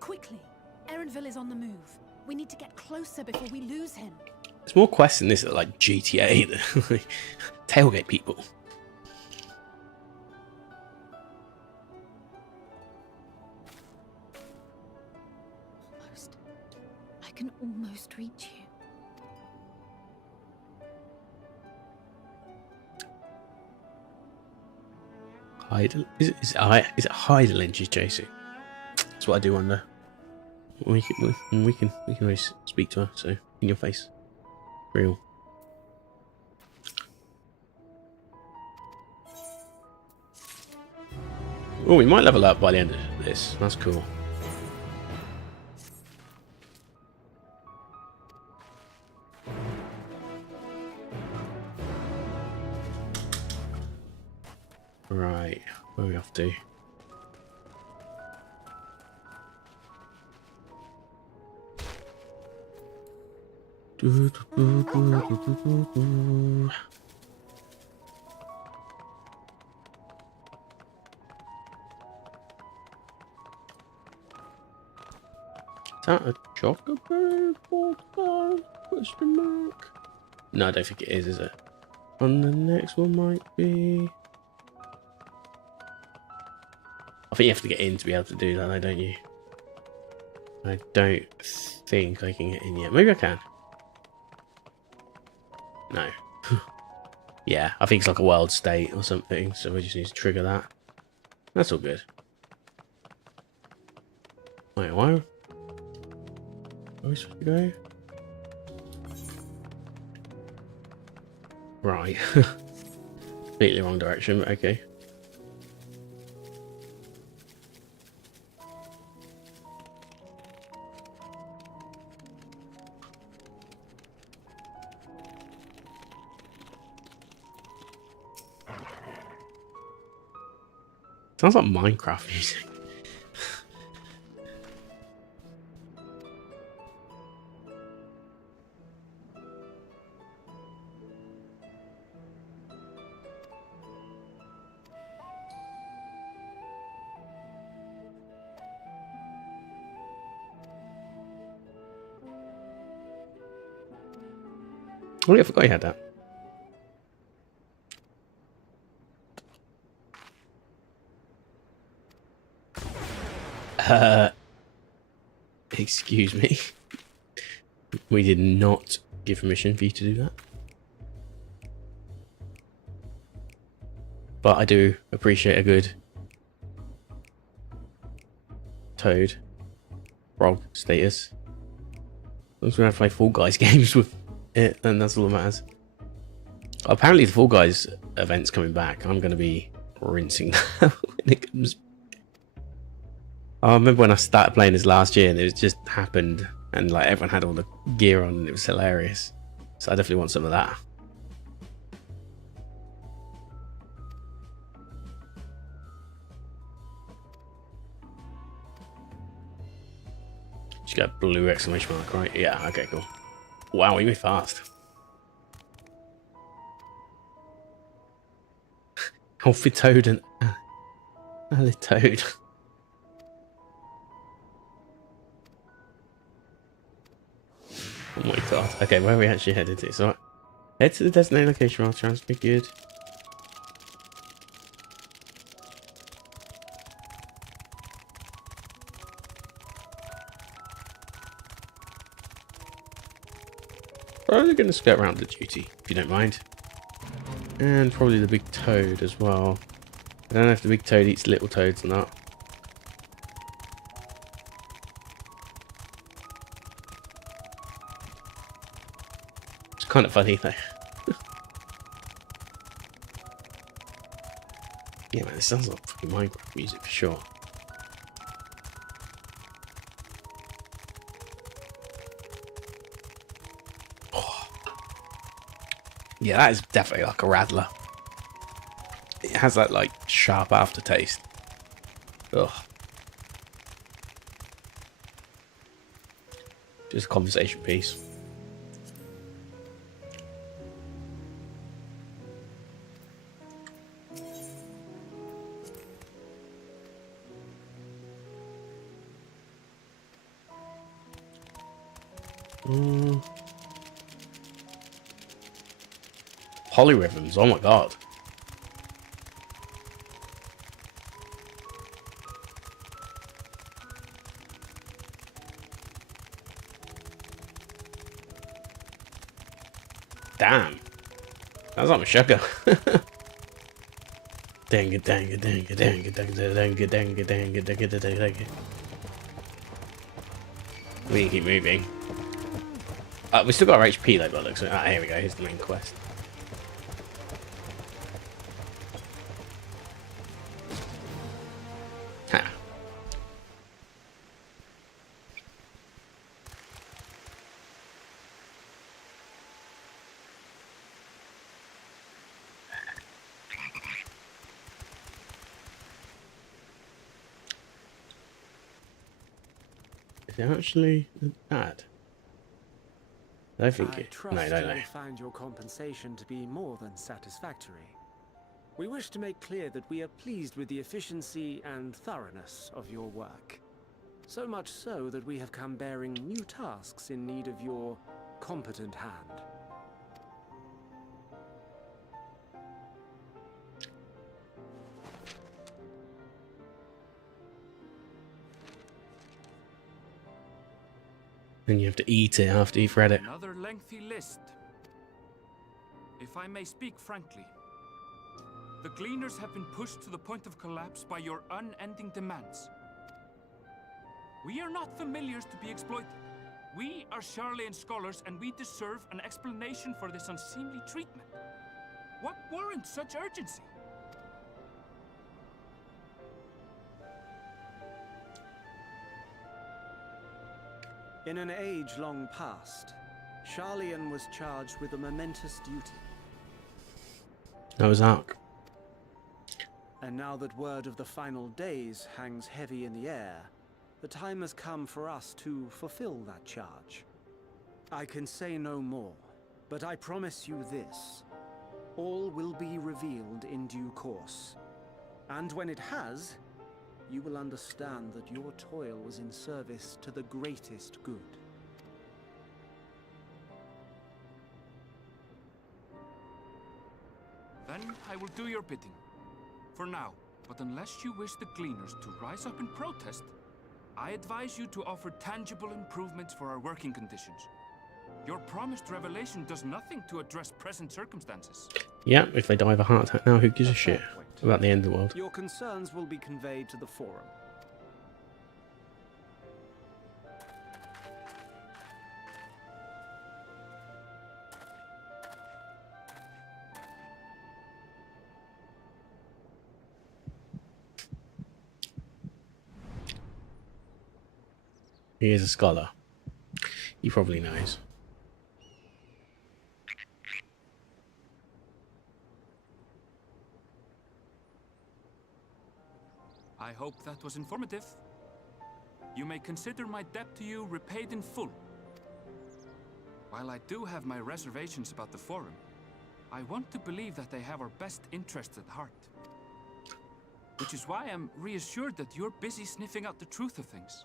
Quickly! Erenville is on the move. We need to get closer before we lose him. There's more quests in this, like GTA, than tailgate people. Almost. I can almost reach you. Is it Heidelin she's chasing? That's what I do wonder. We can always speak to her. So in your face, real. Oh, we might level up by the end of this. That's cool. Right, where are we off to? Is that a chocobo? Question mark? No, I don't think it is it? And the next one might be... I think you have to get in to be able to do that, though, don't you? I don't think I can get in yet. Maybe I can. No. Yeah, I think it's like a world state or something, so we just need to trigger that. That's all good. Wait, why? Where are we supposed to go? Right. Completely wrong direction, but okay. Sounds like Minecraft music. Oh yeah, I forgot you had that. Excuse me. We did not give permission for you to do that. But I do appreciate a good Toad frog status. As long as we don't play Fall Guys games with it, then that's all that matters. Apparently the Fall Guys event's coming back. I'm going to be rinsing that when it comes. I remember when I started playing this last year and it just happened and like everyone had all the gear on and it was hilarious. So I definitely want some of that. Just got blue exclamation mark, right? Yeah, okay, cool. Wow, we move fast. Alfie Toad and Ali Toad. Oh my god. Okay, where are we actually headed to? So, head to the designated location, I'll try to be good. Probably going to skirt around the duty, if you don't mind. And probably the big toad as well. I don't know if the big toad eats little toads or not. It's kind of funny though. Yeah man, this sounds like fucking Minecraft music for sure. Yeah, that is definitely like a rattler. It has that like sharp aftertaste. Ugh. Just a conversation piece. Polyrhythms, oh my god. Damn. That's like my sugar. Dang it, dang it, dang it, dang it, dang it, dang it, dang it, dang it, dang it, dang it. We need to keep moving. We still got our HP though, but looks like. Ah, here we go. Here's the main quest. Ha. Is it actually bad? I think it. Trust No, no, no. you'll find your compensation to be more than satisfactory. We wish to make clear that we are pleased with the efficiency and thoroughness of your work. So much so that we have come bearing new tasks in need of your competent hand. And you have to eat it after you've read it. Another lengthy list. If I may speak frankly, the Gleaners have been pushed to the point of collapse by your unending demands. We are not familiars to be exploited. We are Sharlayan scholars, and we deserve an explanation for this unseemly treatment. What warrants such urgency? In an age long past, Sharlayan was charged with a momentous duty. Noah's Ark. And now that word of the final days hangs heavy in the air, the time has come for us to fulfill that charge. I can say no more, but I promise you this. All will be revealed in due course. And when it has, you will understand that your toil was in service to the greatest good. Then I will do your bidding. For now. But unless you wish the Gleaners to rise up in protest, I advise you to offer tangible improvements for our working conditions. Your promised revelation does nothing to address present circumstances. Yeah, if they die of a heart attack now, who gives a shit about the end of the world? Your concerns will be conveyed to the forum. He is a scholar. He probably knows. I hope that was informative. You may consider my debt to you repaid in full. While I do have my reservations about the Forum, I want to believe that they have our best interests at heart. Which is why I'm reassured that you're busy sniffing out the truth of things.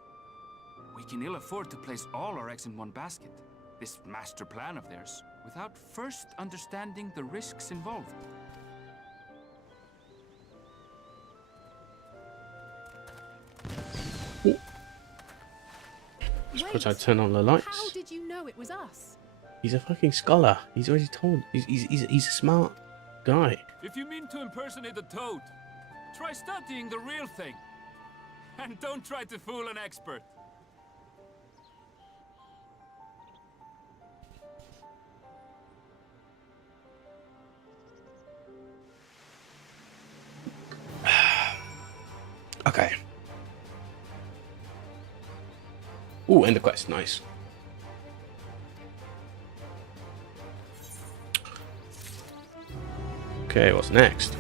We can ill afford to place all our eggs in one basket, this master plan of theirs, without first understanding the risks involved. Suppose I turn on the lights. How did you know it was us? He's a fucking scholar. He's already told. He's a smart guy. If you mean to impersonate a toad, try studying the real thing. And don't try to fool an expert. Okay. Ooh, end of quest. Nice. Okay, what's next?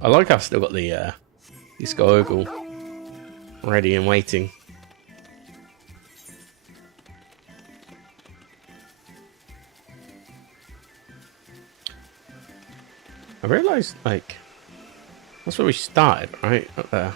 I like I've still got the Skorgle ready and waiting. I realised, like, that's where we started, right? Up there.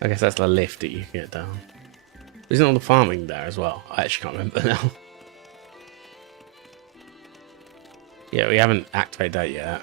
I guess that's the lift that you can get down. Isn't all the farming there as well? I actually can't remember now. Yeah, we haven't activated that yet.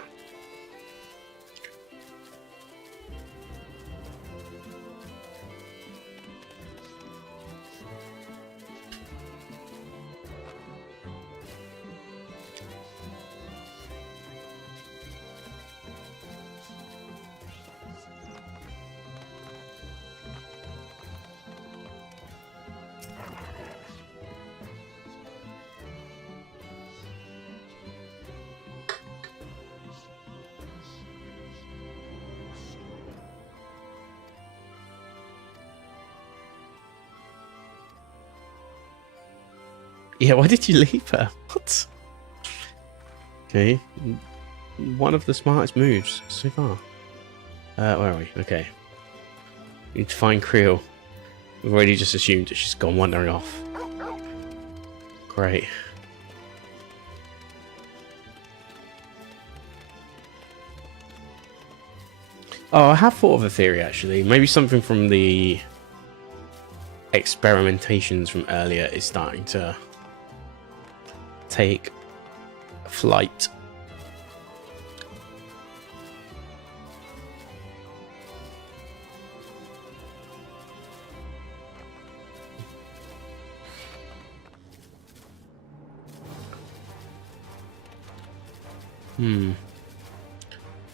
Yeah, why did you leave her? What? Okay. One of the smartest moves so far. Where are we? Okay. We need to find Creel. We've already just assumed that she's gone wandering off. Great. Oh, I have thought of a theory actually. Maybe something from the experimentations from earlier is starting to take flight.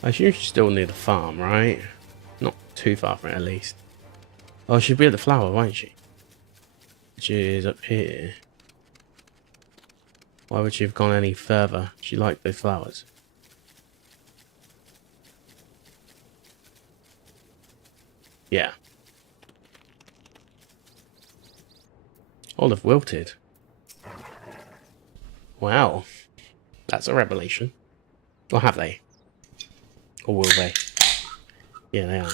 I assume she's still near the farm, right? Not too far from it, at least. Oh, she'll be at the flower, won't she? Which is up here. Why would she have gone any further? She liked those flowers. Yeah. Olive wilted. Wow. That's a revelation. Or have they? Or will they? Yeah, they are.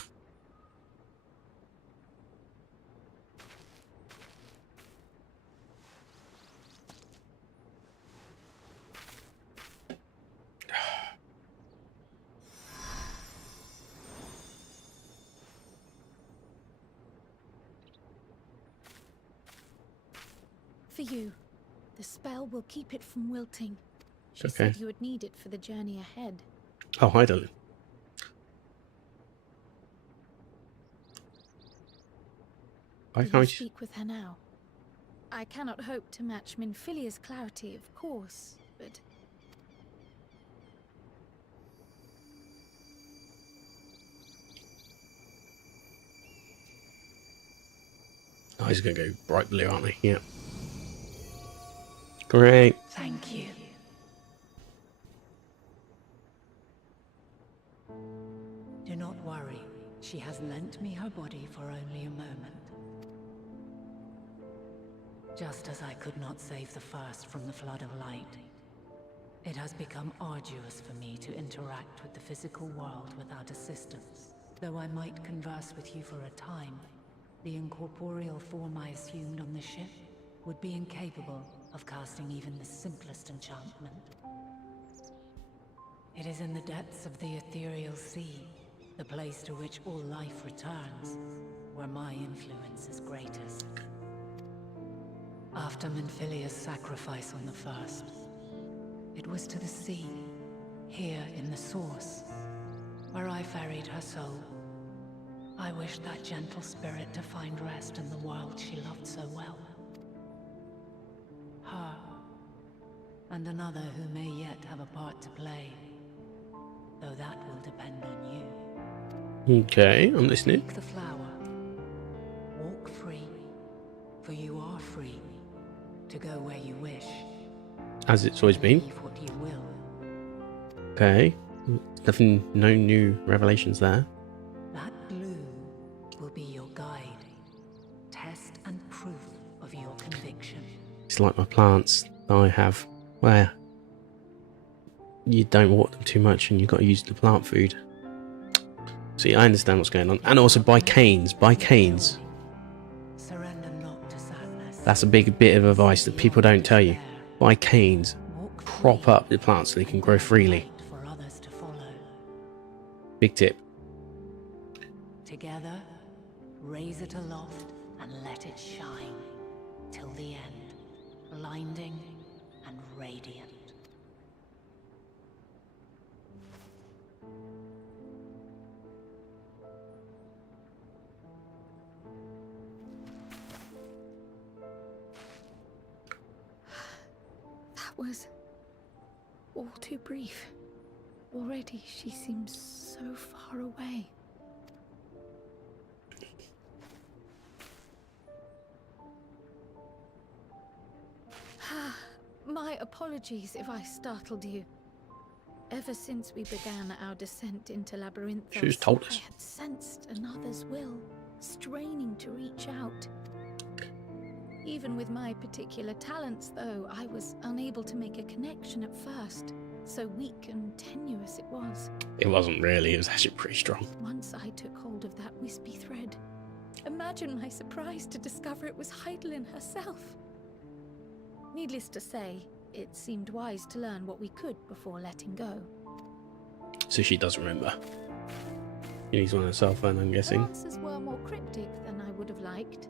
For you. The spell will keep it from wilting. She Okay. said you would need it for the journey ahead. Oh, hi, darling. Why Will you can't we... speak with her now? I cannot hope to match Minfilia's clarity, of course, but... Oh, he's going to go bright blue, aren't they? Yeah. Great. Thank you. Do not worry. She has lent me her body for only a moment. Just as I could not save the first from the flood of light, it has become arduous for me to interact with the physical world without assistance. Though I might converse with you for a time, the incorporeal form I assumed on the ship would be incapable of casting even the simplest enchantment. It is in the depths of the ethereal sea, the place to which all life returns, where my influence is greatest. After Minfilia's sacrifice on the first, it was to the sea, here in the source, where I ferried her soul. I wished that gentle spirit to find rest in the world she loved so well. Her, and another who may yet have a part to play, though that will depend on you. Okay, I'm listening. Take the flower. Walk free, for you are free to go where you wish. As it's always been. Believe what you will. Okay. Nothing, no new revelations there. That blue will be your guide, test and proof of your conviction. It's like my plants that I have, where you don't water them too much and you've got to use the plant food. See, I understand what's going on. And also buy canes. Buy canes. Surrender not to sadness. That's a big bit of advice that people don't tell you. Buy canes. Prop up the plants so they can grow freely. For others to follow. Big tip. Together, raise it aloft and let it shine till the end, blinding and radiant. was all too brief. Already she seems so far away. My apologies if I startled you. Ever since we began our descent into Labyrinthos, She just told us. I had sensed another's will, straining to reach out. Even with my particular talents, though, I was unable to make a connection at first. So weak and tenuous it was. It wasn't really, it was actually pretty strong. Once I took hold of that wispy thread, imagine my surprise to discover it was Heidelin herself. Needless to say, it seemed wise to learn what we could before letting go. So she does remember. She needs one herself then, I'm Her guessing. answers were more cryptic than I would have liked,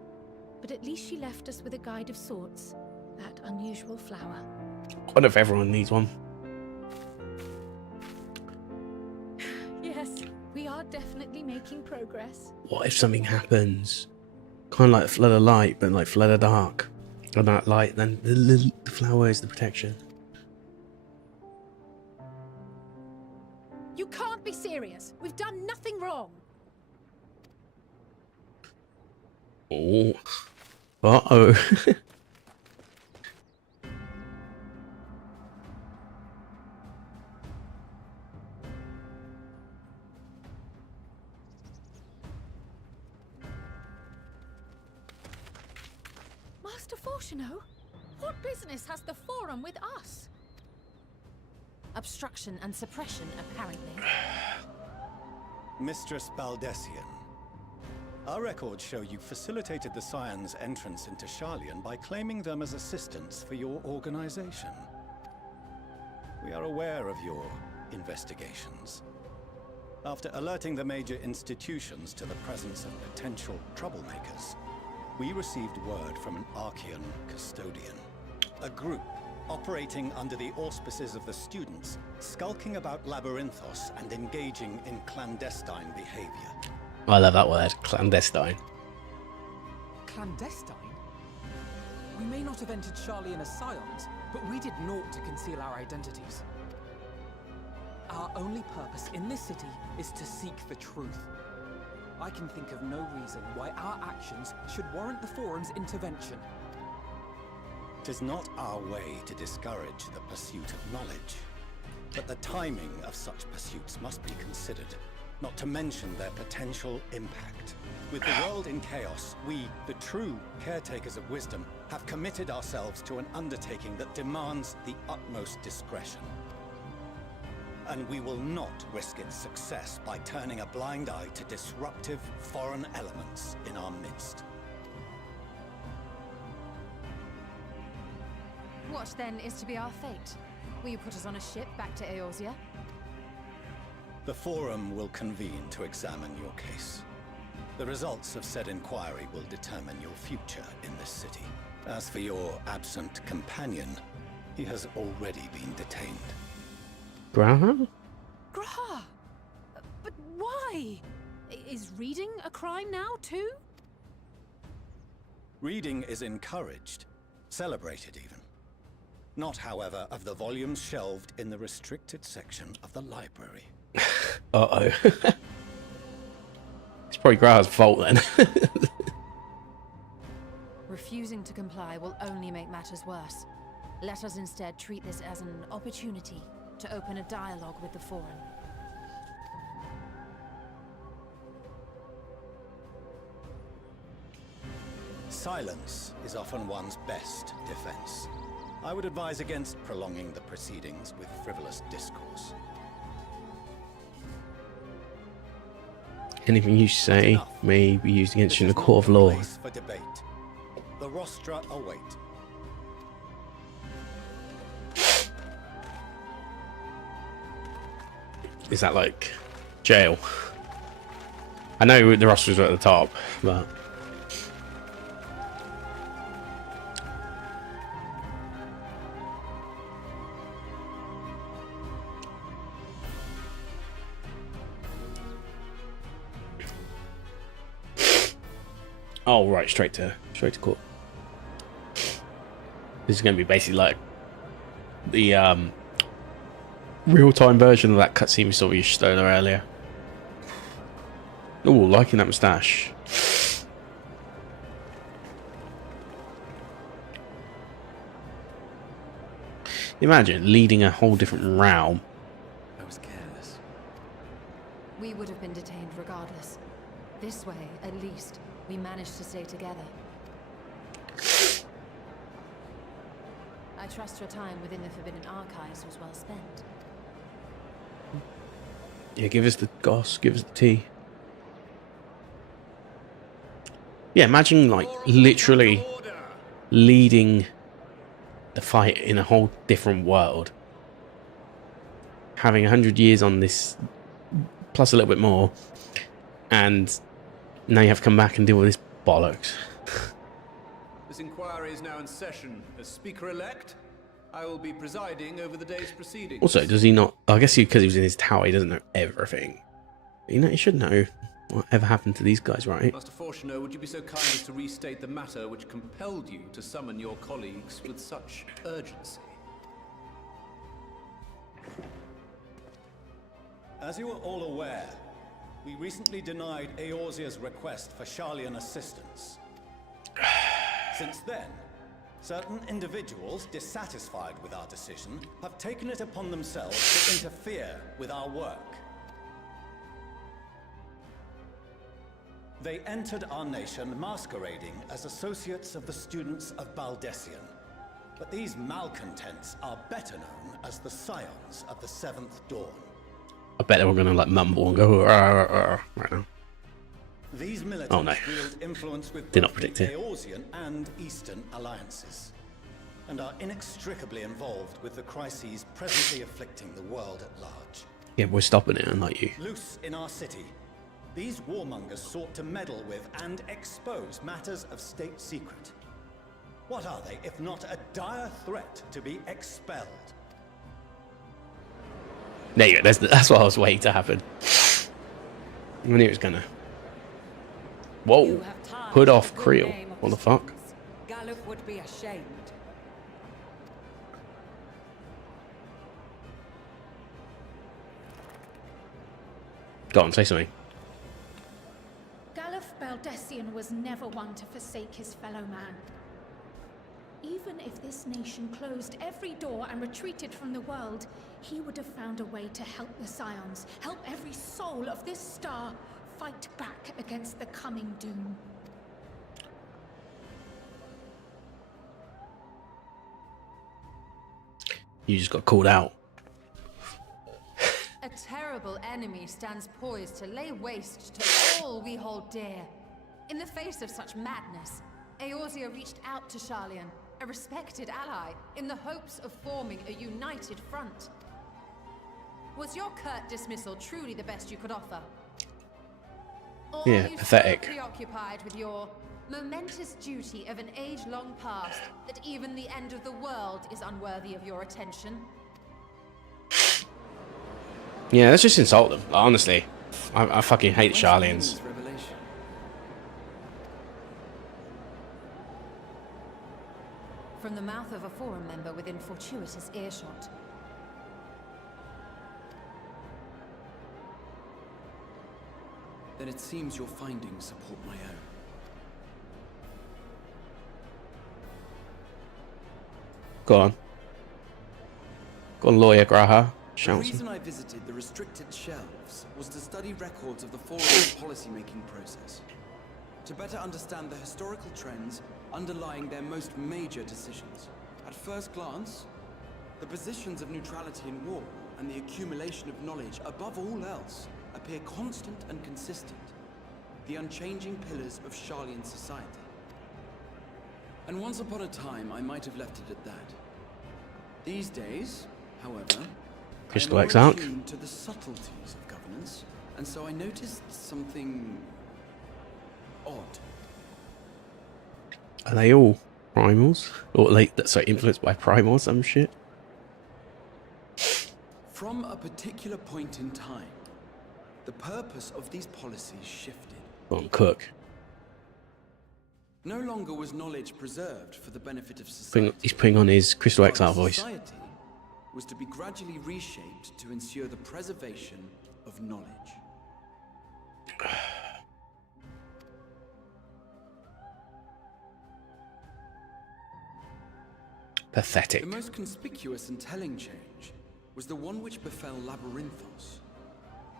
but at least she left us with a guide of sorts, that unusual flower. What if everyone needs one? Yes, we are definitely making progress. What if something happens? Kind of like Flood of Light, but like Flood of Dark. And that light, then the flower is the protection. You can't be serious. We've done nothing wrong. Oh. Uh-oh. Master Fortuno, what business has the Forum with us? Obstruction and suppression, apparently. Mistress Baldessian, our records show you facilitated the Scions' entrance into Sharlian by claiming them as assistants for your organization. We are aware of your investigations. After alerting the major institutions to the presence of potential troublemakers, we received word from an Archean custodian, a group operating under the auspices of the students, skulking about Labyrinthos and engaging in clandestine behavior. I love that word, clandestine. Clandestine? We may not have entered Sharlian as Scions, but we did naught to conceal our identities. Our only purpose in this city is to seek the truth. I can think of no reason why our actions should warrant the Forum's intervention. It is not our way to discourage the pursuit of knowledge, but the timing of such pursuits must be considered, not to mention their potential impact. With the world in chaos, we, the true caretakers of wisdom, have committed ourselves to an undertaking that demands the utmost discretion. And we will not risk its success by turning a blind eye to disruptive foreign elements in our midst. What then is to be our fate? Will you put us on a ship back to Eorzea? The Forum will convene to examine your case. The results of said inquiry will determine your future in this city. As for your absent companion, he has already been detained. Graha? Graha! But why? Is reading a crime now, too? Reading is encouraged, celebrated even. Not, however, of the volumes shelved in the restricted section of the library. Uh-oh. It's probably Graha's fault then. Refusing to comply will only make matters worse. Let us instead treat this as an opportunity to open a dialogue with the Forum. Silence is often one's best defense. I would advise against prolonging the proceedings with frivolous discourse. Anything you say may be used against you in a court of law. Place for debate. The rostra await. Is that like jail? I know the rosters are at the top, but oh right, straight to court. This is going to be basically like the real-time version of that cutscene we saw with Stoner earlier. Oh, liking that moustache. Imagine leading a whole different realm. I was careless. We would have been detained regardless. This way, at least, we managed to stay together. I trust your time within the Forbidden Archives was well spent. Yeah, give us the goss, give us the tea. Yeah, imagine like literally leading the fight in a whole different world. Having 100 years on this, plus a little bit more, and now you have to come back and deal with this bollocks. This inquiry is now in session. As Speaker-elect, I will be presiding over the day's proceedings. Also, does he not? I guess because he was in his tower, he doesn't know everything. You know, he should know whatever happened to these guys, right? Master Fortuner, would you be so kind as to restate the matter which compelled you to summon your colleagues with such urgency? As you are all aware, we recently denied Eorzea's request for Sharlayan assistance. Since then, certain individuals dissatisfied with our decision have taken it upon themselves to interfere with our work. They entered our nation masquerading as associates of the students of Baldessian. But these malcontents are better known as the Scions of the Seventh Dawn. I bet they were gonna like mumble and go right now. These militants wield influence with Did not both predict the it. Eorzean and Eastern alliances, and are inextricably involved with the crises presently afflicting the world at large. Yeah, we're stopping it, unlike you. Loose in our city, these warmongers sought to meddle with and expose matters of state secret. What are they, if not a dire threat to be expelled? There you go. That's what I was waiting to happen. I knew it was gonna. Whoa! Hood off Creel. What the fuck? Galuf would be ashamed. Go on, say something. Galuf Baldessian was never one to forsake his fellow man. Even if this nation closed every door and retreated from the world, he would have found a way to help the Scions, help every soul of this star fight back against the coming doom. You just got called out. A terrible enemy stands poised to lay waste to all we hold dear. In the face of such madness, Eorzea reached out to Sharlayan, a respected ally, in the hopes of forming a united front. Was your curt dismissal truly the best you could offer? Or Yeah, are you pathetic. so preoccupied with your momentous duty of an age long past that even the end of the world is unworthy of your attention? Yeah, let's just insult them. Like, honestly, I fucking hate Sharlayans. From the mouth of a forum member within fortuitous earshot. Then it seems your findings support my own. Go on. Go on, lawyer Graha. The Shout reason I visited the restricted shelves was to study records of the forum's policy-making process, to better understand the historical trends underlying their most major decisions. At first glance, the positions of neutrality in war and the accumulation of knowledge above all else appear constant and consistent, the unchanging pillars of Sharlayan society. And once upon a time, I might have left it at that. These days, however, Crystal I am X more Arc. attuned to the subtleties of governance, and so I noticed something odd. Are they all primals? Or like, sorry, influenced by primal or some shit? From a particular point in time, the purpose of these policies shifted. Go on, Cook. No longer was knowledge preserved for the benefit of society. He's putting on his Crystal XR voice. Society was to be gradually reshaped to ensure the preservation of knowledge. Pathetic. The most conspicuous and telling change was the one which befell Labyrinthos.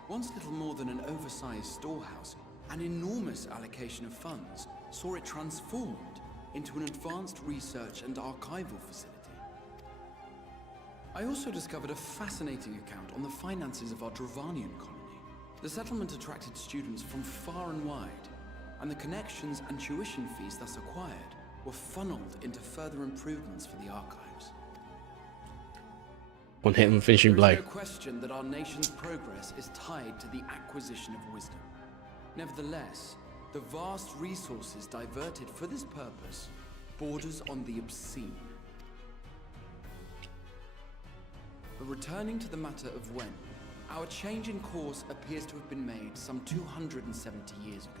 Once little more than an oversized storehouse, an enormous allocation of funds saw it transformed into an advanced research and archival facility. I also discovered a fascinating account on the finances of our Dravanian colony. The settlement attracted students from far and wide, and the connections and tuition fees thus acquired were funneled into further improvements for the archives. One hit and finishing blow. There is no question that our nation's progress is tied to the acquisition of wisdom. Nevertheless, the vast resources diverted for this purpose borders on the obscene. But returning to the matter of when, our change in course appears to have been made some 270 years ago.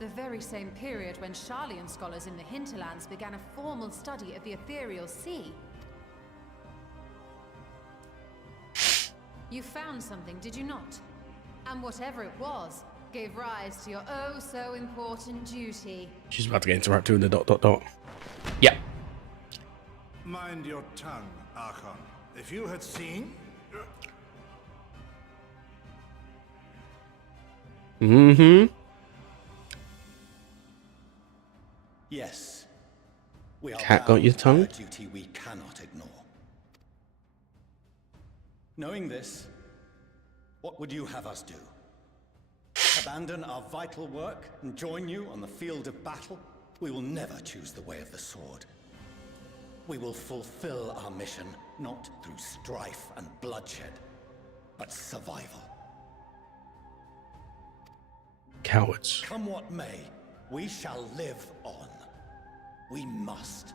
The very same period when Sharlayan scholars in the hinterlands began a formal study of the ethereal sea. You found something, did you not? And whatever it was, gave rise to your oh-so-important duty. She's about to get interrupted with the ... Yep. Mind your tongue, Archon. If you had seen... Mm-hmm. Yes. We are Cat got your tongue? a duty we cannot ignore. Knowing this, what would you have us do? Abandon our vital work and join you on the field of battle? We will never choose the way of the sword. We will fulfill our mission, not through strife and bloodshed, but survival. Cowards. Come what may, we shall live on. We must.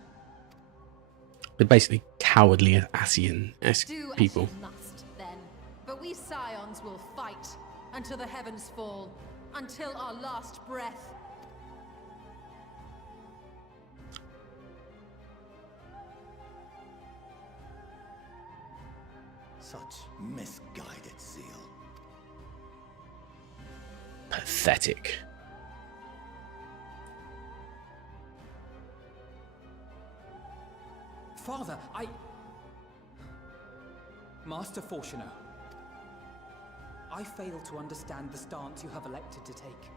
They're basically cowardly Asian-esque Do people. as you must, then. But we Scions will fight until the heavens fall, until our last breath. Such misguided zeal. Pathetic. Father, Master Fortuner, I fail to understand the stance you have elected to take.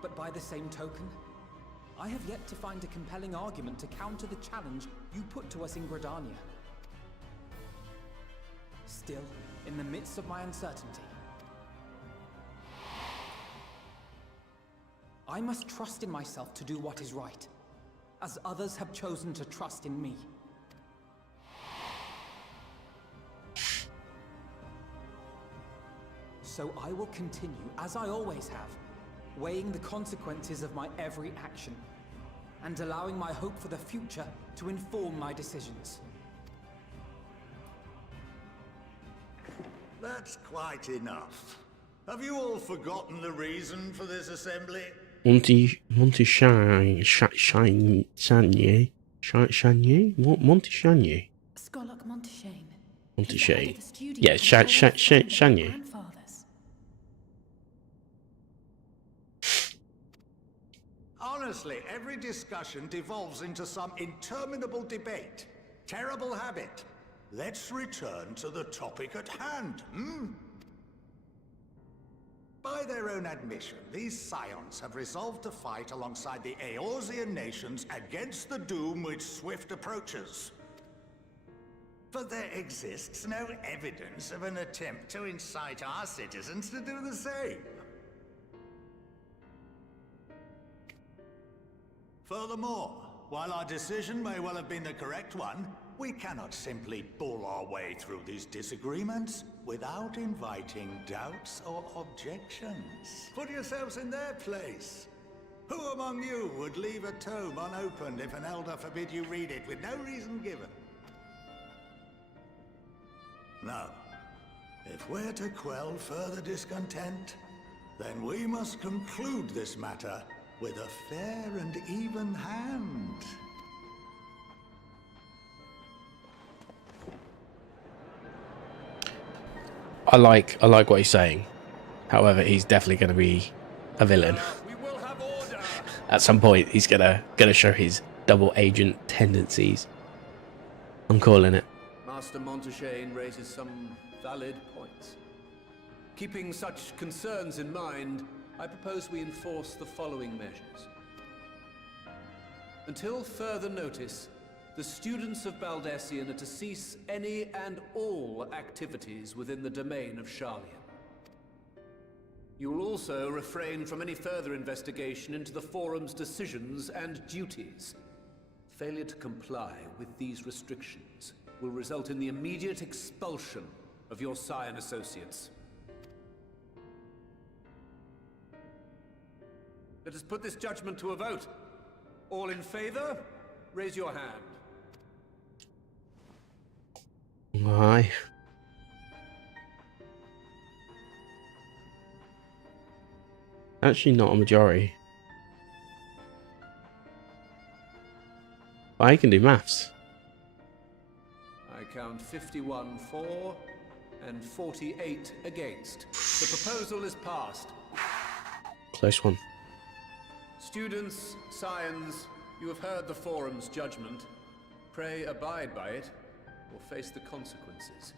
But by the same token, I have yet to find a compelling argument to counter the challenge you put to us in Gridania. Still, in the midst of my uncertainty, I must trust in myself to do what is right, as others have chosen to trust in me. So I will continue, as I always have, weighing the consequences of my every action, and allowing my hope for the future to inform my decisions. That's quite enough. Have you all forgotten the reason for this assembly? Monty Shanye? What? Monty Shanye? Skolok Monteshane. Monty Shane. Yeah, Shanye. Honestly, every discussion devolves into some interminable debate. Terrible habit. Let's return to the topic at hand, By their own admission, these Scions have resolved to fight alongside the Eorzean nations against the doom which swift approaches. But there exists no evidence of an attempt to incite our citizens to do the same. Furthermore, while our decision may well have been the correct one, we cannot simply bull our way through these disagreements without inviting doubts or objections. Put yourselves in their place. Who among you would leave a tome unopened if an elder forbid you read it with no reason given? No. If we're to quell further discontent, then we must conclude this matter with a fair and even hand. I like what he's saying. However, he's definitely going to be a villain. At some point, he's gonna show his double agent tendencies. I'm calling it. Master Montaigne raises some valid points. Keeping such concerns in mind, I propose we enforce the following measures. Until further notice, the students of Baldessian are to cease any and all activities within the domain of Sharlian. You will also refrain from any further investigation into the Forum's decisions and duties. Failure to comply with these restrictions will result in the immediate expulsion of your Scion associates. Let us put this judgment to a vote. All in favor, raise your hand. Aye. Actually, not a majority. But I can do maths. I count 51 for and 48 against. The proposal is passed. Close one. Students, Scions, you have heard the Forum's judgment. Pray abide by it, or face the consequences.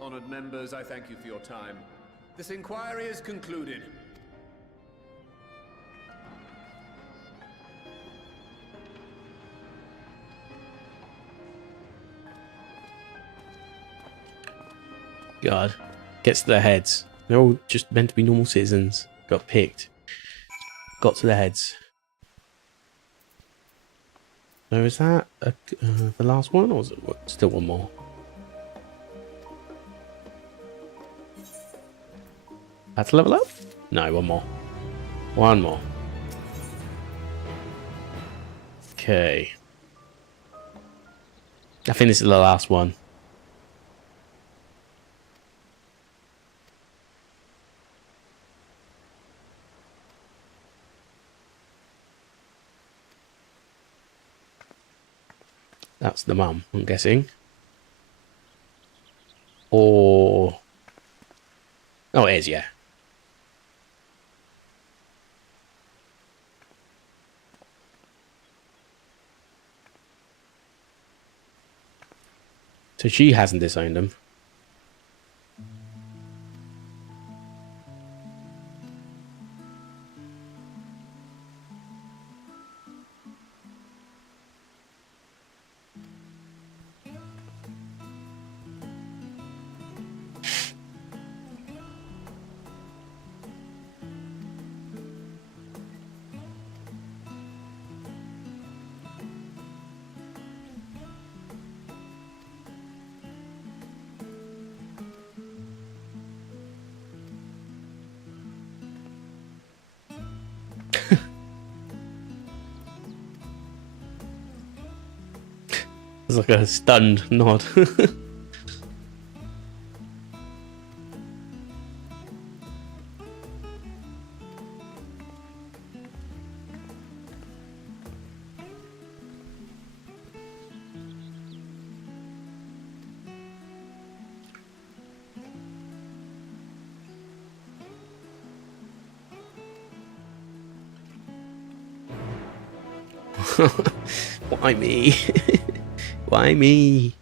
Honored members, I thank you for your time. This inquiry is concluded. God. Gets to their heads. They're all just meant to be normal citizens. Got picked. Got to their heads. So is that the last one, or is it still one more? Had to level up? No, one more. One more. Okay. I think this is the last one. That's the mum, I'm guessing. Or... oh, it is, yeah. So she hasn't disowned him. It's like a stunned nod. Why me? Why me?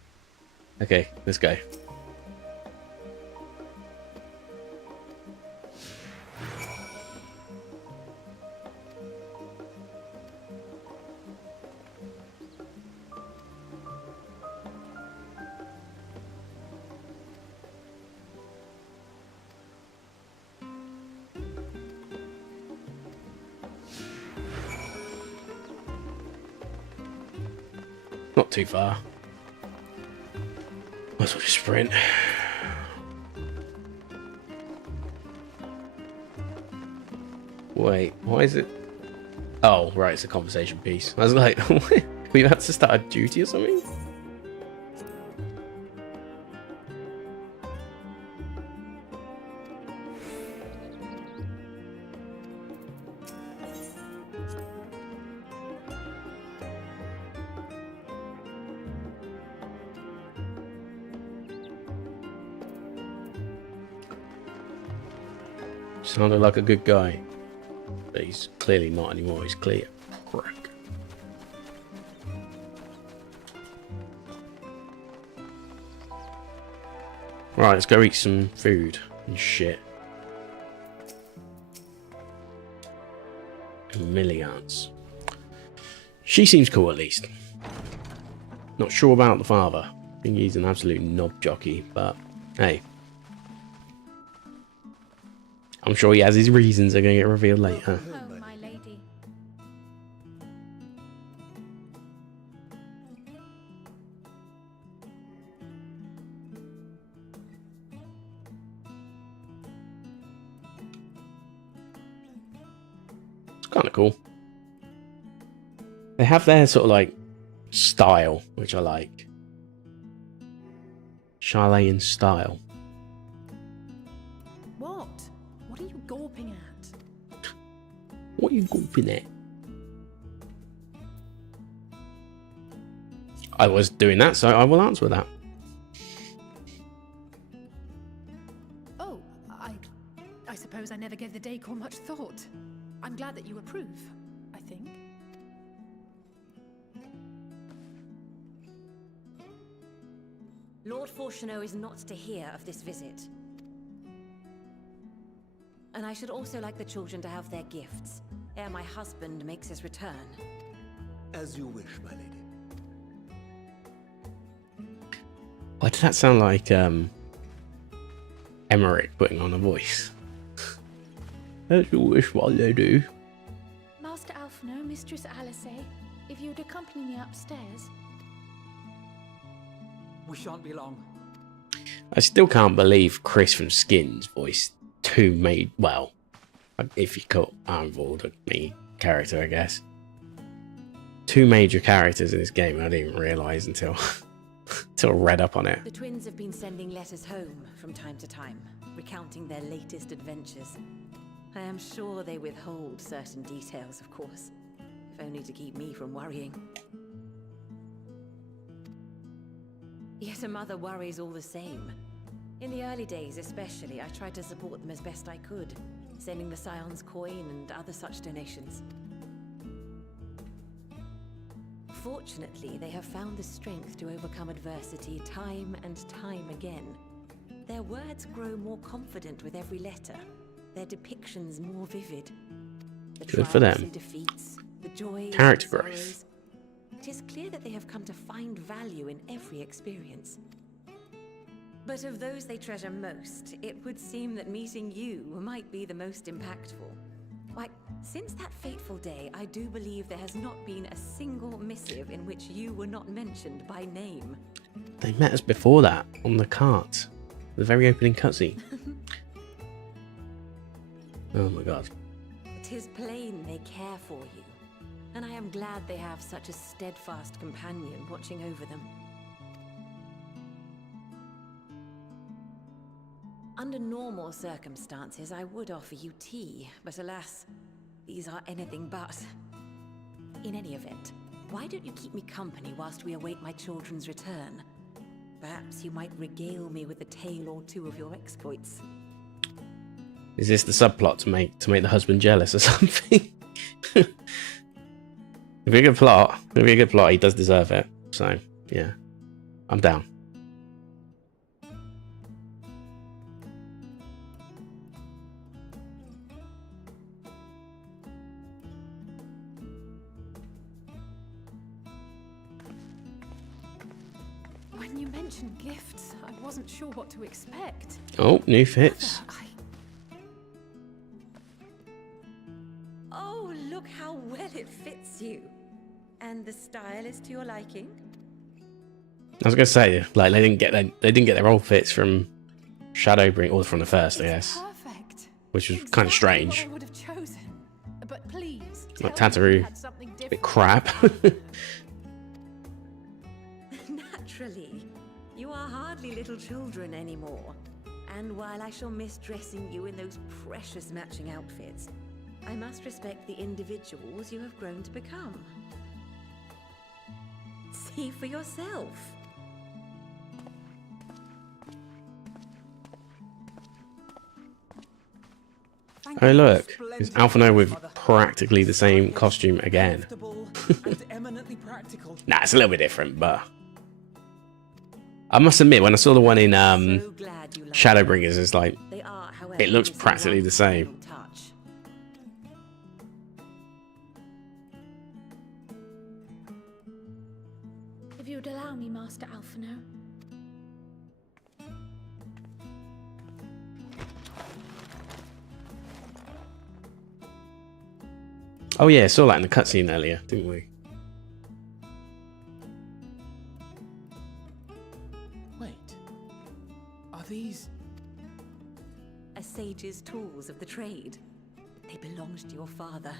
Okay, let's go. Not too far. Might as well just sprint. Wait, why is it? Oh, right, it's a conversation piece. I was like, we about to start a duty or something? Sounded like a good guy. But he's clearly not anymore. He's clear. Crack. Right, let's go eat some food and shit. Milliards. She seems cool at least. Not sure about the father. I think he's an absolute knob jockey, but hey. I'm sure he has his reasons they're going to get revealed later. Oh, my lady. It's kind of cool. They have their sort of like style, which I like. Charlatan style. What? What are you gawping at? What are you gawping at? I was doing that, so I will answer that. Oh, I suppose I never gave the decor much thought. I'm glad that you approve, I think. Lord Fortuneau is not to hear of this visit. And I should also like the children to have their gifts, ere my husband makes his return. As you wish, my lady. Why did that sound like Emmerich putting on a voice? As you wish, my lady. Master Alphino, Mistress Alice, if you'd accompany me upstairs. We shan't be long. I still can't believe Chris from Skins voiced two made, well, if you call Armvold a main character, I guess. Two major characters in this game I didn't even realise until I read up on it. The twins have been sending letters home from time to time, recounting their latest adventures. I am sure they withhold certain details, of course, if only to keep me from worrying. Yet a mother worries all the same. In the early days especially, I tried to support them as best I could, sending the Scion's coin and other such donations. Fortunately, they have found the strength to overcome adversity time and time again. Their words grow more confident with every letter, their depictions more vivid. The Good for triumphs them. and defeats, the joys Character and growth. sorrows. It is clear that they have come to find value in every experience. But of those they treasure most, it would seem that meeting you might be the most impactful. Why, since that fateful day, I do believe there has not been a single missive in which you were not mentioned by name. They met us before that on the cart, the very opening cutscene. Oh my god. It is plain they care for you, and I am glad they have such a steadfast companion watching over them. Under normal circumstances, I would offer you tea, but alas, these are anything but. In any event, why don't you keep me company whilst we await my children's return? Perhaps you might regale me with a tale or two of your exploits. Is this the subplot to make the husband jealous or something? It'd be a good plot. It'd be a good plot. He does deserve it. So yeah, I'm down. When you mentioned gifts, I wasn't sure what to expect. Oh, new fits. Oh, look how well it fits you. And the style is to your liking? I was gonna say, like, they didn't get their old fits from Shadowbring or from the first, I guess. Perfect. Which was kind of strange. What I would have chosen. But please, Like tell me you Tataru, had something a bit different. crap. Naturally. You are hardly little children anymore. And while I shall miss dressing you in those precious matching outfits, I must respect the individuals you have grown to become. See for yourself. Oh look, it's Alphino with practically the same costume again. Nah, it's a little bit different, but I must admit, when I saw the one in Shadowbringers, it's like it looks practically the same. If you would allow me, Master Alphino. Oh yeah, saw that in the cutscene earlier, didn't we? Wait. Are these... A sage's tools of the trade. They belonged to your father.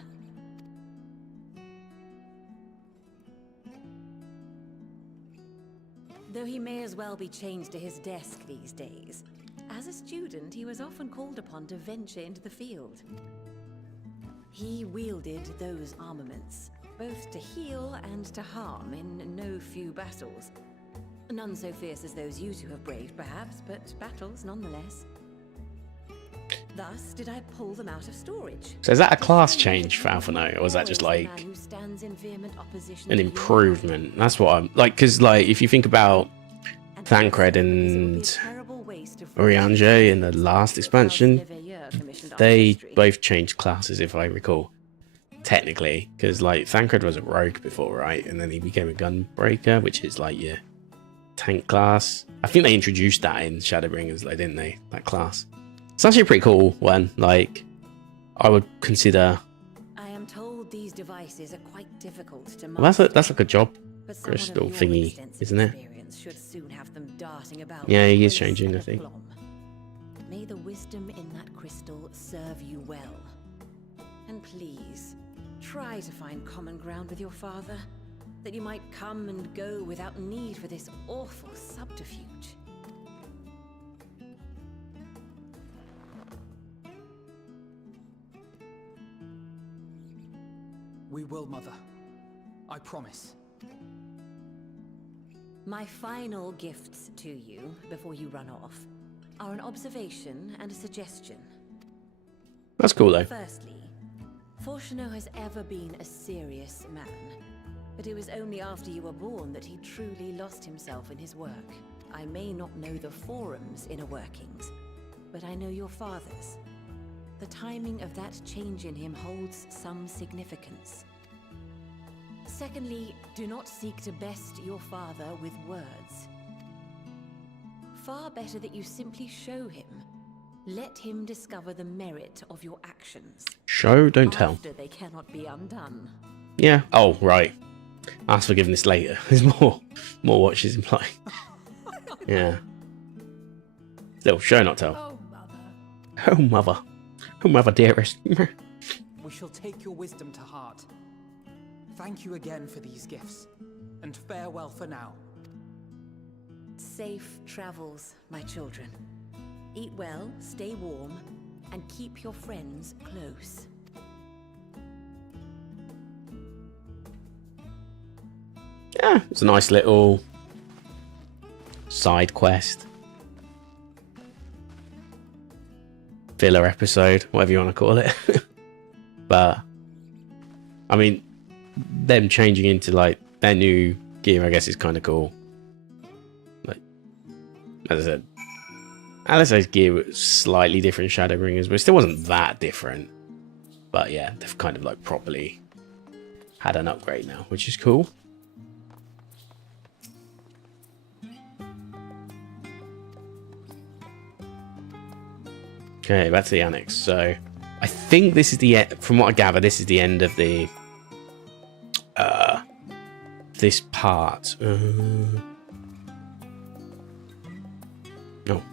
Though he may as well be chained to his desk these days, as a student he was often called upon to venture into the field. He wielded those armaments, both to heal and to harm in no few battles. None so fierce as those you two have braved, perhaps, but battles nonetheless. Thus did I pull them out of storage. So is that a class change for Alphino, or is that just like an improvement? That's what I'm like, because like if you think about Thancred and Urianger in the last expansion, they both changed classes, if I recall, technically, because like Thancred was a rogue before, right? And then he became a gunbreaker, which is like your tank class. I think they introduced that in Shadowbringers, like, didn't they? That class. It's actually a pretty cool one. Like, I would consider. I am told these devices are quite difficult to Well, that's like a job crystal thingy, isn't it? should soon have them darting about. Yeah, he is changing, I think. May the wisdom in that crystal serve you well. And please, try to find common ground with your father, that you might come and go without need for this awful subterfuge. We will, Mother. I promise. My final gifts to you, before you run off, are an observation and a suggestion. That's cool, though. Firstly, Fortuno has ever been a serious man, but it was only after you were born that he truly lost himself in his work. I may not know the forum's inner workings, but I know your father's. The timing of that change in him holds some significance. Secondly, do not seek to best your father with words. Far better that you simply show him. Let him discover the merit of your actions. Show, don't tell. After they cannot be undone. Yeah. Oh, right. Ask forgiveness later. There's more watches implying. Yeah. Still, show, not tell. Oh, Mother. Oh, mother. Oh, mother dearest. We shall take your wisdom to heart. Thank you again for these gifts, and farewell for now. Safe travels, my children. Eat well, stay warm, and keep your friends close. Yeah, it's a nice little side quest. Filler episode, whatever you want to call it. But, I mean, them changing into, like, their new gear, I guess, is kind of cool. Like, as I said, Alice's gear was slightly different in Shadowbringers, but it still wasn't that different. But yeah, they've kind of, like, properly had an upgrade now, which is cool. Okay, back to the annex. So, I think this is the end, from what I gather, this is the end of the this part. No,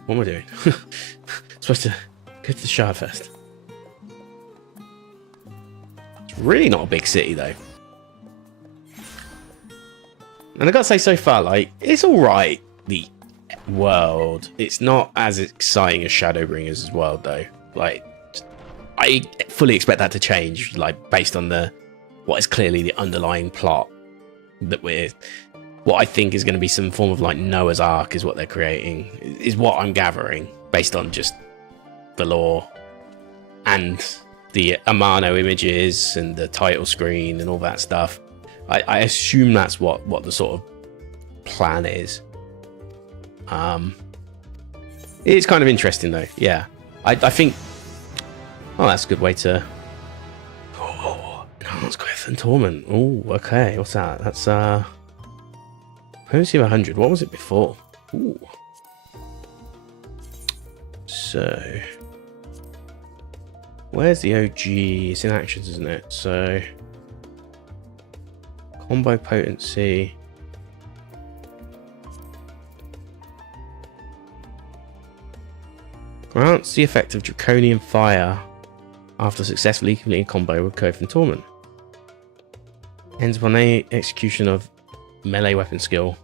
what am I doing? Supposed to go to the Shard first. It's really not a big city though. And I gotta say, so far, like, it's alright, the world. It's not as exciting as Shadowbringers' world though. Like, I fully expect that to change, like, based on what is clearly the underlying plot that what I think is going to be some form of, like, Noah's Ark is what they're creating, is what I'm gathering based on just the lore and the Amano images and the title screen and all that stuff. I assume that's what the sort of plan is. It's kind of interesting though. Yeah, I think. Oh, that's a good way to. Oh, Enhanced Quiff and Torment. Oh, okay. What's that? That's Potency of 100. What was it before? Ooh. So, where's the OG? It's in actions, isn't it? So, combo potency. Grants the effect of Draconian Fire after successfully completing a combo with Quiff and Torment. Ends upon a execution of melee weapon skill.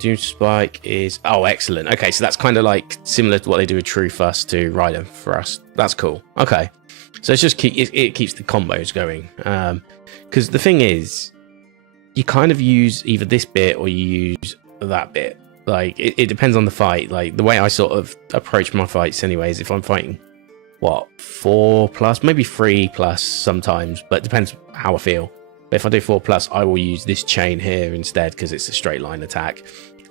Doom Spike is... Oh, excellent. Okay, so that's kind of like similar to what they do with True Thrust to Rider Thrust. That's cool. Okay. So it's just it keeps the combos going. Because the thing is, you kind of use either this bit or you use that bit. Like, it depends on the fight. Like, the way I sort of approach my fights anyways, if I'm fighting, what, 4+, maybe 3+ sometimes, but it depends how I feel. But if I do 4+, I will use this chain here instead because it's a straight line attack.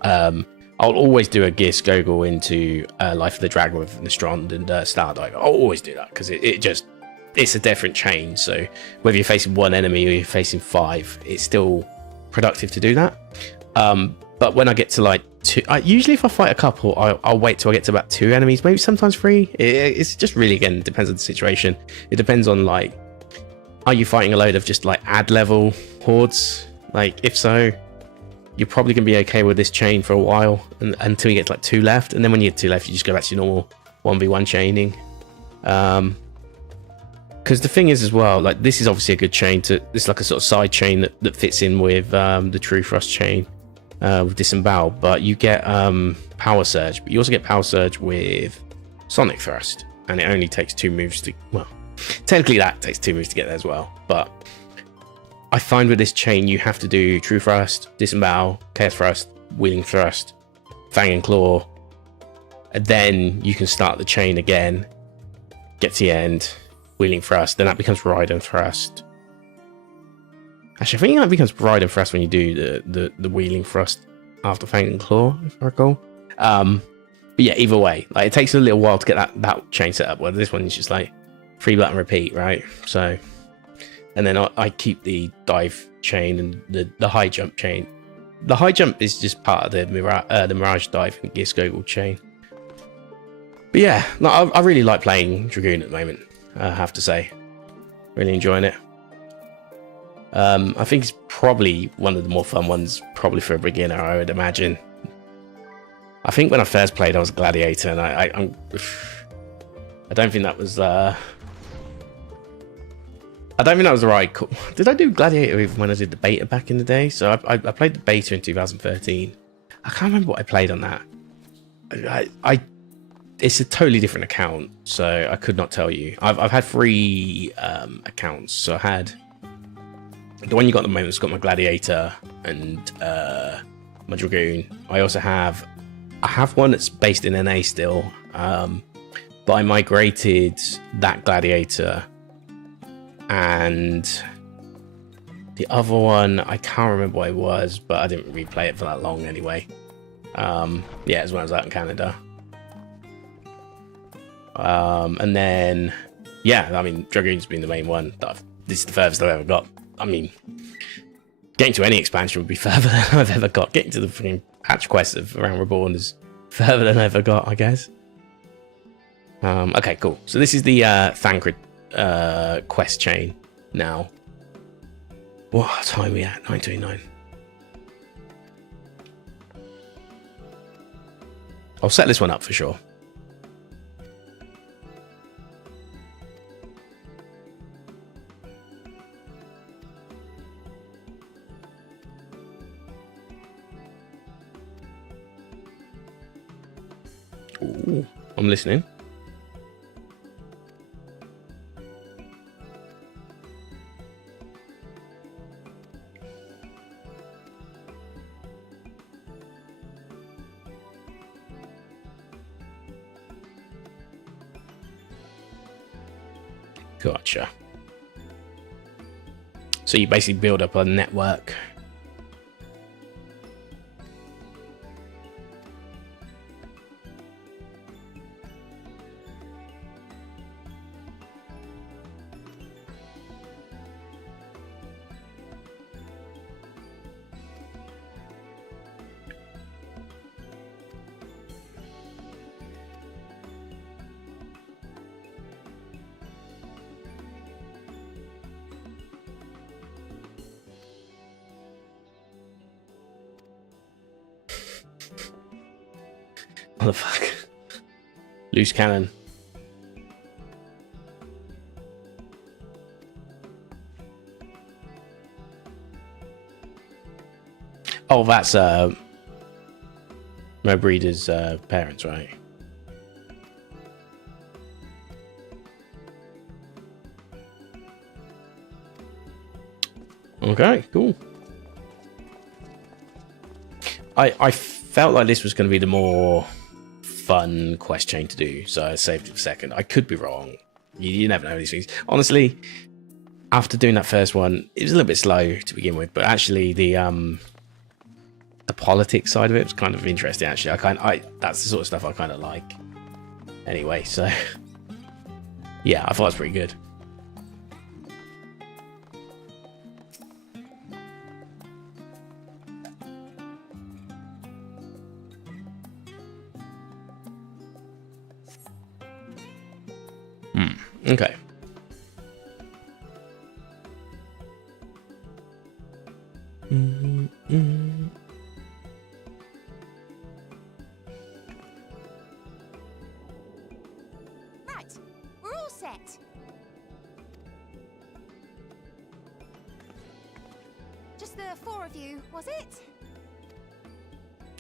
I'll always do a Gear Skogul into Life of the Dragon with Nostrand and Stardive. I'll always do that because it's a different chain. So whether you're facing one enemy or you're facing 5, it's still productive to do that. But when I get to like 2, usually if I fight a couple, I'll wait till I get to about 2 enemies, maybe sometimes 3. It's just really, again, depends on the situation. It depends on, like, are you fighting a load of just like ad level hordes? Like, if so, you're probably gonna be okay with this chain for a while until you get to like 2 left, and then when you get 2 left, you just go back to your normal 1v1 chaining. Because the thing is as well, like, this is obviously a good chain to. It's like a sort of side chain that fits in with the True Thrust chain. With Disembowel, but you get Power Surge, but you also get Power Surge with Sonic Thrust, and it only takes 2 moves to, well, technically that takes 2 moves to get there as well, but I find with this chain you have to do True Thrust, Disembowel, Chaos Thrust, Wheeling Thrust, Fang and Claw, and then you can start the chain again, get to the end, Wheeling Thrust, then that becomes Raiden Thrust. Actually, I think that becomes Raiden Thrust when you do the Wheeling Thrust after Fang and Claw, if I recall. But yeah, either way, like, it takes a little while to get that chain set up. Where this one is just like 3 button repeat, right? So, and then I keep the dive chain and the high jump chain. The high jump is just part of the Mirage dive and Gear Skogul chain. But yeah, no, I really like playing Dragoon at the moment. I have to say, really enjoying it. I think it's probably one of the more fun ones, probably for a beginner, I would imagine. I think when I first played, I was a Gladiator, and I don't think that was I don't think that was the right call. Did I do Gladiator even when I did the beta back in the day? So I played the beta in 2013. I can't remember what I played on that. It's a totally different account, so I could not tell you. I've had 3 accounts, so I had. The one you got at the moment has got my Gladiator and my Dragoon. I also have one that's based in NA still, but I migrated that Gladiator, and the other one I can't remember what it was, but I didn't replay it for that long anyway. Yeah, as when I was out in Canada. And then yeah, I mean, Dragoon's been the main one. This is the furthest I've ever got. I mean, getting to any expansion would be further than I've ever got. Getting to the freaking patch quest of Around Reborn is further than I've ever got, I guess. Okay, cool. So this is the Thancred quest chain now. What time are we at? 9:29. I'll set this one up for sure. Ooh, I'm listening. Gotcha. So you basically build up a network. What the fuck? Loose cannon. Oh, that's Mo Breeder's parents, right? Okay, cool. I felt like this was going to be the more fun quest chain to do, so I saved it for second. I could be wrong. You never know these things. Honestly, after doing that first one, it was a little bit slow to begin with, but actually the politics side of it was kind of interesting. Actually, that's the sort of stuff I kind of like. Anyway, so yeah, I thought it was pretty good. Okay. Right, we're all set. Just the 4 of you, was it?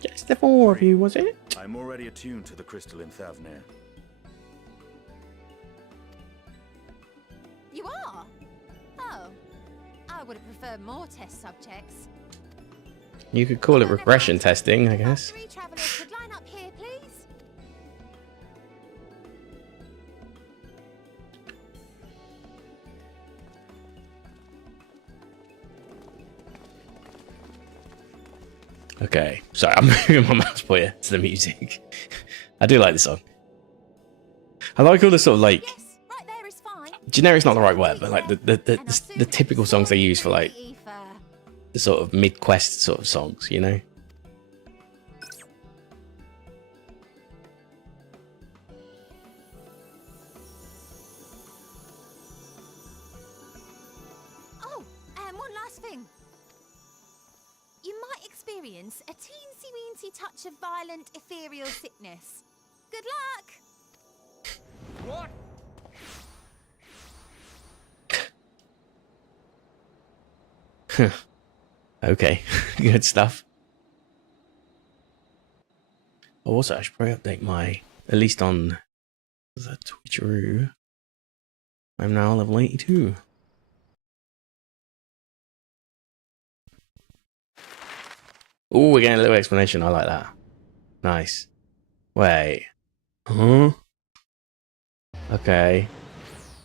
Just the 4 of you, was it? I'm already attuned to the crystal in Thavnir. You are? Oh. I would have preferred more test subjects. You could call it regression testing, I guess. 3 travelers could line up here, please. Okay, sorry, I'm moving my mouse pointer to the music. I do like this song. I like all the sort of like generic's not the right word, but like the typical songs they use for like the sort of mid-quest sort of songs, you know? Oh, one last thing. You might experience a teensy-weensy touch of violent ethereal sickness. Good luck! What? Okay, good stuff. Oh, also, I should probably update my, at least on the Twitcheroo. I'm now level 82. Oh, we're getting a little explanation. I like that. Nice. Wait. Huh? Okay.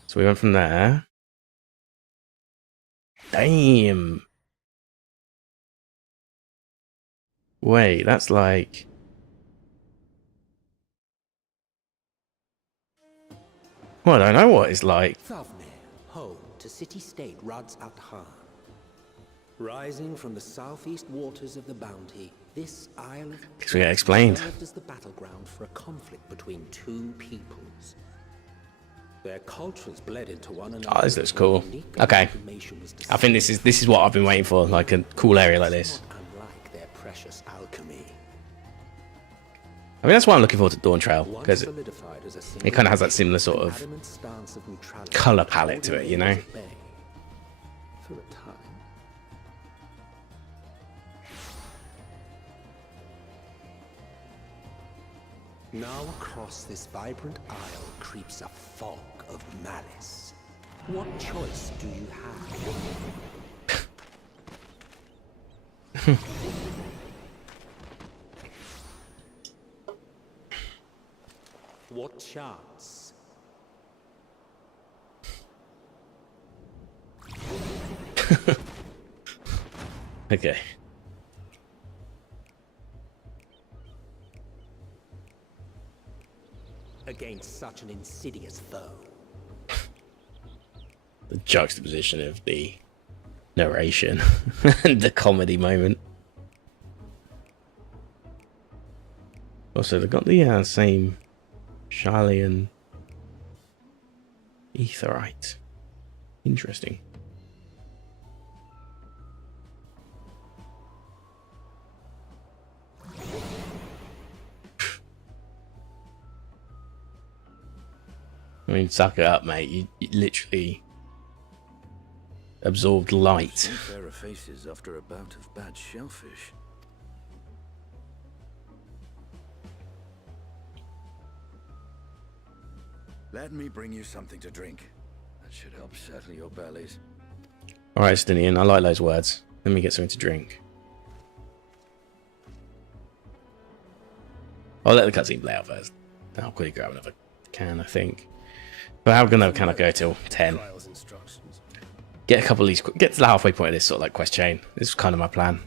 So we went from there. Damn. Wait, that's like... Well, I don't know what it's like. Thavnir, home to city-state Rads Athan. Rising from the southeast waters of the Bounty, this isle of Guess we get explained. served as the battleground for a conflict between 2 peoples. Their cultures bled into one another. Oh, this looks cool. Okay. I think this is what I've been waiting for, like a cool area like this. Unlike their precious alchemy. I mean, that's why I'm looking forward to Dawntrail, because it kind of has that similar sort of color palette to it, you know? For a time. Now across this vibrant isle creeps a fog of malice. What choice do you have? What chance? Okay. Against such an insidious foe. The juxtaposition of the narration and the comedy moment. Also, they've got the same Charlian Etherite. Interesting. I mean, suck it up, mate. You literally absorbed light. Seen fairer faces after a bout of bad shellfish. Let me bring you something to drink. That should help settle your bellies. Alright, Stinian, I like those words. Let me get something to drink. I'll let the cutscene play out first. I'll quickly grab another can, I think. But how gonna kind of go till 10? Get a couple of these, get to the halfway point of this sort of like quest chain. This is kind of my plan.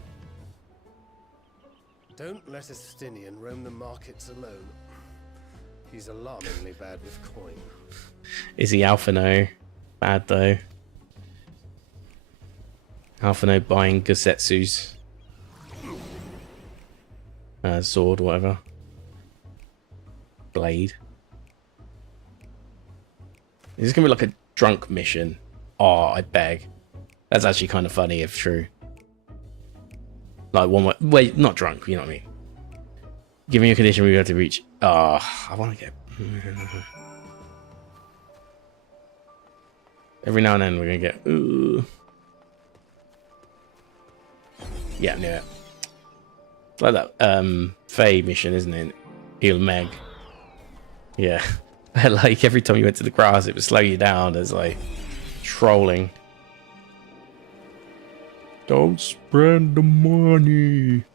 Don't let Estinian roam the markets alone. He's alarmingly bad with coin. Is he Alphino? Bad though. Alphino buying Gusetsu's sword, whatever. Blade. Is this gonna be like a drunk mission? Oh, I beg. That's actually kind of funny if true. Like one way, wait, not drunk, you know what I mean? Giving you a condition we have to reach. Oh, I want to get. Every now and then we're gonna get. Ooh. Yeah, I knew it. It's like that Faye mission, isn't it? Heal Meg. Yeah. Like every time you went to the grass, it would slow you down as like trolling. Don't spend the money.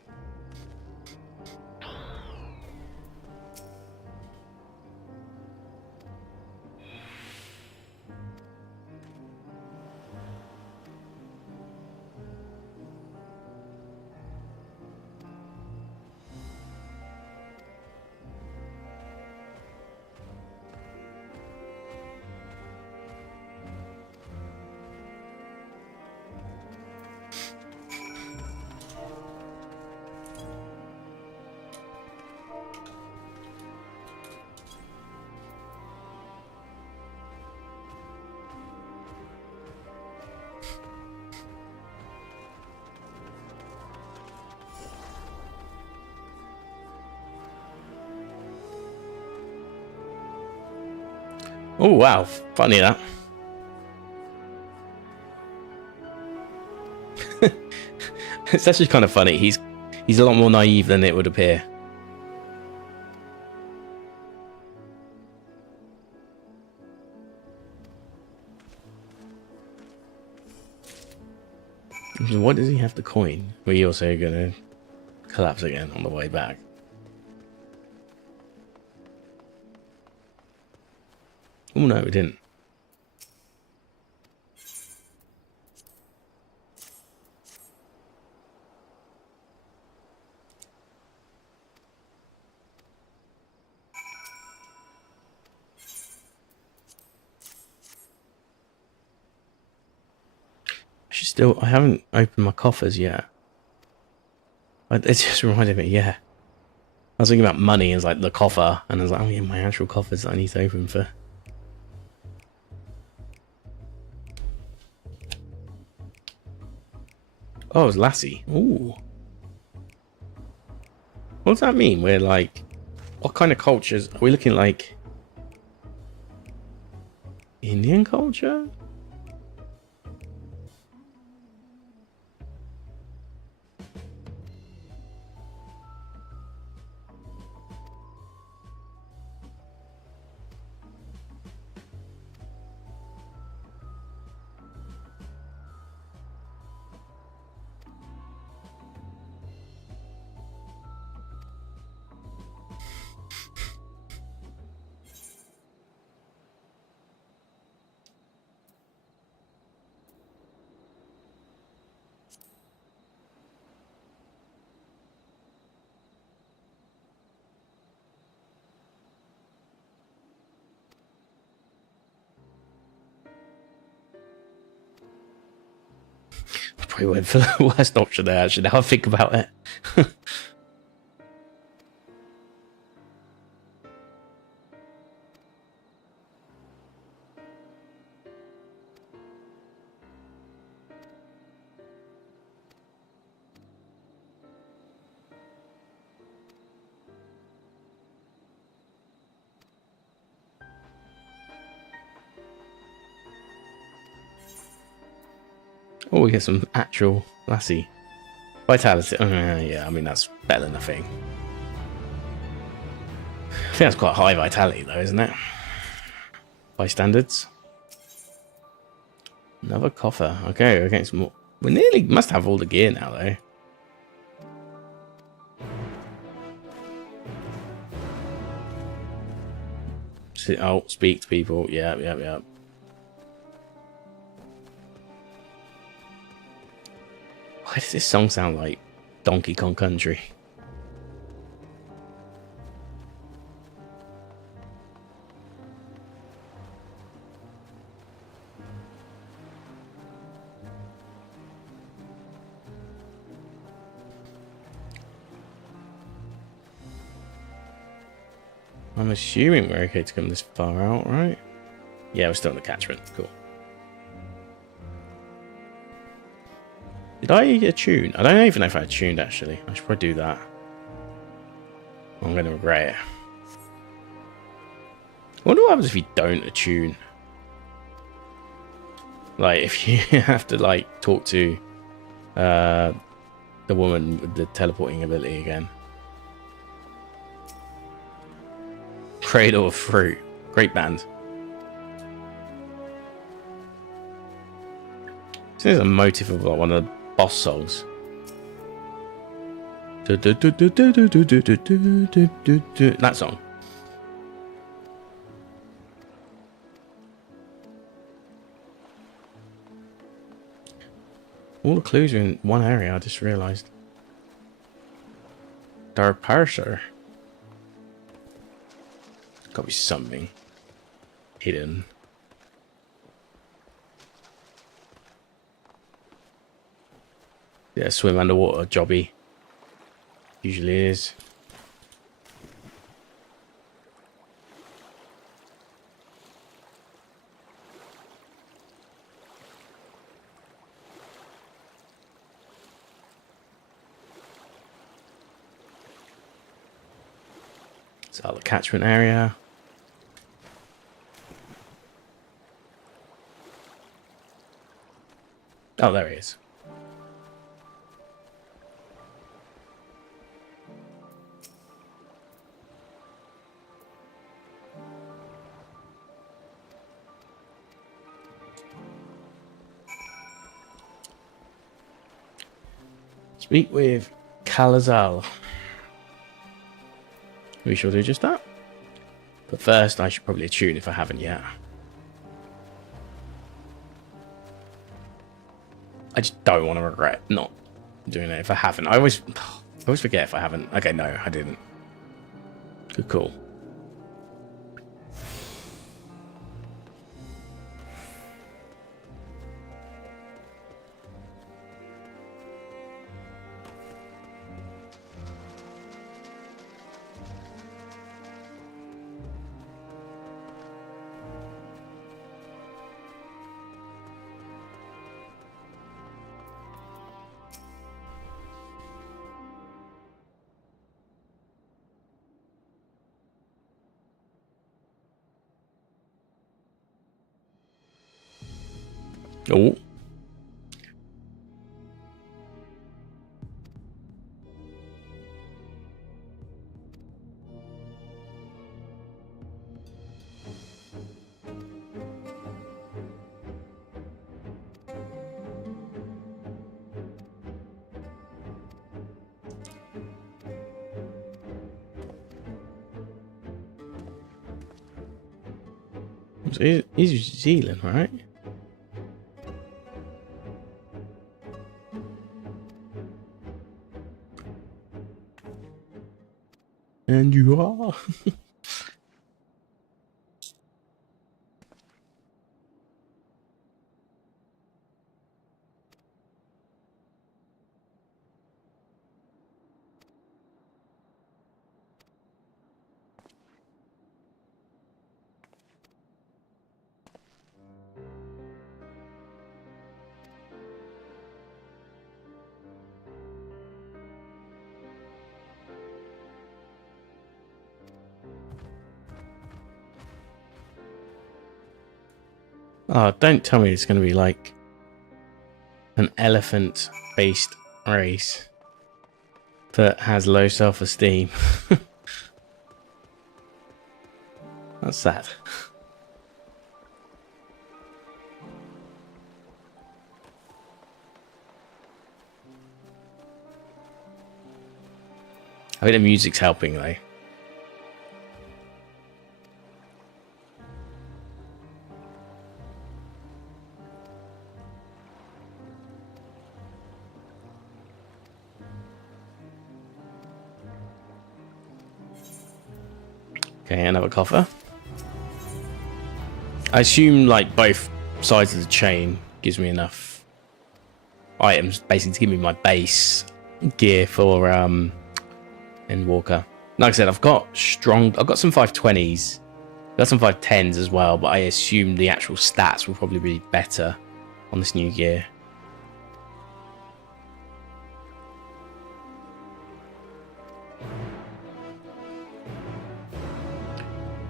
Oh wow, funny that. It's actually kind of funny. He's a lot more naive than it would appear. What does he have to coin? Were you also gonna collapse again on the way back? Oh no, we didn't. I haven't opened my coffers yet. It just reminded me, yeah. I was thinking about money as like the coffer, and I was like, oh yeah, my actual coffers that I need to open for. Oh, it's Lassie. Ooh. What does that mean? We're like, what kind of cultures are we looking like? Indian culture? probably went for the worst option there, actually, now I think about it. Oh, we get some actual lassie vitality. Yeah, I mean, that's better than nothing. I think that's quite high vitality, though, isn't it? By standards. Another coffer. Okay, we're getting some more. We nearly must have all the gear now, though. Oh, speak to people. Yeah. Why does this song sound like Donkey Kong Country? I'm assuming we're okay to come this far out, right? Yeah, we're still in the catchment. Cool. Did I attune? I don't even know if I attuned, actually. I should probably do that. I'm going to regret it. I wonder what happens if you don't attune. Like, if you have to, like, talk to the woman with the teleporting ability again. Cradle of Fruit. Great band. This is a motive of like one of the boss songs. That song. All the clues are in one area, I just realised. Dark Parser. Gotta be something hidden. Yeah, swim underwater jobby. Usually is. It's all the catchment area. Oh, there he is. Speak with Kalazal. We shall do just that. But first, I should probably attune if I haven't yet. I just don't want to regret not doing it if I haven't. I always forget if I haven't. Okay, no, I didn't. Good call. Oh. He's Zealand, right? And you are. Oh, don't tell me it's going to be like an elephant-based race that has low self-esteem. That's sad. I think the music's helping though. Okay, another coffer. I assume like both sides of the chain gives me enough items basically to give me my base gear for Endwalker. Like I said, I've got some 520s, got some 510s as well, but I assume the actual stats will probably be better on this new gear.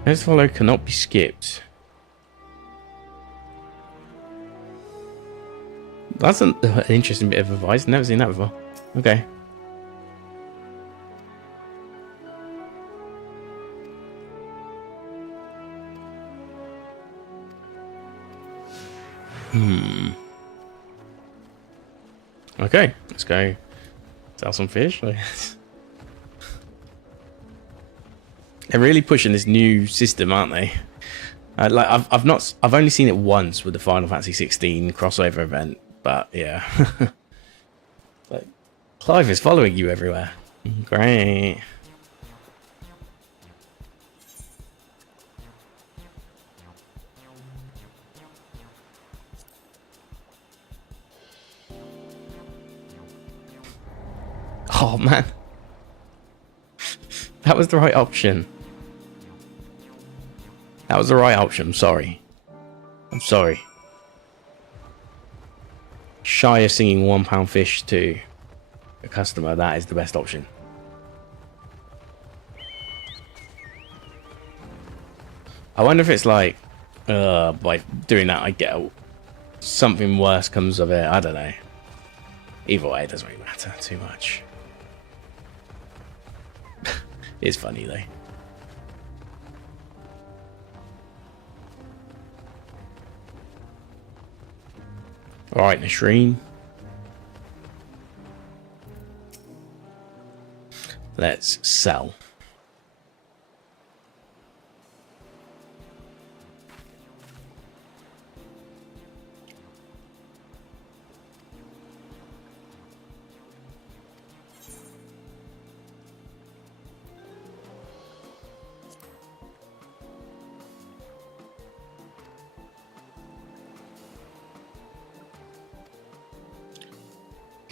This follow cannot be skipped. That's an interesting bit of advice. Never seen that before. Okay. Okay, let's go sell some fish. They're really pushing this new system, aren't they? Like I've only seen it once with the Final Fantasy 16 crossover event, but yeah. Like, Clive is following you everywhere. Great. Oh man, that was the right option. That was the right option. I'm sorry. I'm sorry. Shy of singing £1 fish to a customer, that is the best option. I wonder if it's like, by doing that, I get something worse comes of it. I don't know. Either way, it doesn't really matter too much. It's funny though. Alright, Nasreen. Let's sell.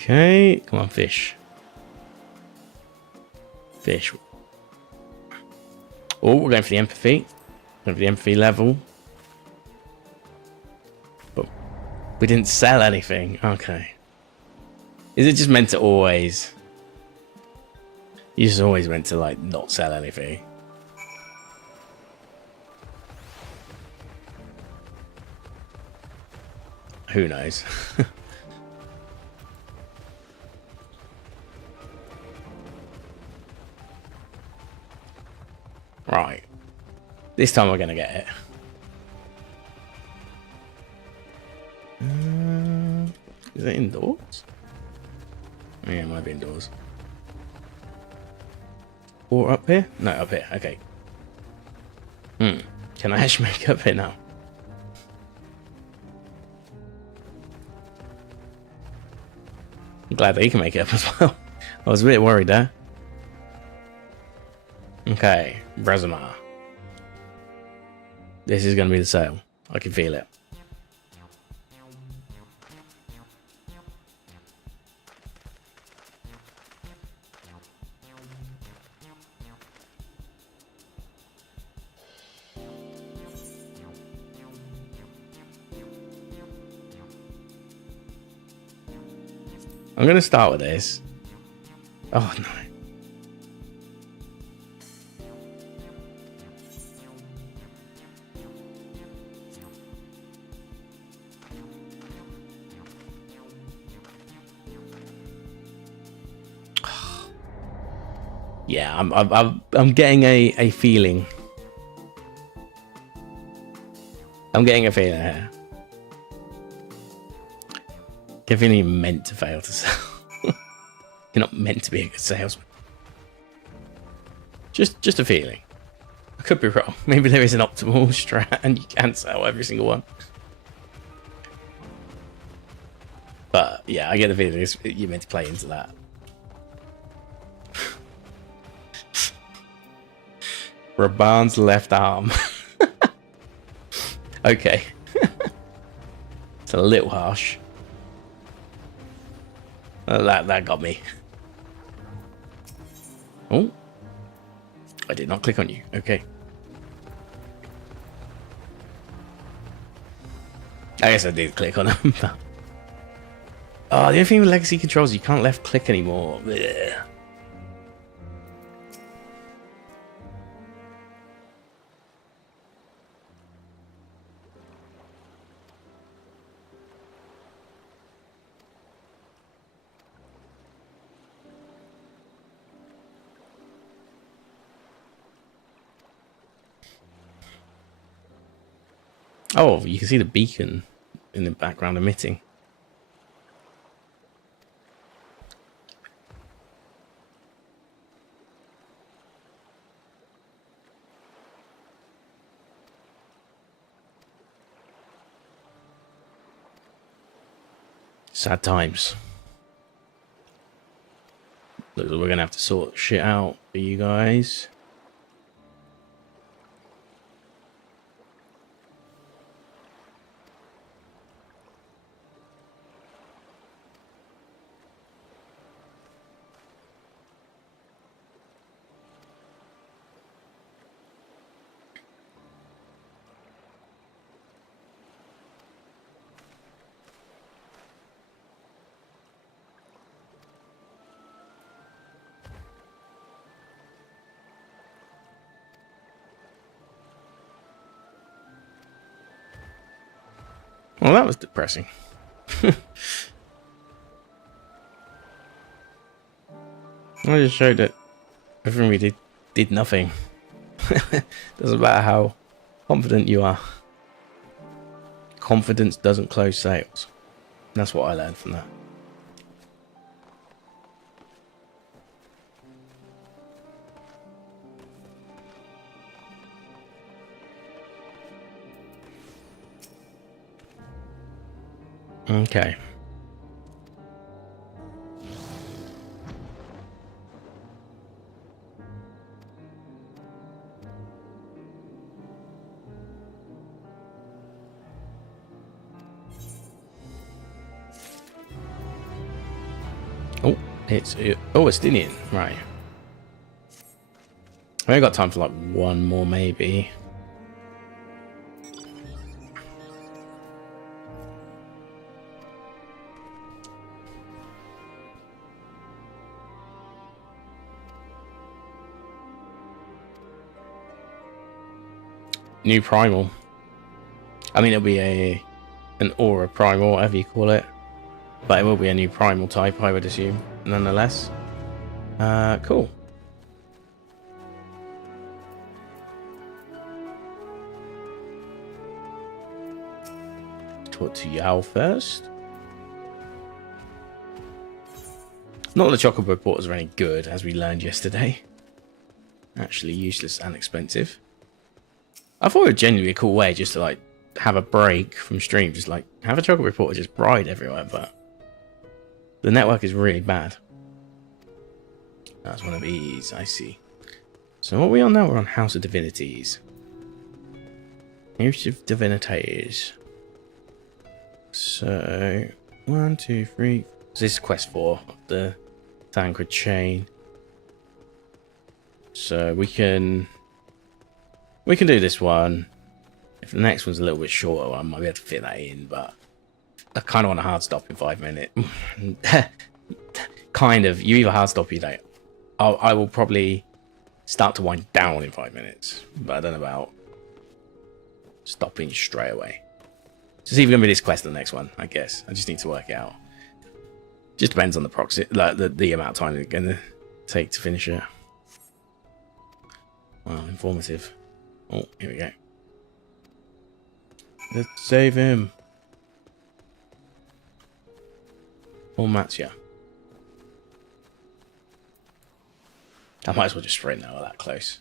Okay, come on, fish. Fish. Oh, we're going for the empathy. Going for the empathy level. But we didn't sell anything. Okay. Is it just meant to always... You just always meant to, like, not sell anything? Who knows? Right. This time we're going to get it. Is it indoors? Yeah, it might be indoors. Or up here? No, up here. Okay. Can I actually make up here now? I'm glad that you can make it up as well. I was a bit worried there. Okay, Brazamar. This is going to be the sale. I can feel it. I'm going to start with this. Oh no. Yeah, I'm getting a feeling. I'm getting a feeling here. You're feeling you're meant to fail to sell. You're not meant to be a good salesman. Just a feeling. I could be wrong. Maybe there is an optimal strat and you can sell every single one. But yeah, I get the feeling you're meant to play into that. Raban's left arm. Okay. It's a little harsh. That got me. Oh. I did not click on you. Okay. I guess I did click on him. Oh, the only thing with legacy controls, you can't left click anymore. Blech. Oh, you can see the beacon in the background emitting. Sad times. Looks like we're gonna have to sort shit out for you guys. Well, that was depressing. I just showed that everything we did nothing. Doesn't matter how confident you are. Confidence doesn't close sales. That's what I learned from that. Okay. Oh, it's Estinian, right? I only got time for like one more, maybe. New primal. I mean, it'll be an aura primal, whatever you call it, but it will be a new primal type, I would assume, nonetheless. Cool. Talk to Yao first. Not that the chocobo porters are any good, as we learned yesterday. Actually useless and expensive. I thought it would genuinely be a cool way just to like have a break from stream, just like have a chocobo porter just ride everywhere, but the network is really bad. That's one of these, I see. So what are we on now? We're on House of Divinities. House of Divinities. So 1, 2, 3. So this is quest 4 of the Thancred chain. So we can do this one. If the next one's a little bit shorter, I might be able to fit that in, but I kind of want a hard stop in 5 minutes. Kind of. You either hard stop or you don't. I will probably start to wind down in 5 minutes, but I don't know about stopping straight away. So it's either going to be this quest or the next one, I guess. I just need to work it out. Just depends on the proxy, like the amount of time it's going to take to finish it. Wow, informative. Oh, here we go. Let's save him. Or Mattia. I might as well just sprint now, we're that close.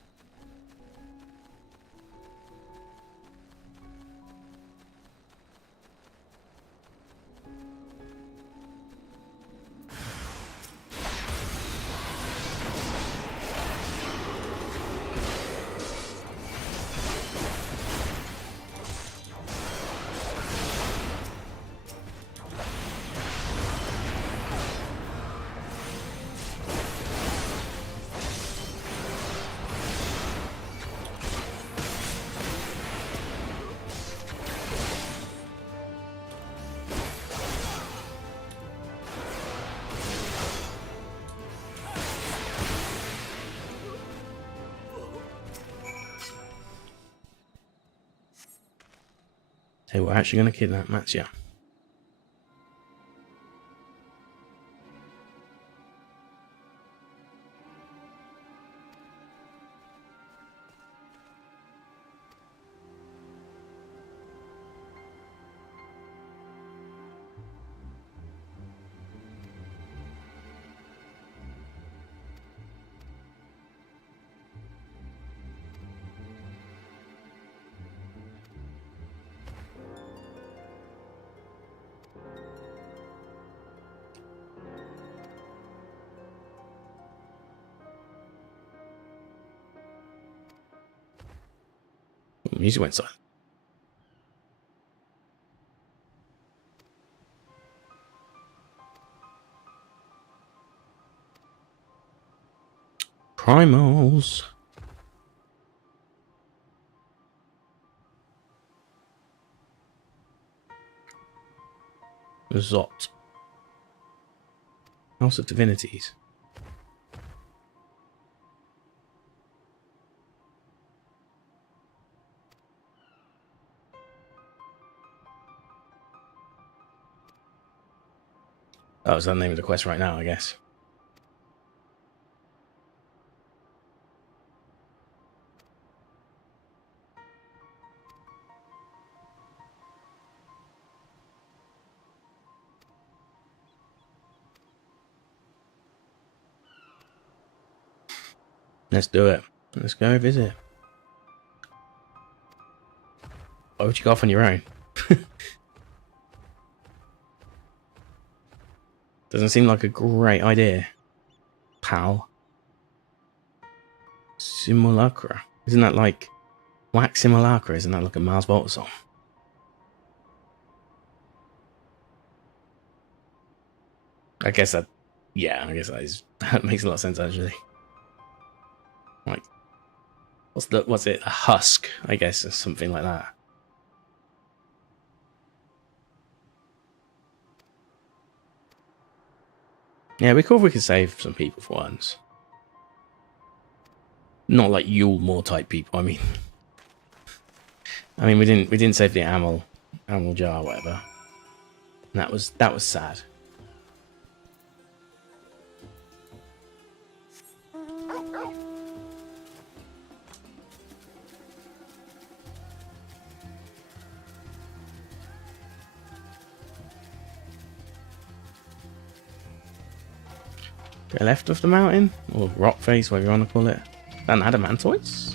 Hey, we're actually going to kidnap Mattia. Music went silent. Primals. Zot. House of Divinities. That was the name of the quest right now, I guess. Let's do it. Let's go visit. Why would you go off on your own? Doesn't seem like a great idea, pal. Simulacra. Isn't that like Wax Simulacra? Isn't that like a Mars Volta song? I guess that, yeah, I guess that makes a lot of sense actually. Like, what's it? A husk, I guess, or something like that. Yeah, we could if we could save some people for once. Not like Yulmore type people. I mean, we didn't save the Amel jar, or whatever. And that was sad. Go left of the mountain, or rock face, whatever you want to call it. An adamantoise?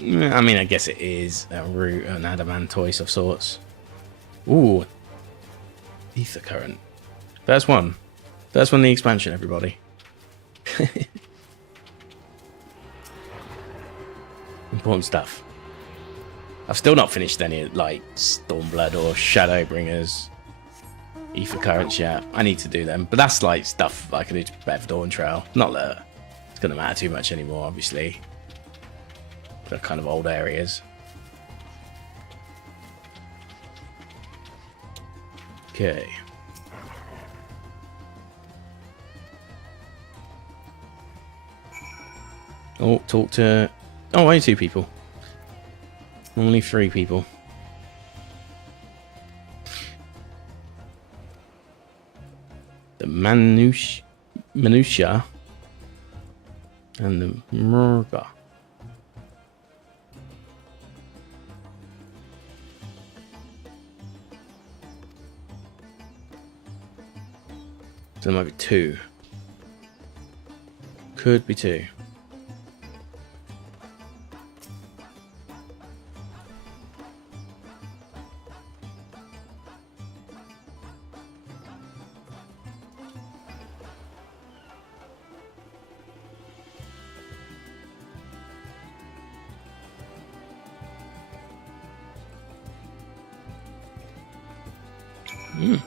I mean, I guess it is a root, an adamantoise of sorts. Ooh, ether current. First one the expansion, everybody. Important stuff. I've still not finished any like Stormblood or Shadowbringers. Ether currents, yeah. I need to do them. But that's like stuff I can do to prepare for Dawntrail. Not that it's going to matter too much anymore, obviously. They're kind of old areas. Okay. Oh, talk to... Oh, only 2 people. Normally 3 people. The Minutia And the Murga. So there might be 2. Could be 2.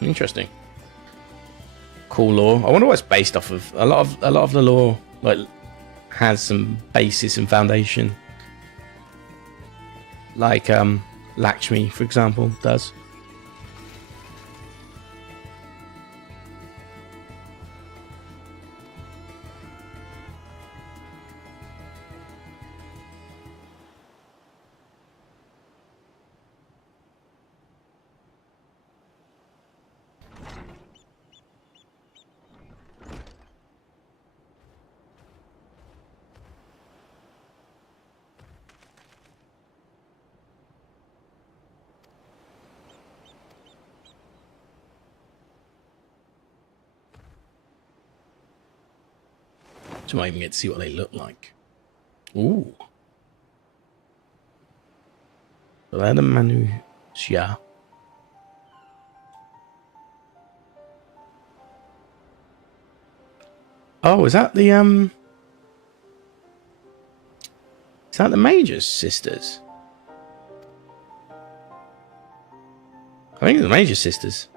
Interesting. Cool lore. I wonder what it's based off of. A lot of the lore like has some basis and foundation. Like Lakshmi, for example, does. So I might even get to see what they look like. Ooh. Manusia. Oh, is that the is that the Major's sisters? I think it's the Major's sisters.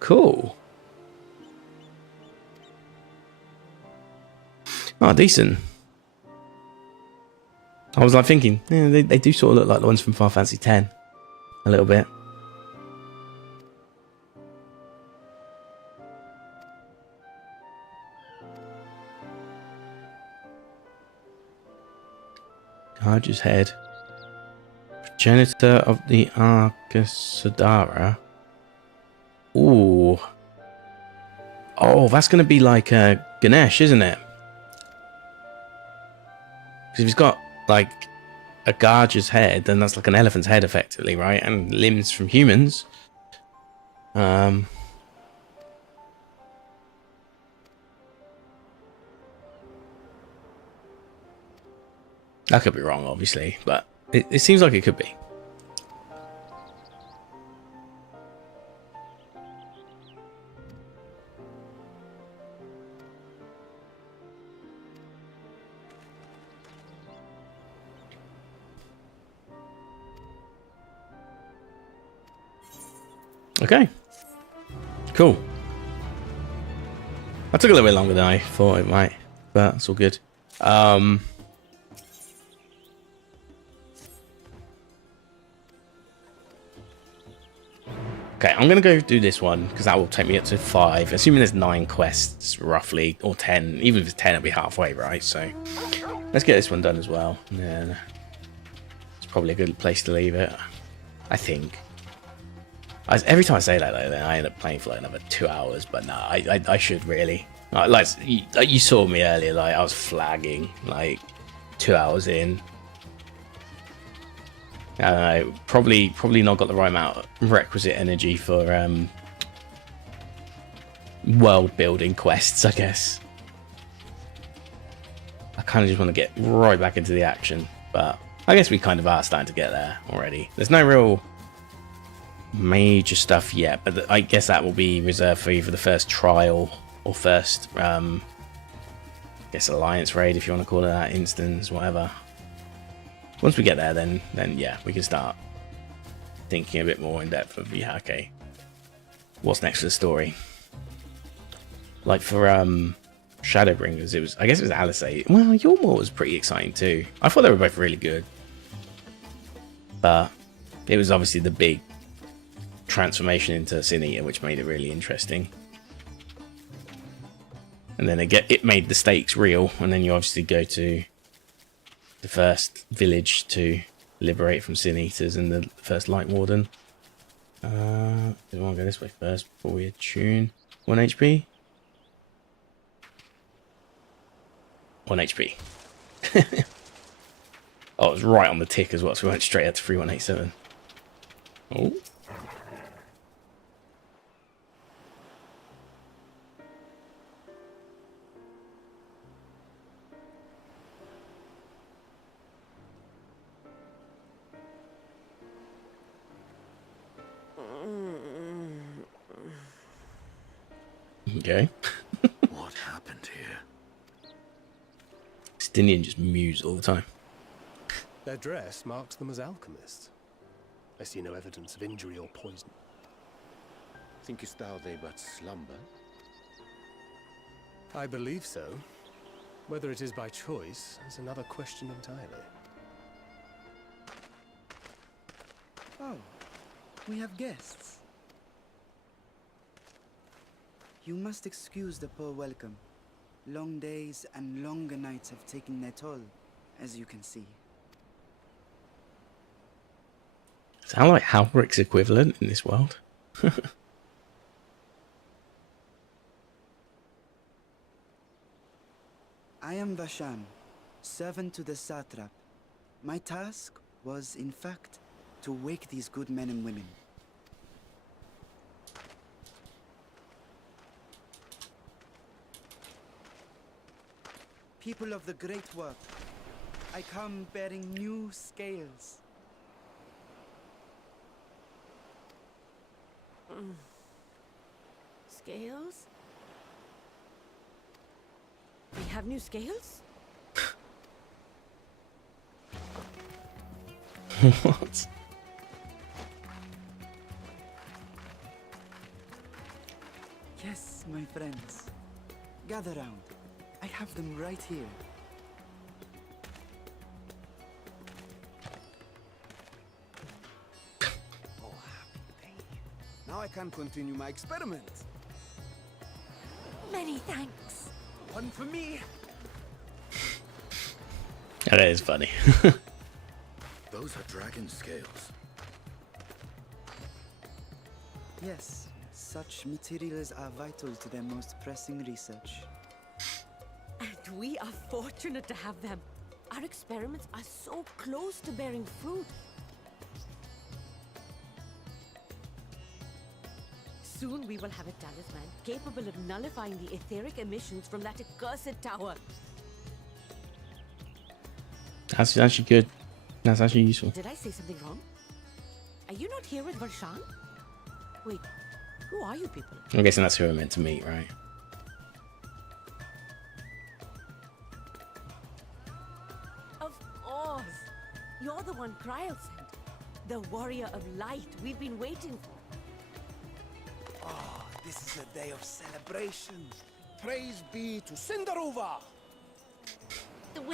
Cool. Oh, decent. I was like thinking, yeah, they do sort of look like the ones from Final Fantasy X. A little bit. Guardian's head. Progenitor of the Arcasadara. Ooh. Oh, that's going to be like Ganesh, isn't it? Because if he's got like a Garger's head, then that's like an elephant's head effectively, right? And limbs from humans. I could be wrong, obviously, but it seems like it could be. Okay. Cool. That took a little bit longer than I thought it might, but it's all good. Okay, I'm gonna go do this one because that will take me up to 5, assuming there's 9 quests roughly, or 10. Even if it's 10, it'll be halfway, right? So let's get this one done as well. And then it's probably a good place to leave it, I think. Every time I say that, though, then I end up playing for like another 2 hours. But no, I should really. Like you saw me earlier, like I was flagging like 2 hours in. I don't know, probably not got the right amount of requisite energy for world building quests, I guess. I kind of just want to get right back into the action, but I guess we kind of are starting to get there already. There's no real major stuff yet, but I guess that will be reserved for either the first trial or first I guess alliance raid, if you want to call it that, instance, whatever. Once we get there, then yeah, we can start thinking a bit more in depth of, yeah, okay, what's next for the story. Like for Shadowbringers, I guess it was Alizé. Well, Yormore was pretty exciting too. I thought they were both really good, but it was obviously the big transformation into Sin Eater which made it really interesting. And then it made the stakes real, and then you obviously go to the first village to liberate from Sin Eaters and the first Light Warden. Do I want to go this way first before we attune? 1 HP? 1 HP. Oh, it was right on the tick as well, so we went straight out to 3187. Oh. Okay. What happened here? Stinian just mews all the time. Their dress marks them as alchemists. I see no evidence of injury or poison. Thinkest thou they but slumber? I believe so. Whether it is by choice is another question entirely. Oh, we have guests. You must excuse the poor welcome. Long days and longer nights have taken their toll, as you can see. Sound like Halbrick's equivalent in this world? I am Vashan, servant to the satrap. My task was, in fact, to wake these good men and women. People of the Great Work, I come bearing new scales. Scales? We have new scales? What? Yes, my friends. Gather round. I have them right here. Oh, happy day. Now I can continue my experiment. Many thanks. One for me. That is funny. Those are dragon scales. Yes, such materials are vital to their most pressing research. And we are fortunate to have them. Our experiments are so close to bearing fruit. Soon we will have a talisman capable of nullifying the etheric emissions from that accursed tower. That's actually good. That's actually useful. Did I say something wrong? Are you not here with Varshan? Wait, who are you people? I'm guessing that's who we're meant to meet, right? Of course. You're the one Kryl sent. The warrior of light we've been waiting for. Oh, this is a day of celebration. Praise be to Cinderova.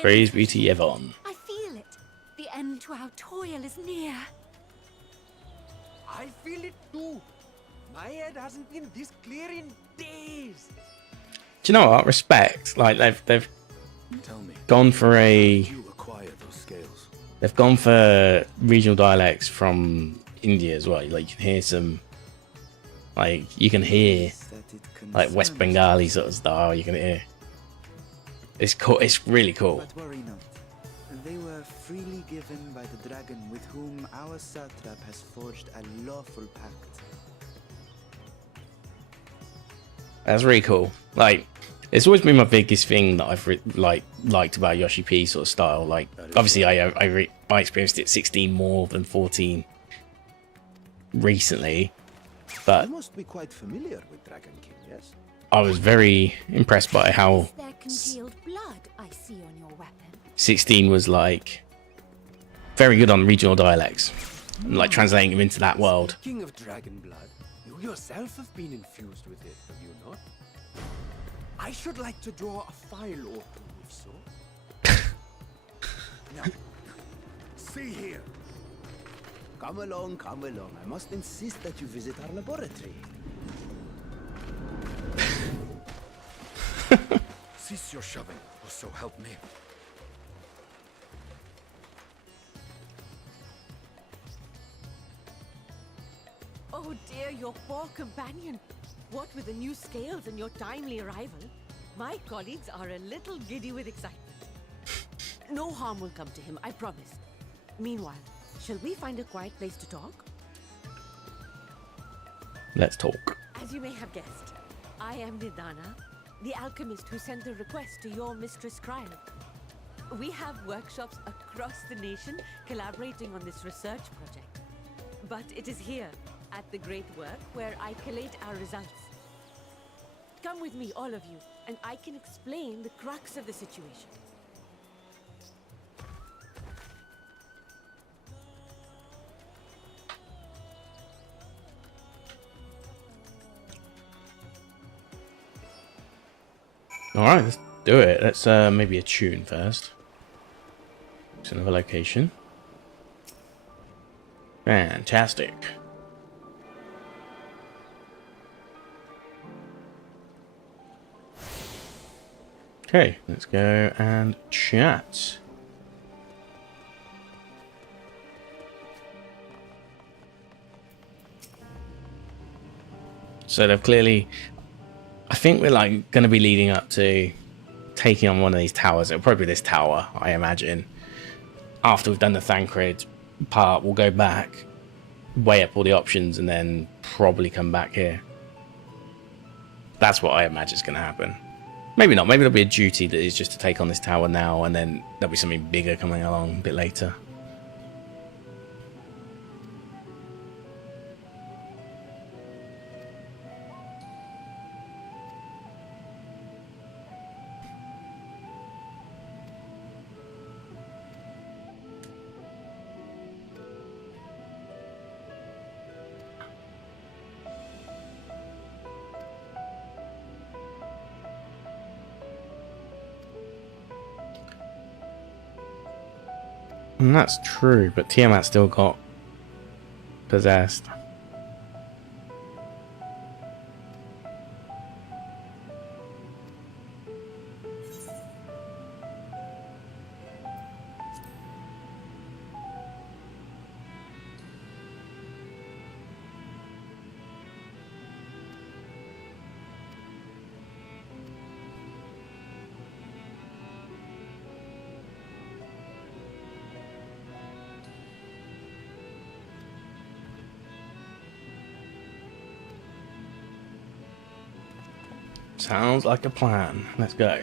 Praise be to Yevon. I feel it. The end to our toil is near. I feel it too. My head hasn't been this clear in days. Do you know what? Respect. Like they've gone for They've gone for regional dialects from India as well. Like you can hear some, like you can hear like West Bengali sort of style. You can hear. It's cool. It's really cool. But worry not. They were freely given by the dragon with whom our satrap has forged a lawful pact. That's really cool. Like, it's always been my biggest thing that I've liked about Yoshi P sort of style. Like, obviously, I experienced it 16 more than 14 recently, but You must be quite familiar with Dragon King, yes? I was very impressed by how There concealed blood I see on your weapon. 16 was like very good on regional dialects, and, like translating them into that world. King of Dragon Blood, you yourself have been infused with it, have you not? I should like to draw a file or two, if so. Now, see here. Come along, come along. I must insist that you visit our laboratory. Cease your shoving, or so help me. Oh dear, your poor companion. What with the new scales and your timely arrival, my colleagues are a little giddy with excitement. No harm will come to him, I promise. Meanwhile, shall we find a quiet place to talk? Let's talk. As you may have guessed, I am Nidana, the alchemist who sent the request to your mistress Cryo. We have workshops across the nation collaborating on this research project. But it is here, at the Great Work, where I collate our results. Come with me, all of you, and I can explain the crux of the situation. Alright, let's do it. Let's maybe attune first. It's another location. Fantastic. Okay, let's go and chat. So they've clearly, I think we're like going to be leading up to taking on one of these towers. It'll probably be this tower, I imagine. After we've done the Thancred part, we'll go back, weigh up all the options, and then probably come back here. That's what I imagine is going to happen. Maybe not. Maybe there'll be a duty that is just to take on this tower now, and then there'll be something bigger coming along a bit later. And that's true, but Tiamat still got possessed. Sounds like a plan. Let's go.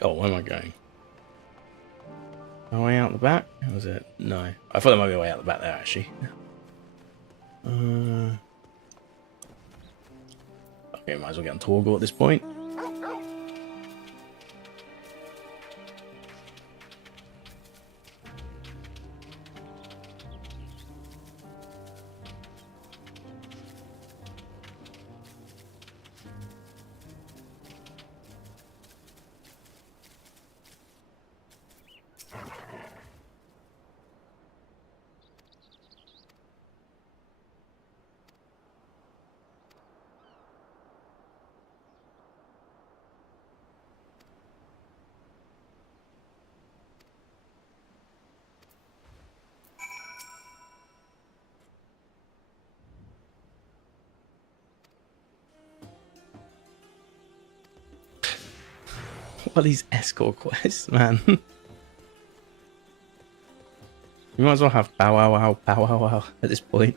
Oh, where am I going? Am I way out the back? Or was it? No. I thought there might be a way out the back there, actually. Okay, might as well get on Torgal at this point. What are these escort quests, man? You might as well have bow wow wow, bow wow wow at this point.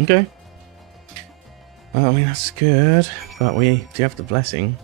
Okay. Well, I mean, that's good, but we do have the blessing.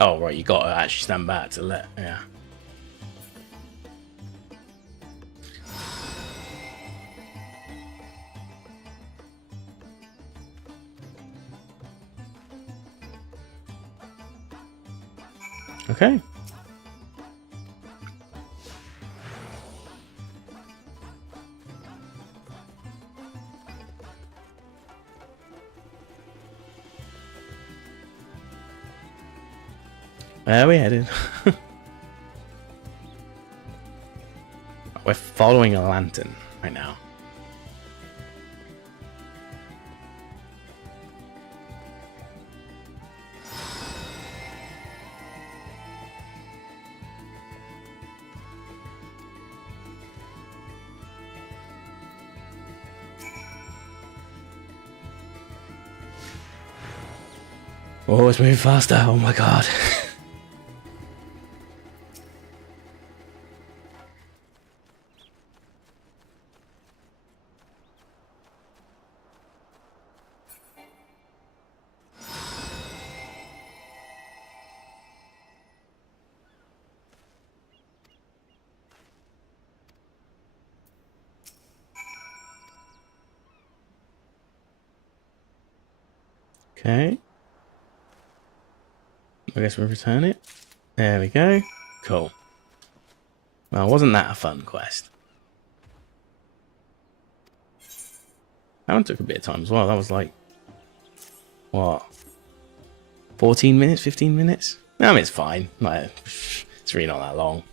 Oh, right, you got to actually stand back to let... Yeah. Okay. Where are we headed? We're following a lantern right now. Oh, it's moving faster. Oh my god. Okay. I guess we return it. There we go. Cool. Well, wasn't that a fun quest? That one took a bit of time as well. That was like, what? 14 minutes? 15 minutes? I mean, it's fine. Like, it's really not that long.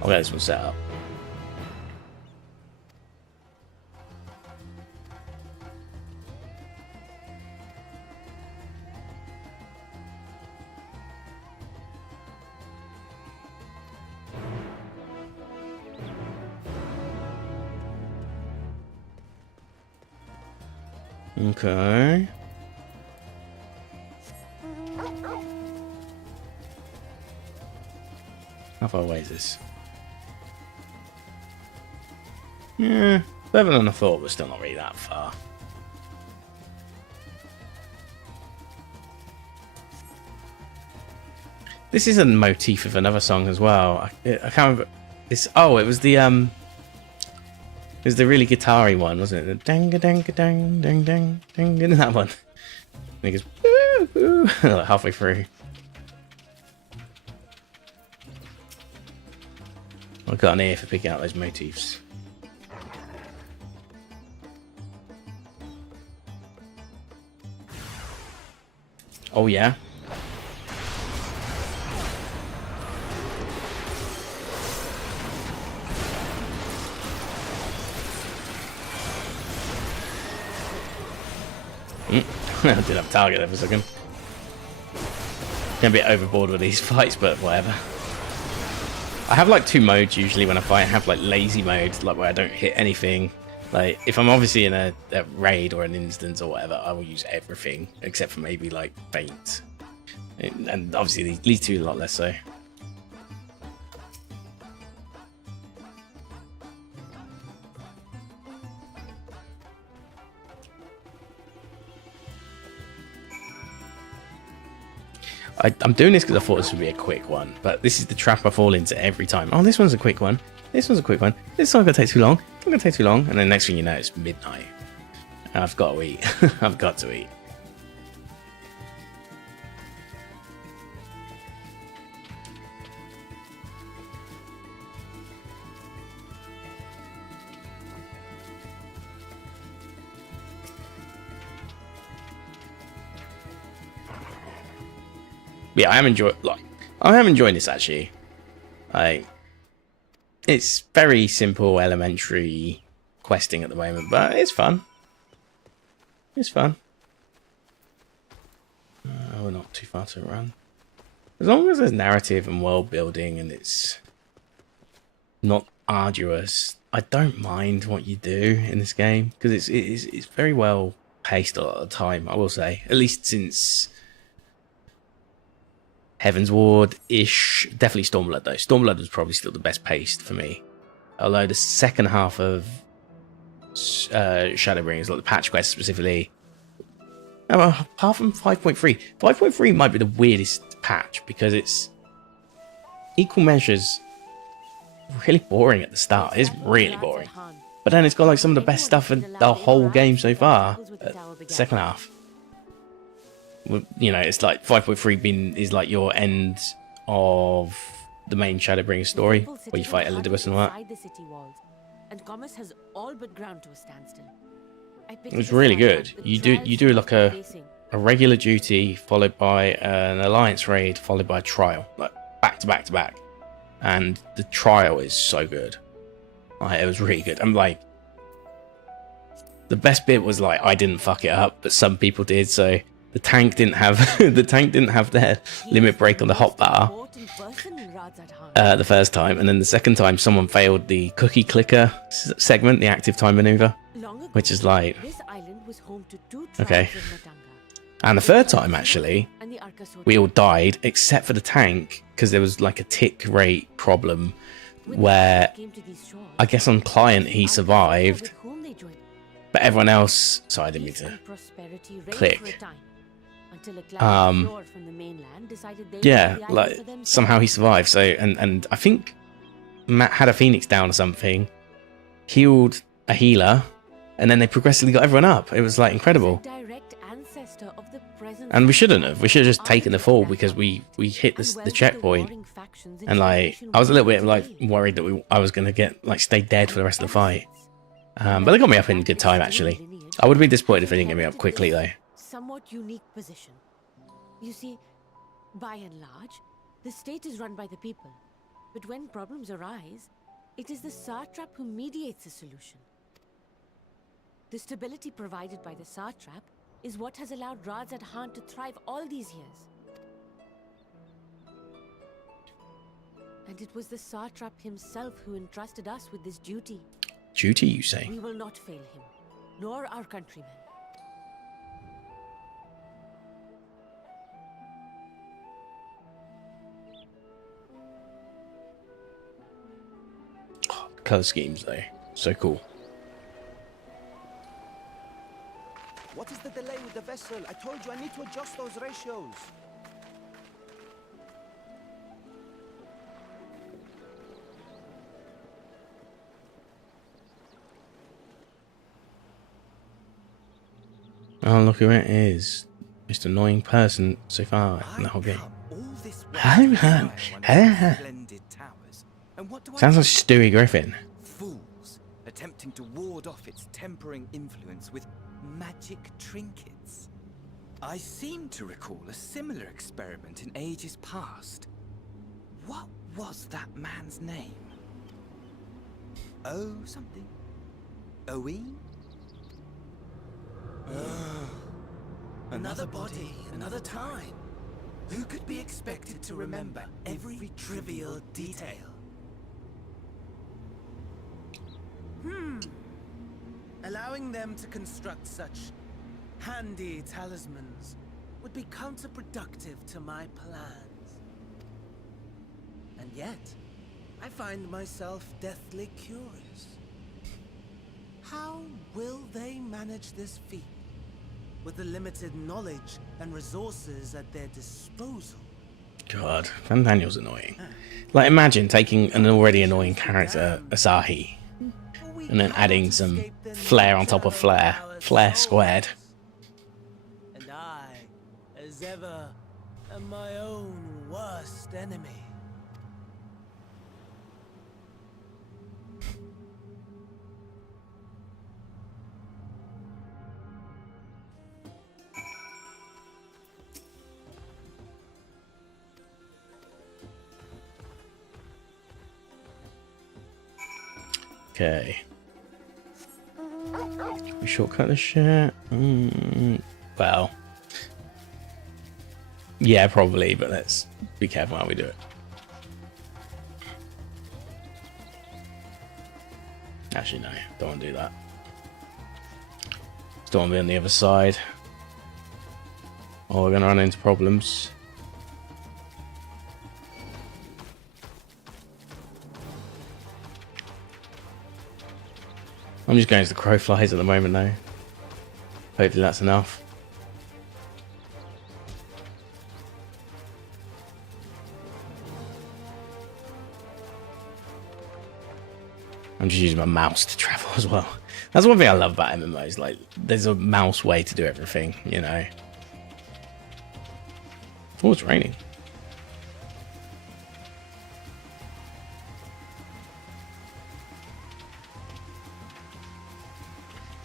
I'll get this one set up. Okay. How far away is this? Yeah, better than I thought, but still not really that far. This is a motif of another song as well. I can't remember. It's it was the really guitar-y one, wasn't it? The dang dang dang dang dang dang. That one. And it goes woo, woo, like halfway through. I got an ear for picking out those motifs. Oh yeah. I did have target there for a second. Getting a bit overboard with these fights, but whatever. I have like two modes usually when I fight. I have like lazy mode, like where I don't hit anything. Like if I'm obviously in a raid or an instance or whatever, I will use everything except for maybe like feint. And obviously these two a lot less so. I'm doing this because I thought this would be a quick one, but this is the trap I fall into every time. Oh, this one's a quick one. This one's a quick one. This is not going to take too long. It's not going to take too long. And then next thing you know, it's midnight. And I've got to eat. I've got to eat. Yeah, I am enjoying this actually. Like, it's very simple, elementary questing at the moment, but it's fun. It's fun. We're not too far to run. As long as there's narrative and world building and it's not arduous, I don't mind what you do in this game because it's very well paced a lot of the time. I will say, at least since Heaven's Ward-ish. Definitely Stormblood, though. Stormblood was probably still the best paced for me. Although the second half of Shadowbringers, like the patch quest specifically. Apart from 5.3, 5.3 might be the weirdest patch because it's equal measures really boring at the start. It's really boring, but then it's got like some of the best stuff in the whole game so far. Second half, you know, it's like 5.3 is like your end of the main Shadowbringer story where you fight Elidibus and all that. And commerce has all but ground to a standstill. It's really good. You do like a regular duty followed by an alliance raid followed by a trial, like back to back to back, and the trial is so good. Like, it was really good. I'm like, the best bit was like I didn't fuck it up, but some people did. So the tank didn't have their limit break on the hotbar the first time, and then the second time someone failed the cookie clicker segment, the active time maneuver, which is like, okay. And the third time, actually, we all died except for the tank because there was like a tick rate problem where I guess on client he survived, but everyone else, sorry, I didn't mean to click. Yeah, like somehow he survived. So and I think Matt had a Phoenix down or something, healed a healer, and then they progressively got everyone up. It was like incredible. And we shouldn't have. We should have just taken the fall because we hit the checkpoint, and like I was a little bit like worried that I was gonna get like stay dead for the rest of the fight. But they got me up in good time actually. I would be disappointed if they didn't get me up quickly though. Somewhat unique position. You see, by and large, the state is run by the people. But when problems arise, it is the satrap who mediates a solution. The stability provided by the satrap is what has allowed Radzad Khan to thrive all these years. And it was the satrap himself who entrusted us with this duty. Duty, you say? We will not fail him, nor our countrymen. Color schemes though, so cool. What is the delay with the vessel? I told you I need to adjust those ratios. Oh, look who it is. Most annoying person so far in the whole game. Sounds like Stewie Griffin. Fools attempting to ward off its tempering influence with magic trinkets. I seem to recall a similar experiment in ages past. What was that man's name? Oh, something. Owen? Another body, another time. Who could be expected to remember every trivial detail? Allowing them to construct such handy talismans would be counterproductive to my plans. And yet, I find myself deathly curious. How will they manage this feat with the limited knowledge and resources at their disposal? God, Van Daniel's annoying. Like, imagine taking an already annoying character, Asahi, and then adding some flair on top of flair. Flair squared. And I, as ever, am my own worst enemy. Okay. We shortcut the shit. Well, yeah, probably, but let's be careful how we do it. Actually, no, don't want to do that. Don't want to be on the other side, or we're gonna run into problems. I'm just going to the crow flies at the moment though. Hopefully that's enough. I'm just using my mouse to travel as well. That's one thing I love about MMOs. Like, there's a mouse way to do everything, you know. Oh, it's raining.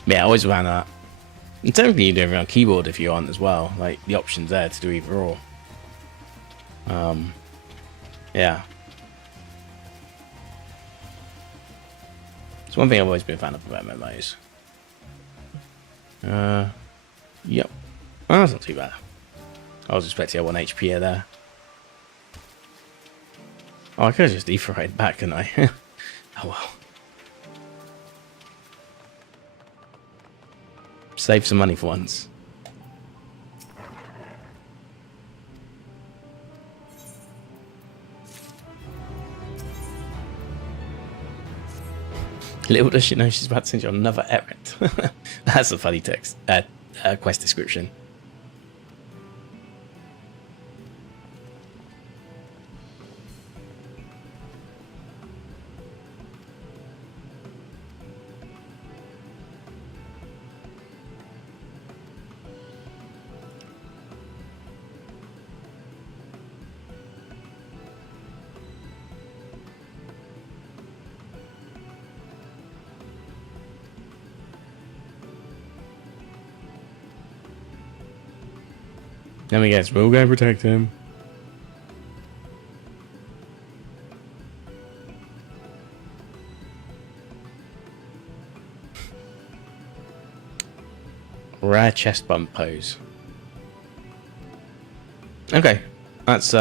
Yeah, I always found that. And technically, you do everything on keyboard if you want as well. Like, the option's there to do either or. Yeah. It's one thing I've always been a fan of about MMOs. Yep. Oh, that's not too bad. I was expecting a 1 HP there. Oh, I could have just etherite back, couldn't I? Oh well. Save some money for once. Little does she know she's about to send you on another errand. That's a funny text. Quest description. Let me guess, we'll go protect him. Rare chest bump pose. Okay, that's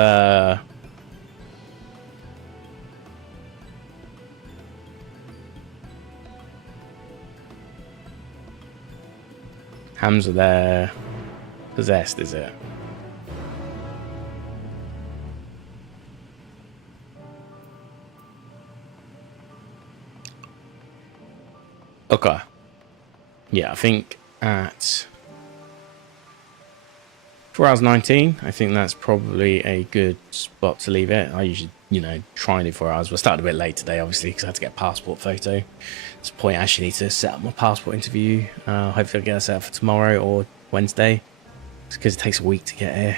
hams are there. Possessed, is it? Okay. Yeah, I think at 4 hours 19, I think that's probably a good spot to leave it. I usually, you know, try and do 4 hours. We'll start a bit late today, obviously, because I had to get a passport photo. It's a point I actually need to set up my passport interview. Hopefully I'll get that set up for tomorrow or Wednesday. It's because it takes a week to get here.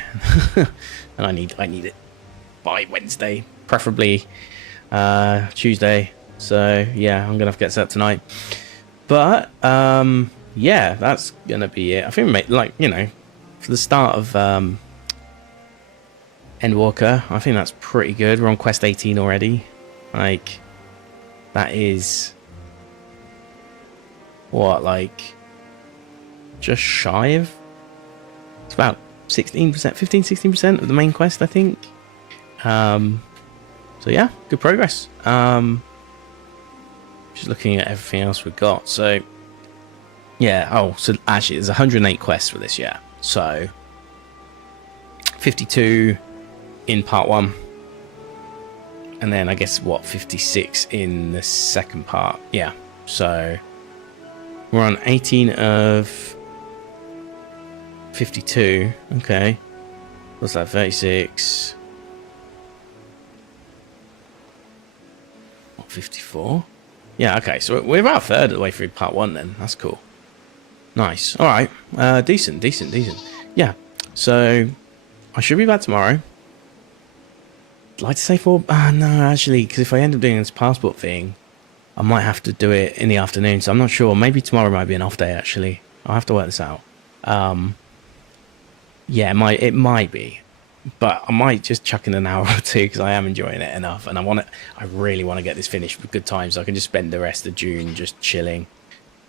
And I need it by Wednesday, preferably Tuesday. So, yeah, I'm going to have to get set up tonight. But, yeah, that's going to be it. I think, like, you know, for the start of Endwalker, I think that's pretty good. We're on quest 18 already. Like, that is... what, like... just shy of... it's about 16%, 15-16% of the main quest, I think. So, yeah, good progress. Just looking at everything else we've got. So, yeah. Oh, so actually, there's 108 quests for this year. So, 52 in part 1. And then, I guess, what, 56 in the second part. Yeah. So, we're on 18 of 52. Okay. What's that? 36. What, 54? Yeah, okay, so we're about a third of the way through part 1 then. That's cool. Nice. Alright. Decent. Yeah. So, I should be back tomorrow. I'd like to say 4... no, actually, because if I end up doing this passport thing, I might have to do it in the afternoon, so I'm not sure. Maybe tomorrow might be an off day, actually. I'll have to work this out. Yeah, it might be. But I might just chuck in an hour or two because I am enjoying it enough, and I really want to get this finished with good time so I can just spend the rest of June just chilling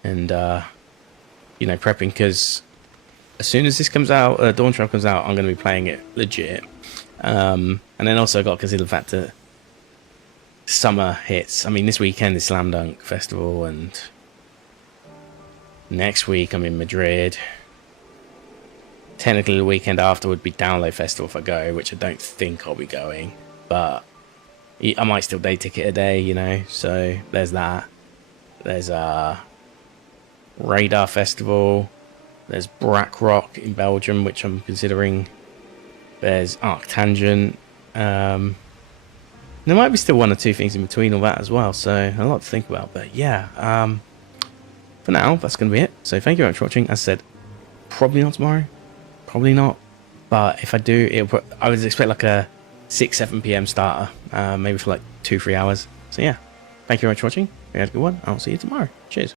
and you know, prepping, because as soon as this comes out, Dawntrail comes out, I'm going to be playing it legit. And then also got to consider the fact that summer hits. I mean, this weekend is Slam Dunk Festival, and next week I'm in Madrid. Technically, the weekend after would be Download Festival if I go, which I don't think I'll be going. But I might still day ticket a day, you know. So there's that. There's Radar Festival. There's Brack Rock in Belgium, which I'm considering. There's Arctangent. There might be still one or two things in between all that as well, so a lot to think about. But yeah, for now, that's going to be it. So thank you very much for watching. As I said, probably not tomorrow. Probably not. But if I do, I would expect like a 6-7 p.m. starter, maybe for like 2-3 hours. So yeah, thank you very much for watching. You had a good one. I'll see you tomorrow. Cheers.